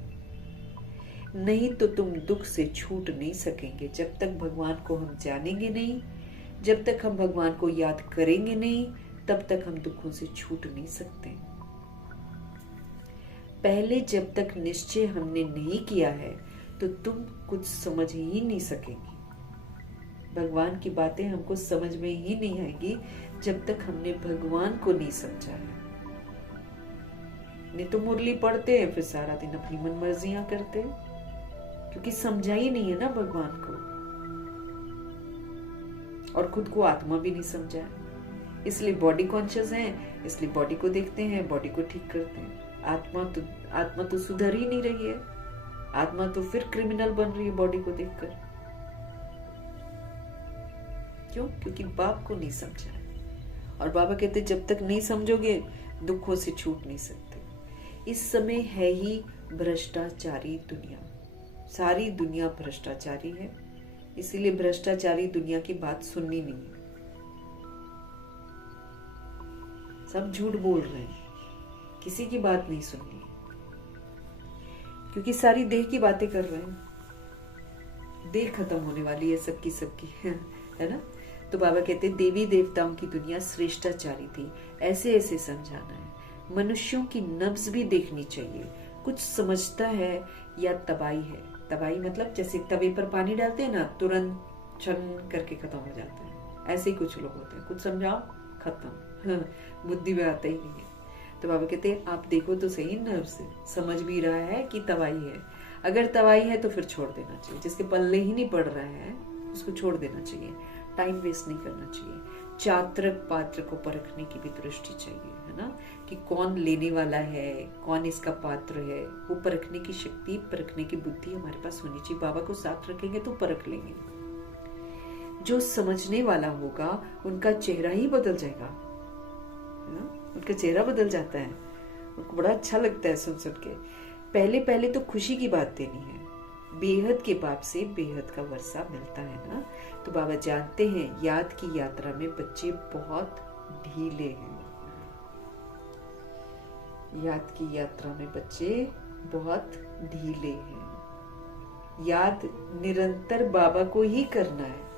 नहीं तो तुम दुख से छूट नहीं सकेंगे। जब तक भगवान को हम जानेंगे नहीं, जब तक हम भगवान को याद करेंगे नहीं, तब तक हम दुखों से छूट नहीं सकते। पहले जब तक निश्चय हमने नहीं किया है तो तुम कुछ समझ ही नहीं सकेंगे। भगवान की बातें हमको समझ में ही नहीं आएगी जब तक हमने भगवान को नहीं समझा है। नहीं तो मुरली पढ़ते हैं फिर सारा दिन अपनी मनमर्जियां करते हैं, क्योंकि समझा ही नहीं है ना भगवान को, और खुद को आत्मा भी नहीं समझा है। इसलिए बॉडी कॉन्शियस हैं, इसलिए बॉडी को देखते हैं, बॉडी को ठीक करते हैं। आत्मा तो सुधर ही नहीं रही है। आत्मा तो फिर क्रिमिनल बन रही है बॉडी को देखकर। क्यों? क्योंकि बाप को नहीं समझा है। और बाबा कहते जब तक नहीं समझोगे दुखों से छूट नहीं सकते। इस समय है ही भ्रष्टाचारी दुनिया। सारी दुनिया भ्रष्टाचारी है, इसीलिए भ्रष्टाचारी दुनिया की बात सुननी नहीं है। सब झूठ बोल रहे हैं, किसी की बात नहीं सुननी है, क्योंकि सारी देह की बातें कर रहे हैं। देह खत्म होने वाली है सबकी है ना। तो बाबा कहते देवी देवताओं की दुनिया श्रेष्ठाचारी थी। ऐसे ऐसे समझाना है। मनुष्यों की नब्ज भी देखनी चाहिए। कुछ समझता है या तबाही है। तबाही मतलब जैसे तवे पर पानी डालते हैं ना, तुरंत छन करके खत्म हो जाता है। ऐसे ही कुछ लोग होते हैं, कुछ समझाओ खत्म, बुद्धि में आता ही नहीं है। तो बाबा कहते हैं आप देखो तो सही नर्व से, समझ भी रहा है कि तबाही है। अगर तबाही है तो फिर छोड़ देना चाहिए। जिसके पल्ले ही नहीं पड़ रहा है उसको छोड़ देना चाहिए। टाइम वेस्ट नहीं करना चाहिए। चात्रक पात्र को परखने की भी दृष्टि चाहिए, है ना, कि कौन लेने वाला है, कौन इसका पात्र है। वो परखने की शक्ति, परखने की बुद्धि हमारे पास होनी चाहिए। बाबा को साथ रखेंगे तो परख लेंगे। जो समझने वाला होगा उनका चेहरा ही बदल जाएगा, है ना। उनका चेहरा बदल जाता है, उनको बड़ा अच्छा लगता है सुन सुन के। पहले तो खुशी की बात देनी है। बेहद के बाप से बेहद का वर्षा मिलता है ना। तो बाबा जानते हैं याद की यात्रा में बच्चे बहुत ढीले हैं। याद की यात्रा में बच्चे बहुत ढीले हैं। याद निरंतर बाबा को ही करना है।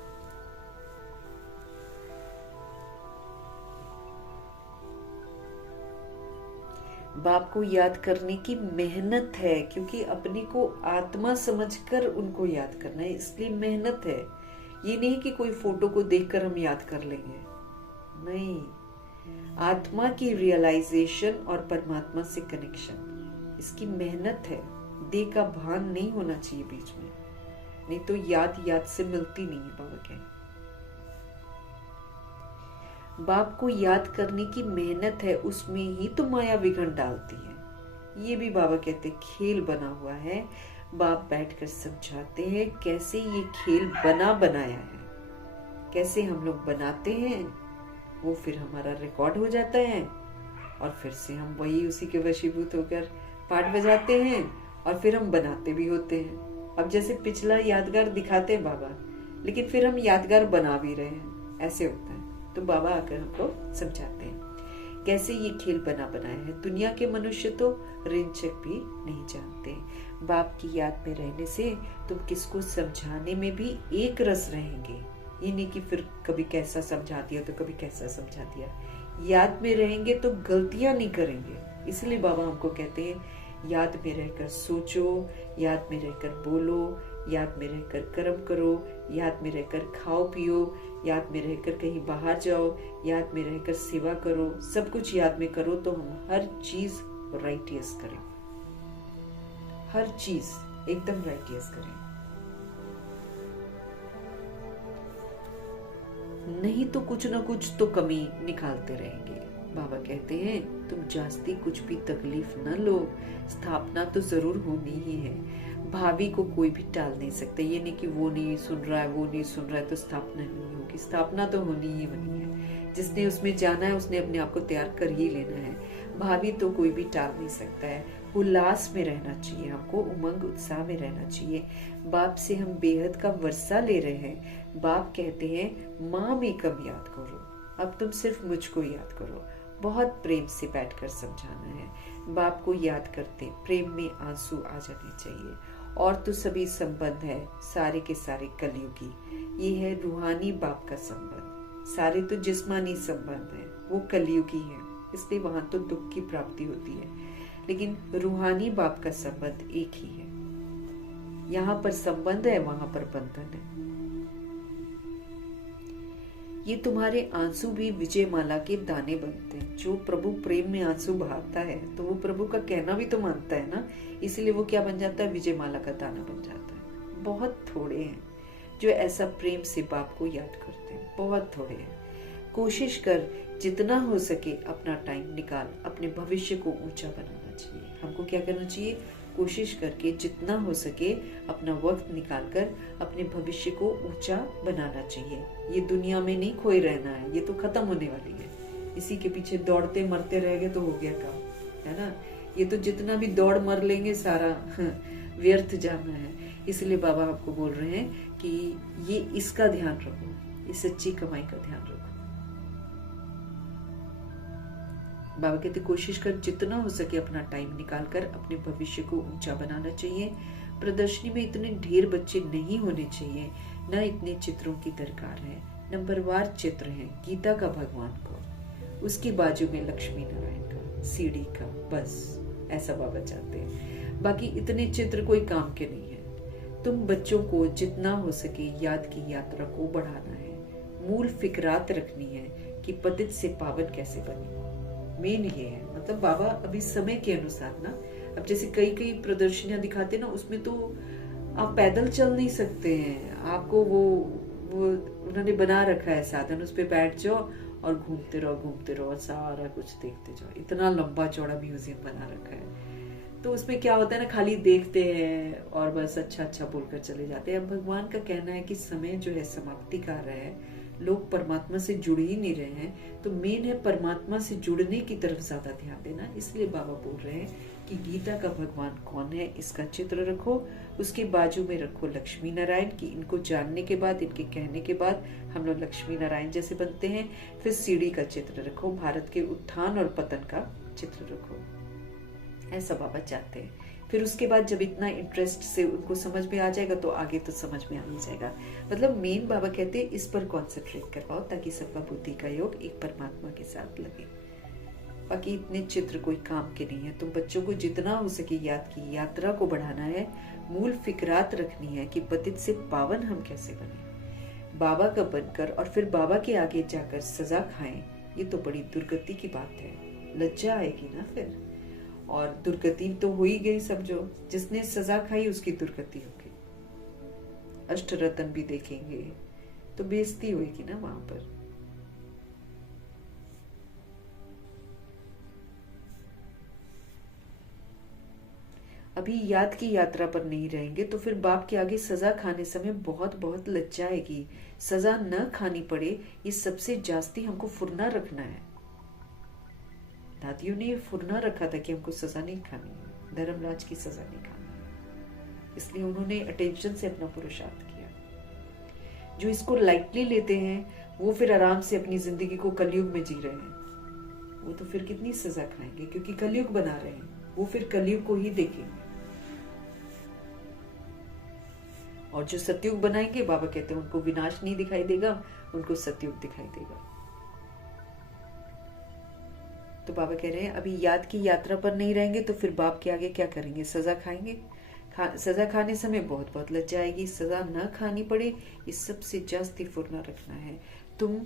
बाप को याद करने की मेहनत है, क्योंकि अपने को आत्मा समझकर उनको याद करना है, इसलिए मेहनत है। ये नहीं कि कोई फोटो को देखकर हम याद कर लेंगे, नहीं। आत्मा की रियलाइजेशन और परमात्मा से कनेक्शन, इसकी मेहनत है। देह का भान नहीं होना चाहिए बीच में, नहीं तो याद से मिलती नहीं है। बाबा कहते बाप को याद करने की मेहनत है, उसमें ही तो माया विघन डालती है। ये भी बाबा कहते खेल बना हुआ है। बाप बैठकर समझाते हैं कैसे ये खेल बना बनाया है, कैसे हम लोग बनाते हैं, वो फिर हमारा रिकॉर्ड हो जाता है और फिर से हम वही उसी के वशीभूत होकर पाठ बजाते हैं और फिर हम बनाते भी होते हैं। अब जैसे पिछला यादगार दिखाते हैं बाबा, लेकिन फिर हम यादगार बना भी रहे हैं, ऐसे होता है। तो बाबा आकर हमको समझाते हैं कैसे ये खेल बना बनाया है। दुनिया के मनुष्य तो रिंचक भी नहीं जानते। बाप की याद में रहने से तुम किसको समझाने में भी एक रस रहेंगे। ये नहीं कि फिर कभी कैसा समझा दिया तो कभी कैसा समझा दिया। याद में रहेंगे तो गलतियां नहीं करेंगे। इसलिए बाबा हमको कहते हैं याद में रहकर सोचो, याद में रहकर बोलो, याद में रहकर कर्म करो, याद में रहकर खाओ पियो, याद में रहकर कहीं बाहर जाओ, याद में रहकर सेवा करो। सब कुछ याद में करो तो हम हर चीज राइटियस करें, हर चीज एकदम राइटियस करें। नहीं तो कुछ ना कुछ तो कमी निकालते रहेंगे। बाबा कहते हैं तुम जास्ती कुछ भी तकलीफ न लो, स्थापना तो जरूर होनी ही है। भावी को कोई भी टाल नहीं सकता। ये नहीं कि वो नहीं सुन रहा है, वो नहीं सुन रहा है तो स्थापना नहीं होगी। स्थापना तो होनी ही होनी है। जिसने उसमें जाना है उसने अपने आप को तैयार कर ही लेना है। भावी तो कोई भी टाल नहीं सकता है। उल्लास में रहना चाहिए हमको, उमंग उत्साह में रहना चाहिए। बाप से हम बेहद का वर्षा ले रहे हैं। बाप कहते हैं माँ में कम याद करो, अब तुम सिर्फ मुझको याद करो। बहुत प्रेम से बैठकर समझाना है। बाप को याद करते प्रेम में आंसू आ जाने चाहिए। और तो सभी संबंध है सारे के सारे कलयुगी। ये है रूहानी बाप का संबंध। सारे तो जिस्मानी संबंध है, वो कलयुगी है, इसलिए वहां तो दुख की प्राप्ति होती है। लेकिन रूहानी बाप का संबंध एक ही है। यहाँ पर संबंध है, वहां पर बंधन है। ये तुम्हारे आंसू भी विजय माला के दाने बनते हैं। जो प्रभु प्रेम में आंसू बहाता है तो वो प्रभु का कहना भी तो मानता है ना, इसलिए वो क्या बन जाता है, विजय माला का दाना बन जाता है। बहुत थोड़े हैं जो ऐसा प्रेम से बाप को याद करते हैं, बहुत थोड़े हैं। कोशिश कर जितना हो सके अपना टाइम निकाल, अपने भविष्य को ऊंचा बनाना चाहिए। हमको क्या करना चाहिए, कोशिश करके जितना हो सके अपना वक्त निकालकर अपने भविष्य को ऊंचा बनाना चाहिए। ये दुनिया में नहीं खोए रहना है, ये तो खत्म होने वाली है। इसी के पीछे दौड़ते मरते रह गए तो हो गया काम, है ना। ये तो जितना भी दौड़ मर लेंगे सारा व्यर्थ जाना है। इसलिए बाबा आपको बोल रहे हैं कि ये इसका ध्यान रखो, इस सच्ची कमाई का ध्यान रखो। बाबा कहते कोशिश कर जितना हो सके अपना टाइम निकालकर अपने भविष्य को ऊंचा बनाना चाहिए। प्रदर्शनी में इतने ढेर बच्चे नहीं होने चाहिए, न इतने चित्रों की दरकार है। नंबरवार चित्र है गीता का भगवान को, उसकी बाजू में लक्ष्मी नारायण का, सीढ़ी का, बस ऐसा बाबा चाहते हैं। बाकी इतने चित्र कोई काम के नहीं है। तुम बच्चों को जितना हो सके याद की यात्रा को बढ़ाना है। मूल फिक्रात रखनी है कि पतित से पावन कैसे बने। मेन ये है, मतलब बाबा अभी समय के अनुसार ना, अब जैसे कई प्रदर्शनियां दिखाते ना, उसमें तो आप पैदल चल नहीं सकते हैं। आपको वो उन्होंने बना रखा है साधन, उस पे बैठ जाओ और घूमते रहो और सारा कुछ देखते जाओ। इतना लंबा चौड़ा म्यूजियम बना रखा है। तो उसमें क्या होता है ना, खाली देखते हैं और बस अच्छा बोलकर चले जाते हैं। अब भगवान का कहना है कि समय जो है समाप्ति का रहा है, लोग परमात्मा से जुड़ ही नहीं रहे हैं। तो मेन है परमात्मा से जुड़ने की तरफ ज्यादा ध्यान देना। इसलिए बाबा बोल रहे हैं कि गीता का भगवान कौन है इसका चित्र रखो, उसके बाजू में रखो लक्ष्मी नारायण की। इनको जानने के बाद, इनके कहने के बाद हम लोग लक्ष्मी नारायण जैसे बनते हैं। फिर सीढ़ी का चित्र रखो, भारत के उत्थान और पतन का चित्र रखो, ऐसा बाबा चाहते हैं। फिर उसके बाद जब इतना इंटरेस्ट से उनको समझ में आ जाएगा तो आगे तो समझ में आ ही जाएगा। मतलब मेन बाबा कहते हैं इस पर कॉन्सेंट्रेट कर पाओ ताकि सबका बुद्धि का योग एक परमात्मा के साथ लगे। बाकी इतने चित्र कोई काम के नहीं है। तुम बच्चों को जितना हो सके याद की यात्रा को बढ़ाना है। मूल फिक्रात रखनी है कि पतित से पावन हम कैसे बने, बाबा का बनकर और फिर बाबा के आगे जाकर सजा खाएं। ये तो बड़ी दुर्गति की बात है, लज्जा आएगी ना फिर। और दुर्गति तो हो ही गई, समझो जिसने सजा खाई उसकी दुर्गति होगी। अष्ट रतन भी देखेंगे तो बेइज्जती होगी ना वहां पर। अभी याद की यात्रा पर नहीं रहेंगे तो फिर बाप के आगे सजा खाने समय बहुत लज्जा आएगी। सजा न खानी पड़े, ये सबसे जास्ती हमको फुरना रखना है। दादियों ने फुरना रखा था कि हमको सजा नहीं खानी है, धर्मराज की सजा नहीं खानी है। इसलिए उन्होंने अटेंशन से अपना पुरुषार्थ किया। जो इसको लाइटली लेते हैं वो फिर आराम से अपनी जिंदगी को कलयुग में जी रहे हैं। वो तो फिर कितनी सजा खाएंगे, क्योंकि कलयुग बना रहे हैं, वो फिर कलयुग को ही देखेंगे। और जो सतयुग बनाएंगे, बाबा कहते हैं उनको विनाश नहीं दिखाई देगा, उनको सतयुग दिखाई देगा। तो बाबा कह रहे हैं अभी याद की यात्रा पर नहीं रहेंगे तो फिर बाप के आगे क्या करेंगे, सजा खाएंगे। सजा खाने समय बहुत बहुत लज्जा आएगी। सजा न खानी पड़े, इस सबसे जास्ती फुरना रखना है। तुम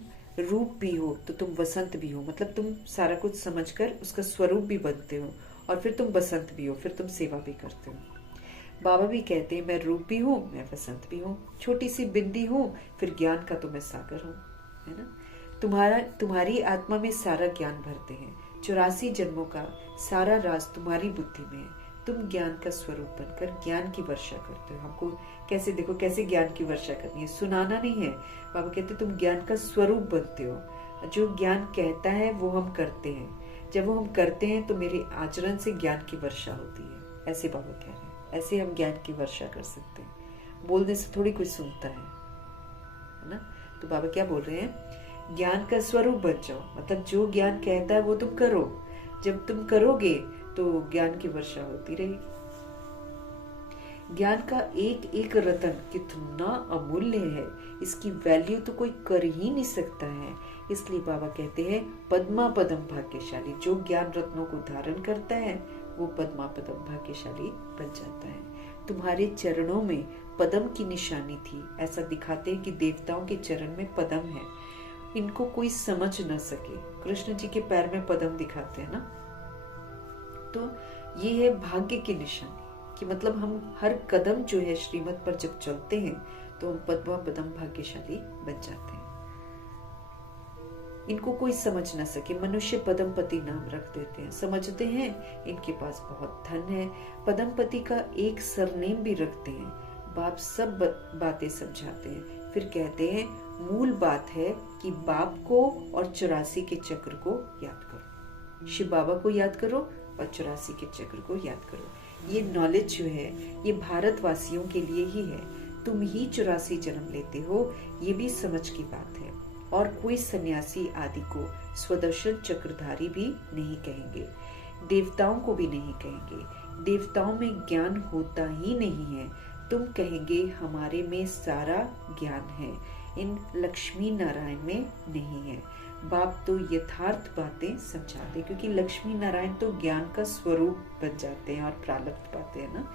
रूप भी हो तो तुम वसंत भी हो, मतलब तुम सारा कुछ समझकर उसका स्वरूप भी बनते हो, और फिर तुम बसंत भी हो, फिर तुम सेवा भी करते हो। बाबा भी कहते हैं मैं रूप भी हूँ, मैं वसंत भी हूँ, छोटी सी बिंदी हूँ, फिर ज्ञान का तो मैं सागर हूँ, है ना। तुम्हारी आत्मा में सारा ज्ञान भरते हैं। 84 जन्मों का सारा राज तुम्हारी बुद्धि में है। तुम ज्ञान का स्वरूप बनकर ज्ञान की वर्षा करते हो। हमको कैसे, देखो कैसे ज्ञान की वर्षा करनी है, सुनाना नहीं है। बाबा कहते तुम ज्ञान का स्वरूप बनते हो। जो ज्ञान कहता है वो हम करते हैं। जब वो हम करते हैं तो मेरे आचरण से ज्ञान की वर्षा होती है। ऐसे बाबा कह रहे हैं, ऐसे हम ज्ञान की वर्षा कर सकते हैं। बोलने से थोड़ी कोई सुनता है ना। तो बाबा क्या बोल रहे हैं, ज्ञान का स्वरूप बन जाओ, मतलब जो ज्ञान कहता है वो तुम करो। जब तुम करोगे तो ज्ञान की वर्षा होती रहेगी। ज्ञान का एक एक रतन कितना अमूल्य है, इसकी वैल्यू तो कोई कर ही नहीं सकता है। इसलिए बाबा कहते हैं पद्मा पदम भाग्यशाली। जो ज्ञान रत्नों को धारण करता है वो पद्मा पदम भाग्यशाली बन जाता है। तुम्हारे चरणों में पदम की निशानी थी, ऐसा दिखाते हैं कि देवताओं के चरण में पदम है। इनको कोई समझ न सके, कृष्ण जी के पैर में पदम दिखाते हैं ना। तो ये है भाग्य की निशानी, कि मतलब हम हर कदम जो है श्रीमत पर जब चलते हैं तो हम पद्मा पदम भाग्यशाली बन जाते हैं। इनको कोई समझ न सके, मनुष्य पदमपति नाम रख देते हैं, समझते हैं इनके पास बहुत धन है। पदमपति का एक सरनेम भी रखते हैं। बाप सब बातें समझाते हैं, फिर कहते हैं मूल बात है कि बाप को और 84 के चक्र को याद करो। शिव बाबा को याद करो और 84 के चक्र को याद करो। ये नॉलेज जो है ये भारतवासियों के लिए ही है। तुम ही 84 जन्म लेते हो, ये भी समझ की बात है। और कोई सन्यासी आदि को स्वदर्शन चक्रधारी भी नहीं कहेंगे, देवताओं को भी नहीं कहेंगे। देवताओं में ज्ञान होता ही नहीं है। तुम कहेंगे हमारे में सारा ज्ञान है, इन लक्ष्मी नारायण में नहीं है। बाप तो यथार्थ बातें समझाते, क्योंकि लक्ष्मी नारायण तो ज्ञान का स्वरूप बन जाते हैं और प्रारब्ध पाते हैं ना।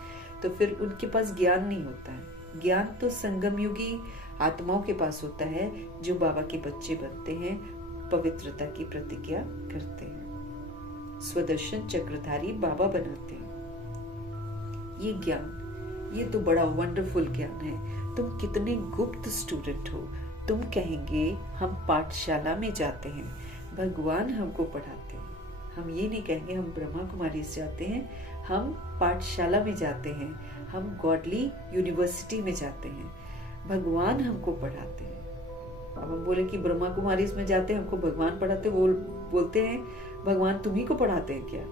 तो फिर उनके पास ज्ञान नहीं होता है। ज्ञान तो संगम युगी आत्माओं के पास होता है, जो बाबा के बच्चे बनते हैं, पवित्रता की प्रतिज्ञा करते हैं, स्वदर्शन चक्रधारी बाबा बनाते हैं। ये ज्ञान, ये तो बड़ा वंडरफुल ज्ञान है। तुम कितने गुप्त स्टूडेंट हो। तुम कहेंगे हम पाठशाला में जाते हैं, भगवान हमको पढ़ाते हैं। हम ये नहीं कहेंगे हम ब्रह्मा कुमारी से जाते हैं, हम पाठशाला में जाते हैं, हम गॉडली यूनिवर्सिटी में जाते हैं, भगवान हमको पढ़ाते हैं। अब हम बोले कि ब्रह्मा कुमारी में जाते हैं, हमको भगवान पढ़ाते, वो बोलते हैं भगवान तुम्ही को पढ़ाते हैं क्या?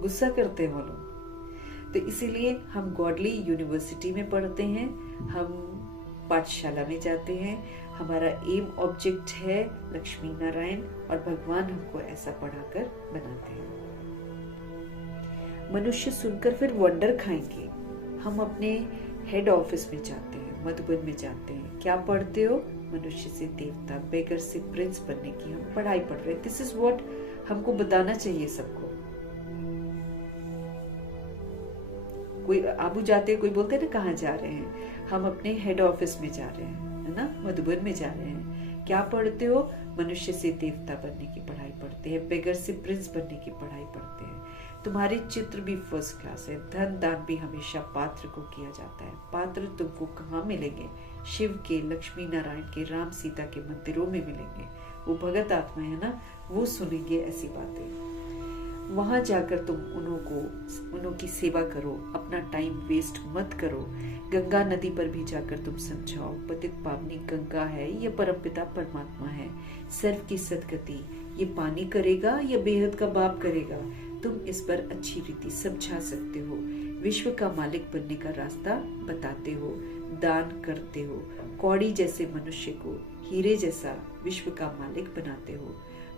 गुस्सा करते हैं वो लोग। तो इसीलिए हम गॉडली यूनिवर्सिटी में पढ़ते हैं, हम पाठशाला में जाते हैं। हमारा एम ऑब्जेक्ट है लक्ष्मी नारायण, और भगवान हमको ऐसा पढ़ाकर बनाते हैं। मनुष्य सुनकर फिर वंडर खाएंगे। हम अपने हेड ऑफिस में जाते हैं, मधुबन में जाते हैं। क्या पढ़ते हो? मनुष्य से देवता, बेगर से प्रिंस बनने की हम पढ़ाई पढ़ रहे हैं। दिस इज व्हाट हमको बताना चाहिए सबको। कोई आबू जाते हैं, कोई बोलते हैं ना कहाँ जा रहे हैं, हम अपने हेड ऑफिस में जा रहे हैं, है ना, मधुबन में जा रहे हैं। क्या पढ़ते हो? मनुष्य से देवता बनने की पढ़ाई पढ़ते हैं, बेगर से प्रिंस बनने की पढ़ाई पढ़ते हैं। तुम्हारे चित्र भी फर्स्ट क्लास है। धन दान भी हमेशा पात्र को किया जाता है। पात्र तुमको कहाँ मिलेंगे? शिव के, लक्ष्मी नारायण के, राम सीता के मंदिरों में मिलेंगे। वो भगत आत्मा है ना, वो सुनेंगे ऐसी बातें। वहां जाकर तुम उन्हों की सेवा करो, अपना टाइम वेस्ट मत करो। गंगा नदी पर भी जाकर तुम समझाओ, पतित पावनी गंगा है, ये परमपिता परमात्मा है, सर्व की सदगति ये पानी करेगा या बेहद का बाप करेगा। तुम इस पर अच्छी रीति समझा सकते हो। विश्व का मालिक बनने का रास्ता बताते हो, दान करते हो, कौड़ी जैसे मनुष्य को हीरे जैसा विश्व का मालिक बनाते हो।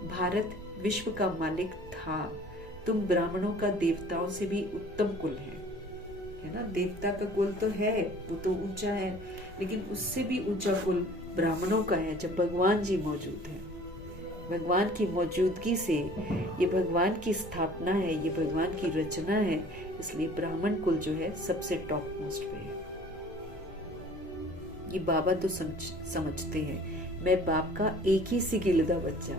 भारत विश्व का मालिक था, तुम ब्राह्मणों का देवताओं से भी उत्तम कुल है ना। देवता का कुल तो है, वो तो ऊंचा है, लेकिन उससे भी ऊंचा कुल ब्राह्मणों का है जब भगवान जी मौजूद है। भगवान की मौजूदगी से ये भगवान की स्थापना है, ये भगवान की रचना है, इसलिए ब्राह्मण कुल जो है सबसे टॉप मोस्ट पे है। ये बाबा तो समझते हैं मैं बाप का एक ही सिगिलदा बच्चा,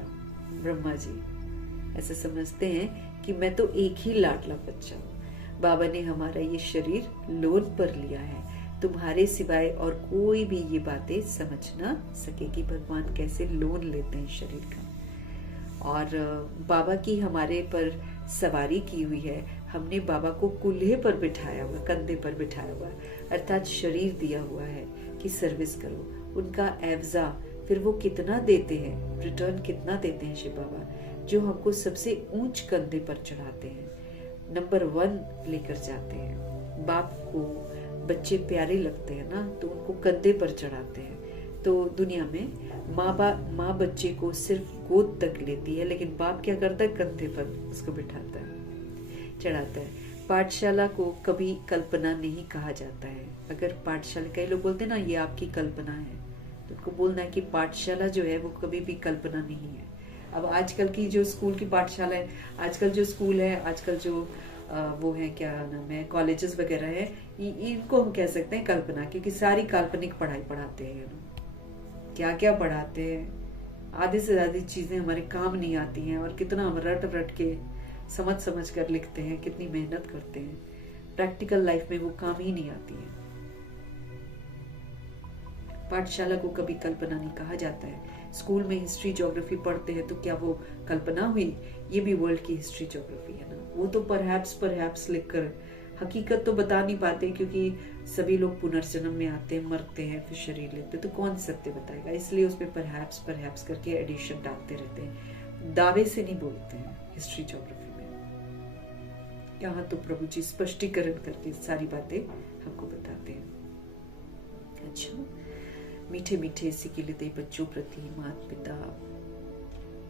ब्रह्मा जी ऐसे समझते हैं कि मैं तो एक ही लाडला बच्चा हूँ। बाबा ने हमारा ये शरीर लोन पर लिया है, तुम्हारे सिवाय और कोई भी ये बातें समझ ना सके कि भगवान कैसे लोन लेते हैं शरीर का। और बाबा की हमारे पर सवारी की हुई है, हमने बाबा को कुल्हे पर बिठाया हुआ, कंधे पर बिठाया हुआ, अर्थात शरीर दिया हुआ है कि सर्विस करो। उनका एवजा फिर वो कितना देते हैं, रिटर्न कितना देते हैं शिव बाबा, जो हमको सबसे ऊंच कंधे पर चढ़ाते हैं, नंबर 1 लेकर जाते हैं। बाप को बच्चे प्यारे लगते हैं ना, तो उनको कंधे पर चढ़ाते हैं। तो दुनिया में माँ बच्चे को सिर्फ गोद तक लेती है, लेकिन बाप क्या करता है, कंधे पर उसको बिठाता है, चढ़ाता है। पाठशाला को कभी कल्पना नहीं कहा जाता है। अगर पाठशाला, कई लोग बोलते हैं ना ये आपकी कल्पना है, तो उनको बोलना है कि पाठशाला जो है वो कभी भी कल्पना नहीं है। अब आजकल की जो स्कूल की पाठशाला है, आजकल जो स्कूल है, आजकल जो वो है, क्या नाम है, कॉलेजेस वगैरह है, इनको हम कह सकते हैं कल्पना, क्योंकि सारी काल्पनिक पढ़ाई पढ़ाते हैं। क्या क्या पढ़ाते हैं, आधे से ज्यादा चीजें हमारे काम नहीं आती हैं, और कितना हम रट रट के समझ कर लिखते हैं, कितनी मेहनत करते हैं, प्रैक्टिकल लाइफ में वो काम ही नहीं आती है। पाठशाला को कभी कल्पना नहीं कहा जाता है। स्कूल में हिस्ट्री ज्योग्राफी पढ़ते हैं तो क्या वो कल्पना हुई? ये भी वर्ल्ड की हिस्ट्री ज्योग्राफी है ना। वो तो परहैप्स लिखकर हकीकत तो बता नहीं पाते, क्योंकि सभी लोग पुनर्जन्म में आते हैं, मरते हैं, फिर शरीर लेते, तो कौन सत्य बताएगा। इसलिए उसमें परहैप्स करके एडिशन डालते रहते हैं, दावे से नहीं बोलते हैं हिस्ट्री ज्योग्राफी में। यहाँ तो प्रभु जी स्पष्टीकरण करके सारी बातें हमको बताते हैं। अच्छा, मीठे मीठे सिकिलते बच्चों प्रति माता पिता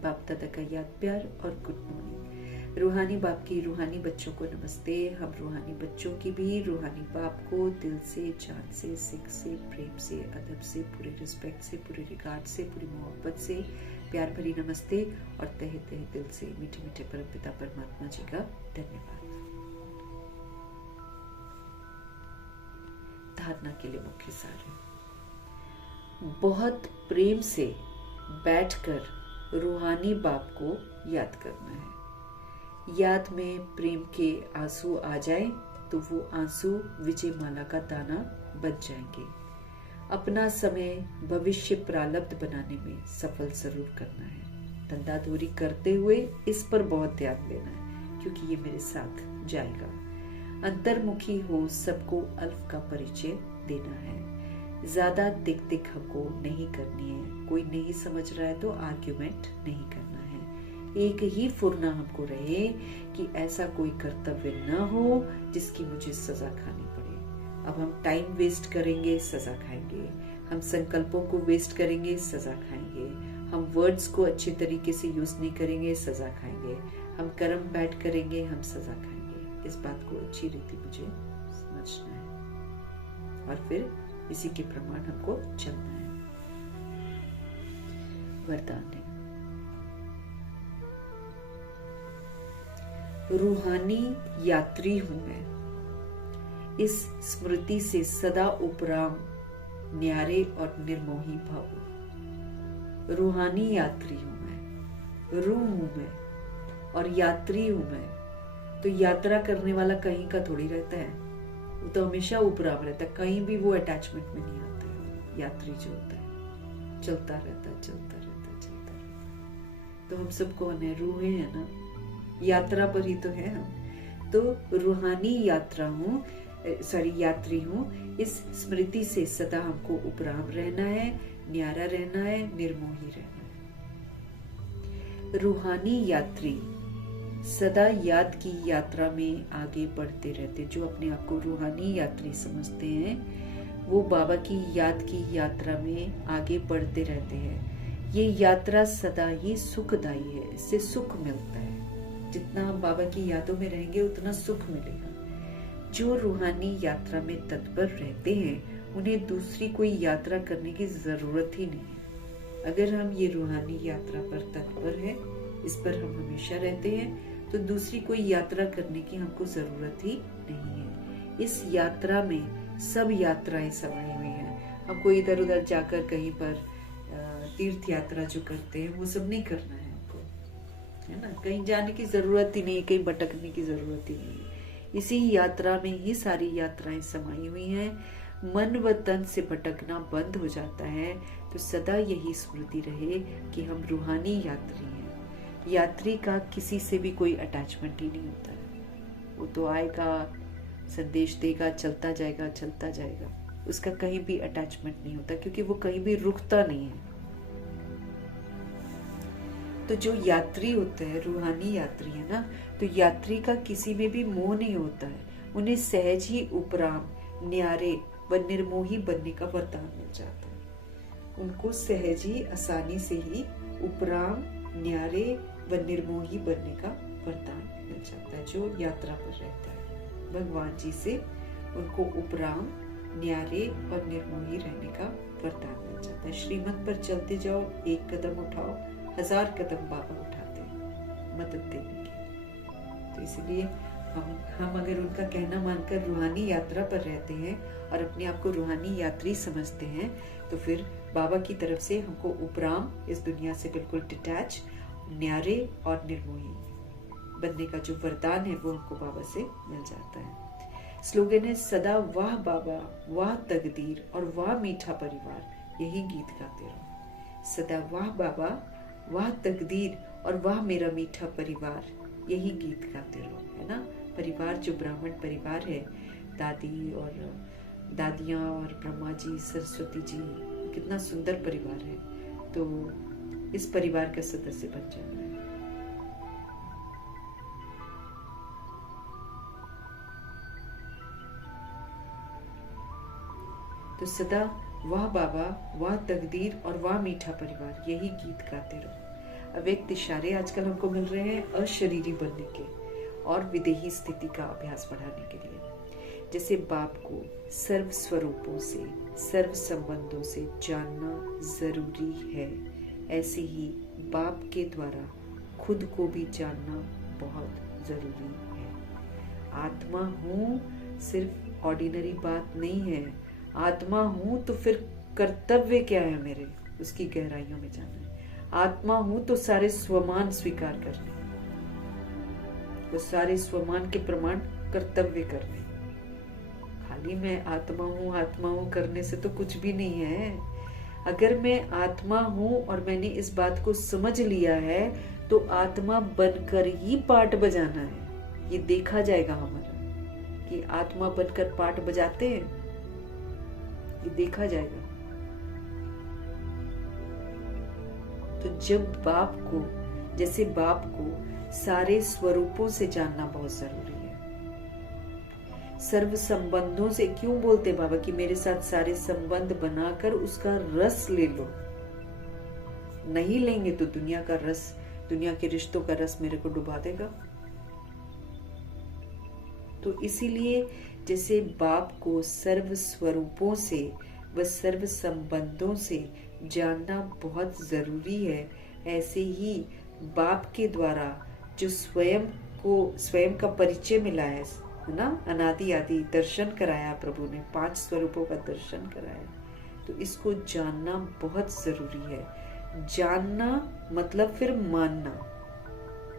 बाप दादा का याद प्यार और गुड मॉर्निंग। रूहानी बाप की रूहानी बच्चों को नमस्ते। हम रूहानी बच्चों की भी रूहानी बाप को दिल से, जान से, सिख से, प्रेम से, अदब से, पूरे रिस्पेक्ट से, पूरे रिगार्ड से, पूरी मोहब्बत से प्यार भरी नमस्ते, और तहे तहे दिल से मीठे मीठे परम पिता परमात्मा जी का धन्यवाद। धारणा के लिए मुख्य सार है, बहुत प्रेम से बैठकर रूहानी बाप को याद करना है। याद में प्रेम के आंसू आ जाए तो वो आंसू विजय माला का दाना बन जाएंगे। अपना समय भविष्य प्रारब्ध बनाने में सफल जरूर करना है। धंधाधोरी करते हुए इस पर बहुत ध्यान देना है, क्योंकि ये मेरे साथ जाएगा। अंतर्मुखी हो सबको अल्फ का परिचय देना है। ज्यादा तिक हमको नहीं करनी है। कोई नहीं समझ रहा है तो आर्ग्यूमेंट नहीं करना है। एक ही फुरना हमको रहे कि ऐसा कोई कर्तव्य न हो जिसकी मुझे सजा खानी पड़े। अब हम टाइम वेस्ट करेंगे, सजा खाएंगे। हम संकल्पों को वेस्ट करेंगे, सजा खाएंगे। हम वर्ड्स को अच्छे तरीके से यूज नहीं करेंगे, सजा खाएंगे। हम कर्म बैठ करेंगे, हम सजा खाएंगे। इस बात को अच्छी रीति मुझे समझना है, और फिर इसी के प्रमाण हमको चलना है। वरदान है, रूहानी यात्री हूं मैं, इस स्मृति से सदा उपराम न्यारे और निर्मोही भव। रूहानी यात्री हूं मैं, रूह हूं मैं और यात्री हूं मैं। तो यात्रा करने वाला कहीं का थोड़ी रहता है, वो तो हमेशा उपराम रहता है, कहीं भी वो अटैचमेंट में नहीं आता है। यात्री जो होता है चलता रहता है, चलता रहता है, चलता रहता है। तो हम सब कौन है? रूहें है ना, यात्रा पर ही तो है हम। तो रूहानी यात्रा हूँ, यात्री हूँ। इस स्मृति से सदा हमको उपराम रहना है, न्यारा रहना है, निर्मोही रहना है। रूहानी यात्री सदा याद की यात्रा में आगे बढ़ते रहते। जो अपने आप को रूहानी यात्री समझते हैं वो बाबा की याद की यात्रा में आगे बढ़ते रहते हैं। ये यात्रा सदा ही सुखदायी है, इससे सुख मिलता है। जितना हम बाबा की यादों में रहेंगे उतना सुख मिलेगा। जो रूहानी यात्रा में तत्पर रहते हैं उन्हें दूसरी कोई यात्रा करने की जरूरत ही नहीं है। अगर हम ये रूहानी यात्रा पर तत्पर हैं, इस पर हम हमेशा रहते हैं, तो दूसरी कोई यात्रा करने की हमको जरूरत ही नहीं है। इस यात्रा में सब यात्राएं समाई हुई हैं। हमको इधर उधर जाकर कहीं पर तीर्थ यात्रा जो करते हैं वो सब नहीं करना है हमको, है ना। कहीं जाने की जरूरत ही नहीं है, कहीं भटकने की जरूरत ही नहीं है। इसी यात्रा में ही सारी यात्राएं समाई हुई हैं। मन व तन से भटकना बंद हो जाता है तो सदा यही स्मृति रहे कि हम रूहानी यात्री हैं। यात्री का किसी से भी कोई अटैचमेंट ही नहीं होता है। वो तो आएगा, संदेश देगा, चलता जाएगा, उसका कहीं भी अटैचमेंट नहीं होता, क्योंकि वो कहीं भी रुकता नहीं है। तो जो यात्री होते हैं, रूहानी यात्री है ना, तो यात्री का किसी में भी मोह नहीं होता है। उन्हें सहज ही उपराम, न्यारे व निर्मोही बनने का वरदान मिल जाता है। उनको सहज ही, आसानी से ही उपराम, न्यारे व निर्मोही बनने का वरदान मिल जाता है। जो यात्रा पर रहता है भगवान जी से, उनको उपराम, न्यारे और निर्मोही रहने का वरदान मिल जाता है। श्रीमत पर चलते जाओ, एक कदम उठाओ, 1000 कदम बाबा उठाते हैं मदद देने की। तो इसलिए हम अगर उनका कहना मानकर रूहानी यात्रा पर रहते हैं और अपने आप को रूहानी यात्री समझते हैं, तो फिर बाबा की तरफ से हमको उपराम, इस दुनिया से बिल्कुल डिटैच, न्यारे और निर्मोही बनने का जो वरदान है वो हमको बाबा से मिल जाता है। स्लोगन है सदा वाह बाबा, वाह तकदीर और वाह मीठा परिवार, यही गीत गाते रहो। सदा वाह बाबा, वाह तकदीर और वाह मेरा मीठा परिवार, यही गीत गाते रहो, है ना। परिवार जो ब्राह्मण परिवार है, दादी और दादियाँ और ब्रह्मा जी, सरस्वती जी, कितना सुंदर परिवार है। तो इस परिवार का सदस्य बन जाना है। तो सदा वाह बाबा, वाह तकदीर और वाह मीठा परिवार, यही गीत गाते रहो। अव्यक्त इशारे आजकल हमको मिल रहे हैं अशरीरी बनने के और विदेही स्थिति का अभ्यास बढ़ाने के लिए। जैसे बाप को सर्व स्वरूपों से, सर्व संबंधों से जानना जरूरी है, ऐसे ही बाप के द्वारा खुद को भी जानना बहुत जरूरी है। आत्मा हूँ सिर्फ ऑर्डिनरी बात नहीं है। आत्मा हूं तो फिर कर्तव्य क्या है मेरे, उसकी गहराइयों में जाना है। आत्मा हूं तो सारे स्वमान स्वीकार करने, तो सारे स्वमान के प्रमाण कर्तव्य करने। खाली मैं आत्मा हूं करने से तो कुछ भी नहीं है। अगर मैं आत्मा हूं और मैंने इस बात को समझ लिया है, तो आत्मा बनकर ही पाठ बजाना है। ये देखा जाएगा हमारा कि आत्मा बनकर पाठ बजाते हैं, ये देखा जाएगा। तो जब बाप को, जैसे बाप को सारे स्वरूपों से जानना बहुत जरूरी है। सर्व संबंधों से क्यों बोलते बाबा कि मेरे साथ सारे संबंध बनाकर उसका रस ले लो। नहीं लेंगे तो दुनिया का रस, दुनिया के रिश्तों का रस मेरे को डुबा देगा। तो इसीलिए जैसे बाप को सर्व स्वरूपों से व सर्व संबंधों से जानना बहुत जरूरी है, ऐसे ही बाप के द्वारा जो स्वयं का परिचय मिला है ना, अनादि आदि दर्शन कराया प्रभु ने, 5 स्वरूपों का दर्शन कराया, तो इसको जानना बहुत जरूरी है। जानना मतलब फिर मानना,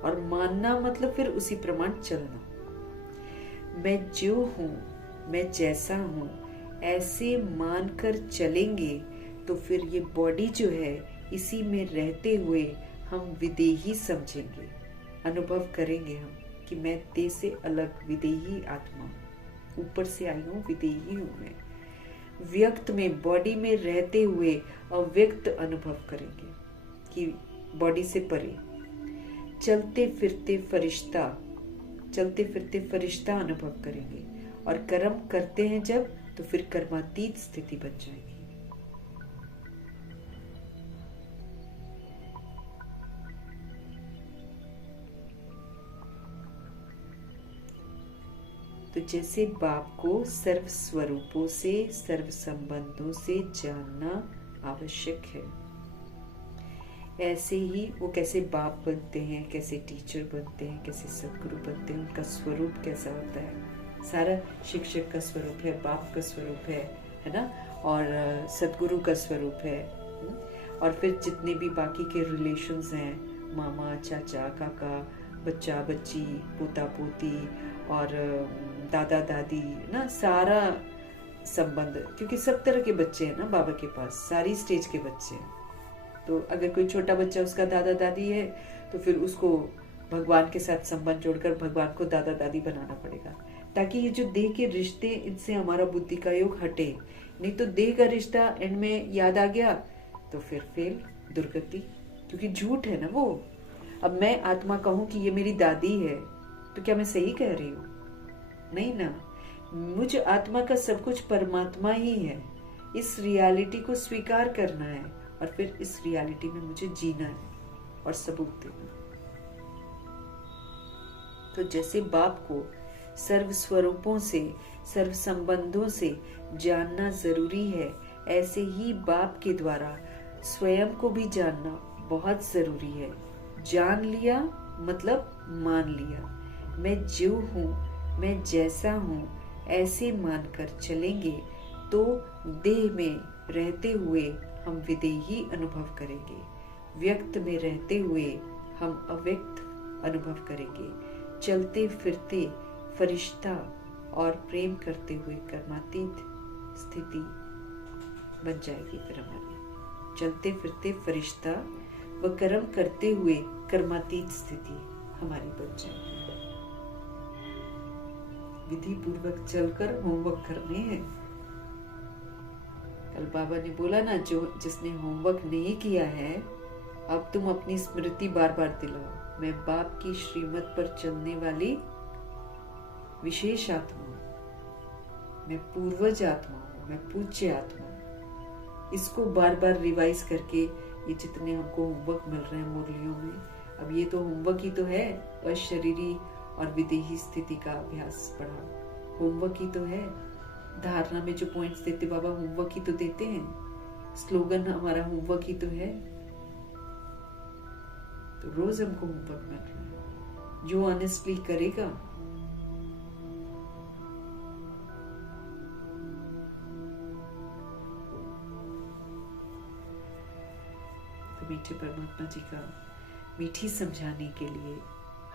और मानना मतलब फिर उसी प्रमाण चलना। मैं जो हूं, मैं जैसा हूं, ऐसे मानकर चलेंगे तो फिर ये बॉडी जो है, इसी में रहते हुए हम विदेही समझेंगे, अनुभव करेंगे हम कि मैं देह से अलग विदेही आत्मा, ऊपर से आई हूँ, विदेही हूँ मैं। व्यक्त में, बॉडी में रहते हुए अव्यक्त अनुभव करेंगे कि बॉडी से परे चलते फिरते फरिश्ता अनुभव करेंगे। और कर्म करते हैं जब, तो फिर कर्मातीत स्थिति बन जाएगी। तो जैसे बाप को सर्व स्वरूपों से, सर्व संबंधों से जानना आवश्यक है, ऐसे ही वो कैसे बाप बनते हैं, कैसे टीचर बनते हैं, कैसे सदगुरु बनते हैं, उनका स्वरूप कैसा होता है। सारा शिक्षक का स्वरूप है, बाप का स्वरूप है ना, और सदगुरु का स्वरूप है। और फिर जितने भी बाकी के रिलेशंस हैं, मामा, चाचा, काका, बच्चा, बच्ची, पोता, पोती और दादा, दादी ना, सारा संबंध, क्योंकि सब तरह के बच्चे हैं ना बाबा के पास, सारी स्टेज के बच्चे हैं। तो अगर कोई छोटा बच्चा उसका दादा दादी है तो फिर उसको भगवान के साथ संबंध जोड़कर भगवान को दादा दादी बनाना पड़ेगा, ताकि ये जो देह के रिश्ते, इनसे हमारा बुद्धि का योग हटे। नहीं तो देह का रिश्ता एंड में याद आ गया तो फिर फेल, दुर्गति, क्योंकि झूठ है ना वो। अब मैं आत्मा कहूं कि ये मेरी दादी है तो क्या मैं सही कह रही हूँ? नहीं ना, मुझ आत्मा का सब कुछ परमात्मा ही है। इस रियलिटी को स्वीकार करना है और फिर इस रियलिटी में मुझे जीना है और सबूत देना। तो जैसे बाप को सर्व स्वरूपों से, सर्व संबंधों से जानना जरूरी है, ऐसे ही बाप के द्वारा स्वयं को भी जानना बहुत जरूरी है। जान लिया मतलब मान लिया। मैं जो हूँ, मैं जैसा हूँ, ऐसे मानकर चलेंगे तो देह में रहते हुए हम विदेही अनुभव करेंगे, व्यक्त में रहते हुए हम अव्यक्त अनुभव करेंगे, चलते फिरते फरिश्ता और प्रेम करते हुए कर्मातीत स्थिति बन जाएगी। फिर हमारी चलते फिरते फरिश्ता व कर्म करते हुए कर्मातीत स्थिति हमारी बन जाएगी। विधि पूर्वक चलकर होमवर्क करने हैं। कल बाबा ने बोला ना, जो जिसने होमवर्क नहीं किया है, अब तुम अपनी स्मृति बार बार दिलाओ। मैं बाप की श्रीमत पर चलने वाली विशेष आत्मा हूँ, मैं पूर्वज आत्मा हूँ, मैं पूज्य आत्मा हूँ। इसको बार बार रिवाइज करके, ये जितने हमको होमवर्क मिल रहे हैं मुरलियों में, अब ये तो होमवर्क ही तो है, अशरीरी और विदेही स्थिति का अभ्यास पढ़ाओ, होमवर्क ही तो है। धारणा में जो पॉइंट्स देते बाबा, होमवर्क ही तो देते हैं। स्लोगन हमारा होमवर्क ही तो है। तो रोज हमको होमवर्क मिल रहा है। जो ऑनेस्टली करेगा तो मीठे परमात्मा जी का मीठी समझाने के लिए,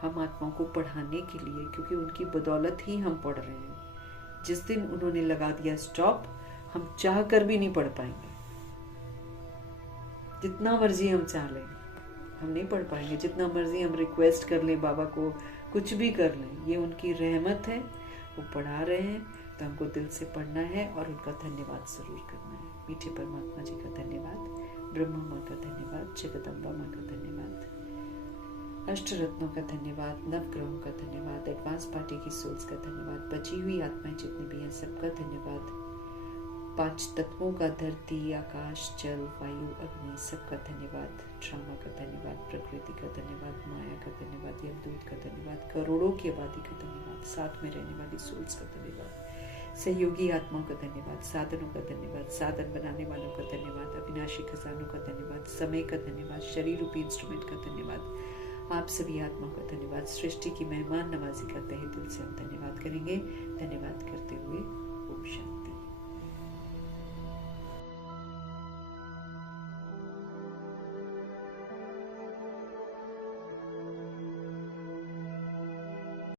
हम आत्माओं को पढ़ाने के लिए, क्योंकि उनकी बदौलत ही हम पढ़ रहे हैं। जिस दिन उन्होंने लगा दिया स्टॉप, हम चाह कर भी नहीं पढ़ पाएंगे। जितना मर्जी हम चाह लें, हम नहीं पढ़ पाएंगे। जितना मर्जी हम रिक्वेस्ट कर लें बाबा को, कुछ भी कर लें, ये उनकी रहमत है। वो पढ़ा रहे हैं तो हमको दिल से पढ़ना है और उनका धन्यवाद जरूर करना है। मीठे परमात्मा जी का धन्यवाद, ब्रह्मा माँ का धन्यवाद, जगदम्बा माँ का धन्यवाद, अष्ट रत्नों का धन्यवाद, नवग्रहों का धन्यवाद, एडवांस पार्टी की सोल्स का धन्यवाद, बची हुई आत्माएं जितनी भी हैं सबका धन्यवाद, पांच तत्वों का, धरती, आकाश, जल, वायु, अग्नि, सबका धन्यवाद, ड्रामा का धन्यवाद, प्रकृति का धन्यवाद, माया का धन्यवाद, यमदूत का धन्यवाद, करोड़ों की आबादी का धन्यवाद, साथ में रहने वाली सोल्स का धन्यवाद, सहयोगी आत्माओं का धन्यवाद, साधनों का धन्यवाद, साधन बनाने वालों का धन्यवाद, अविनाशी खजानों का धन्यवाद, समय का धन्यवाद, शरीर रूपी इंस्ट्रूमेंट का धन्यवाद, आप सभी आत्माओं का धन्यवाद। सृष्टि की मेहमान नवाजी का तहे दिल से हम धन्यवाद करेंगे। धन्यवाद करते हुए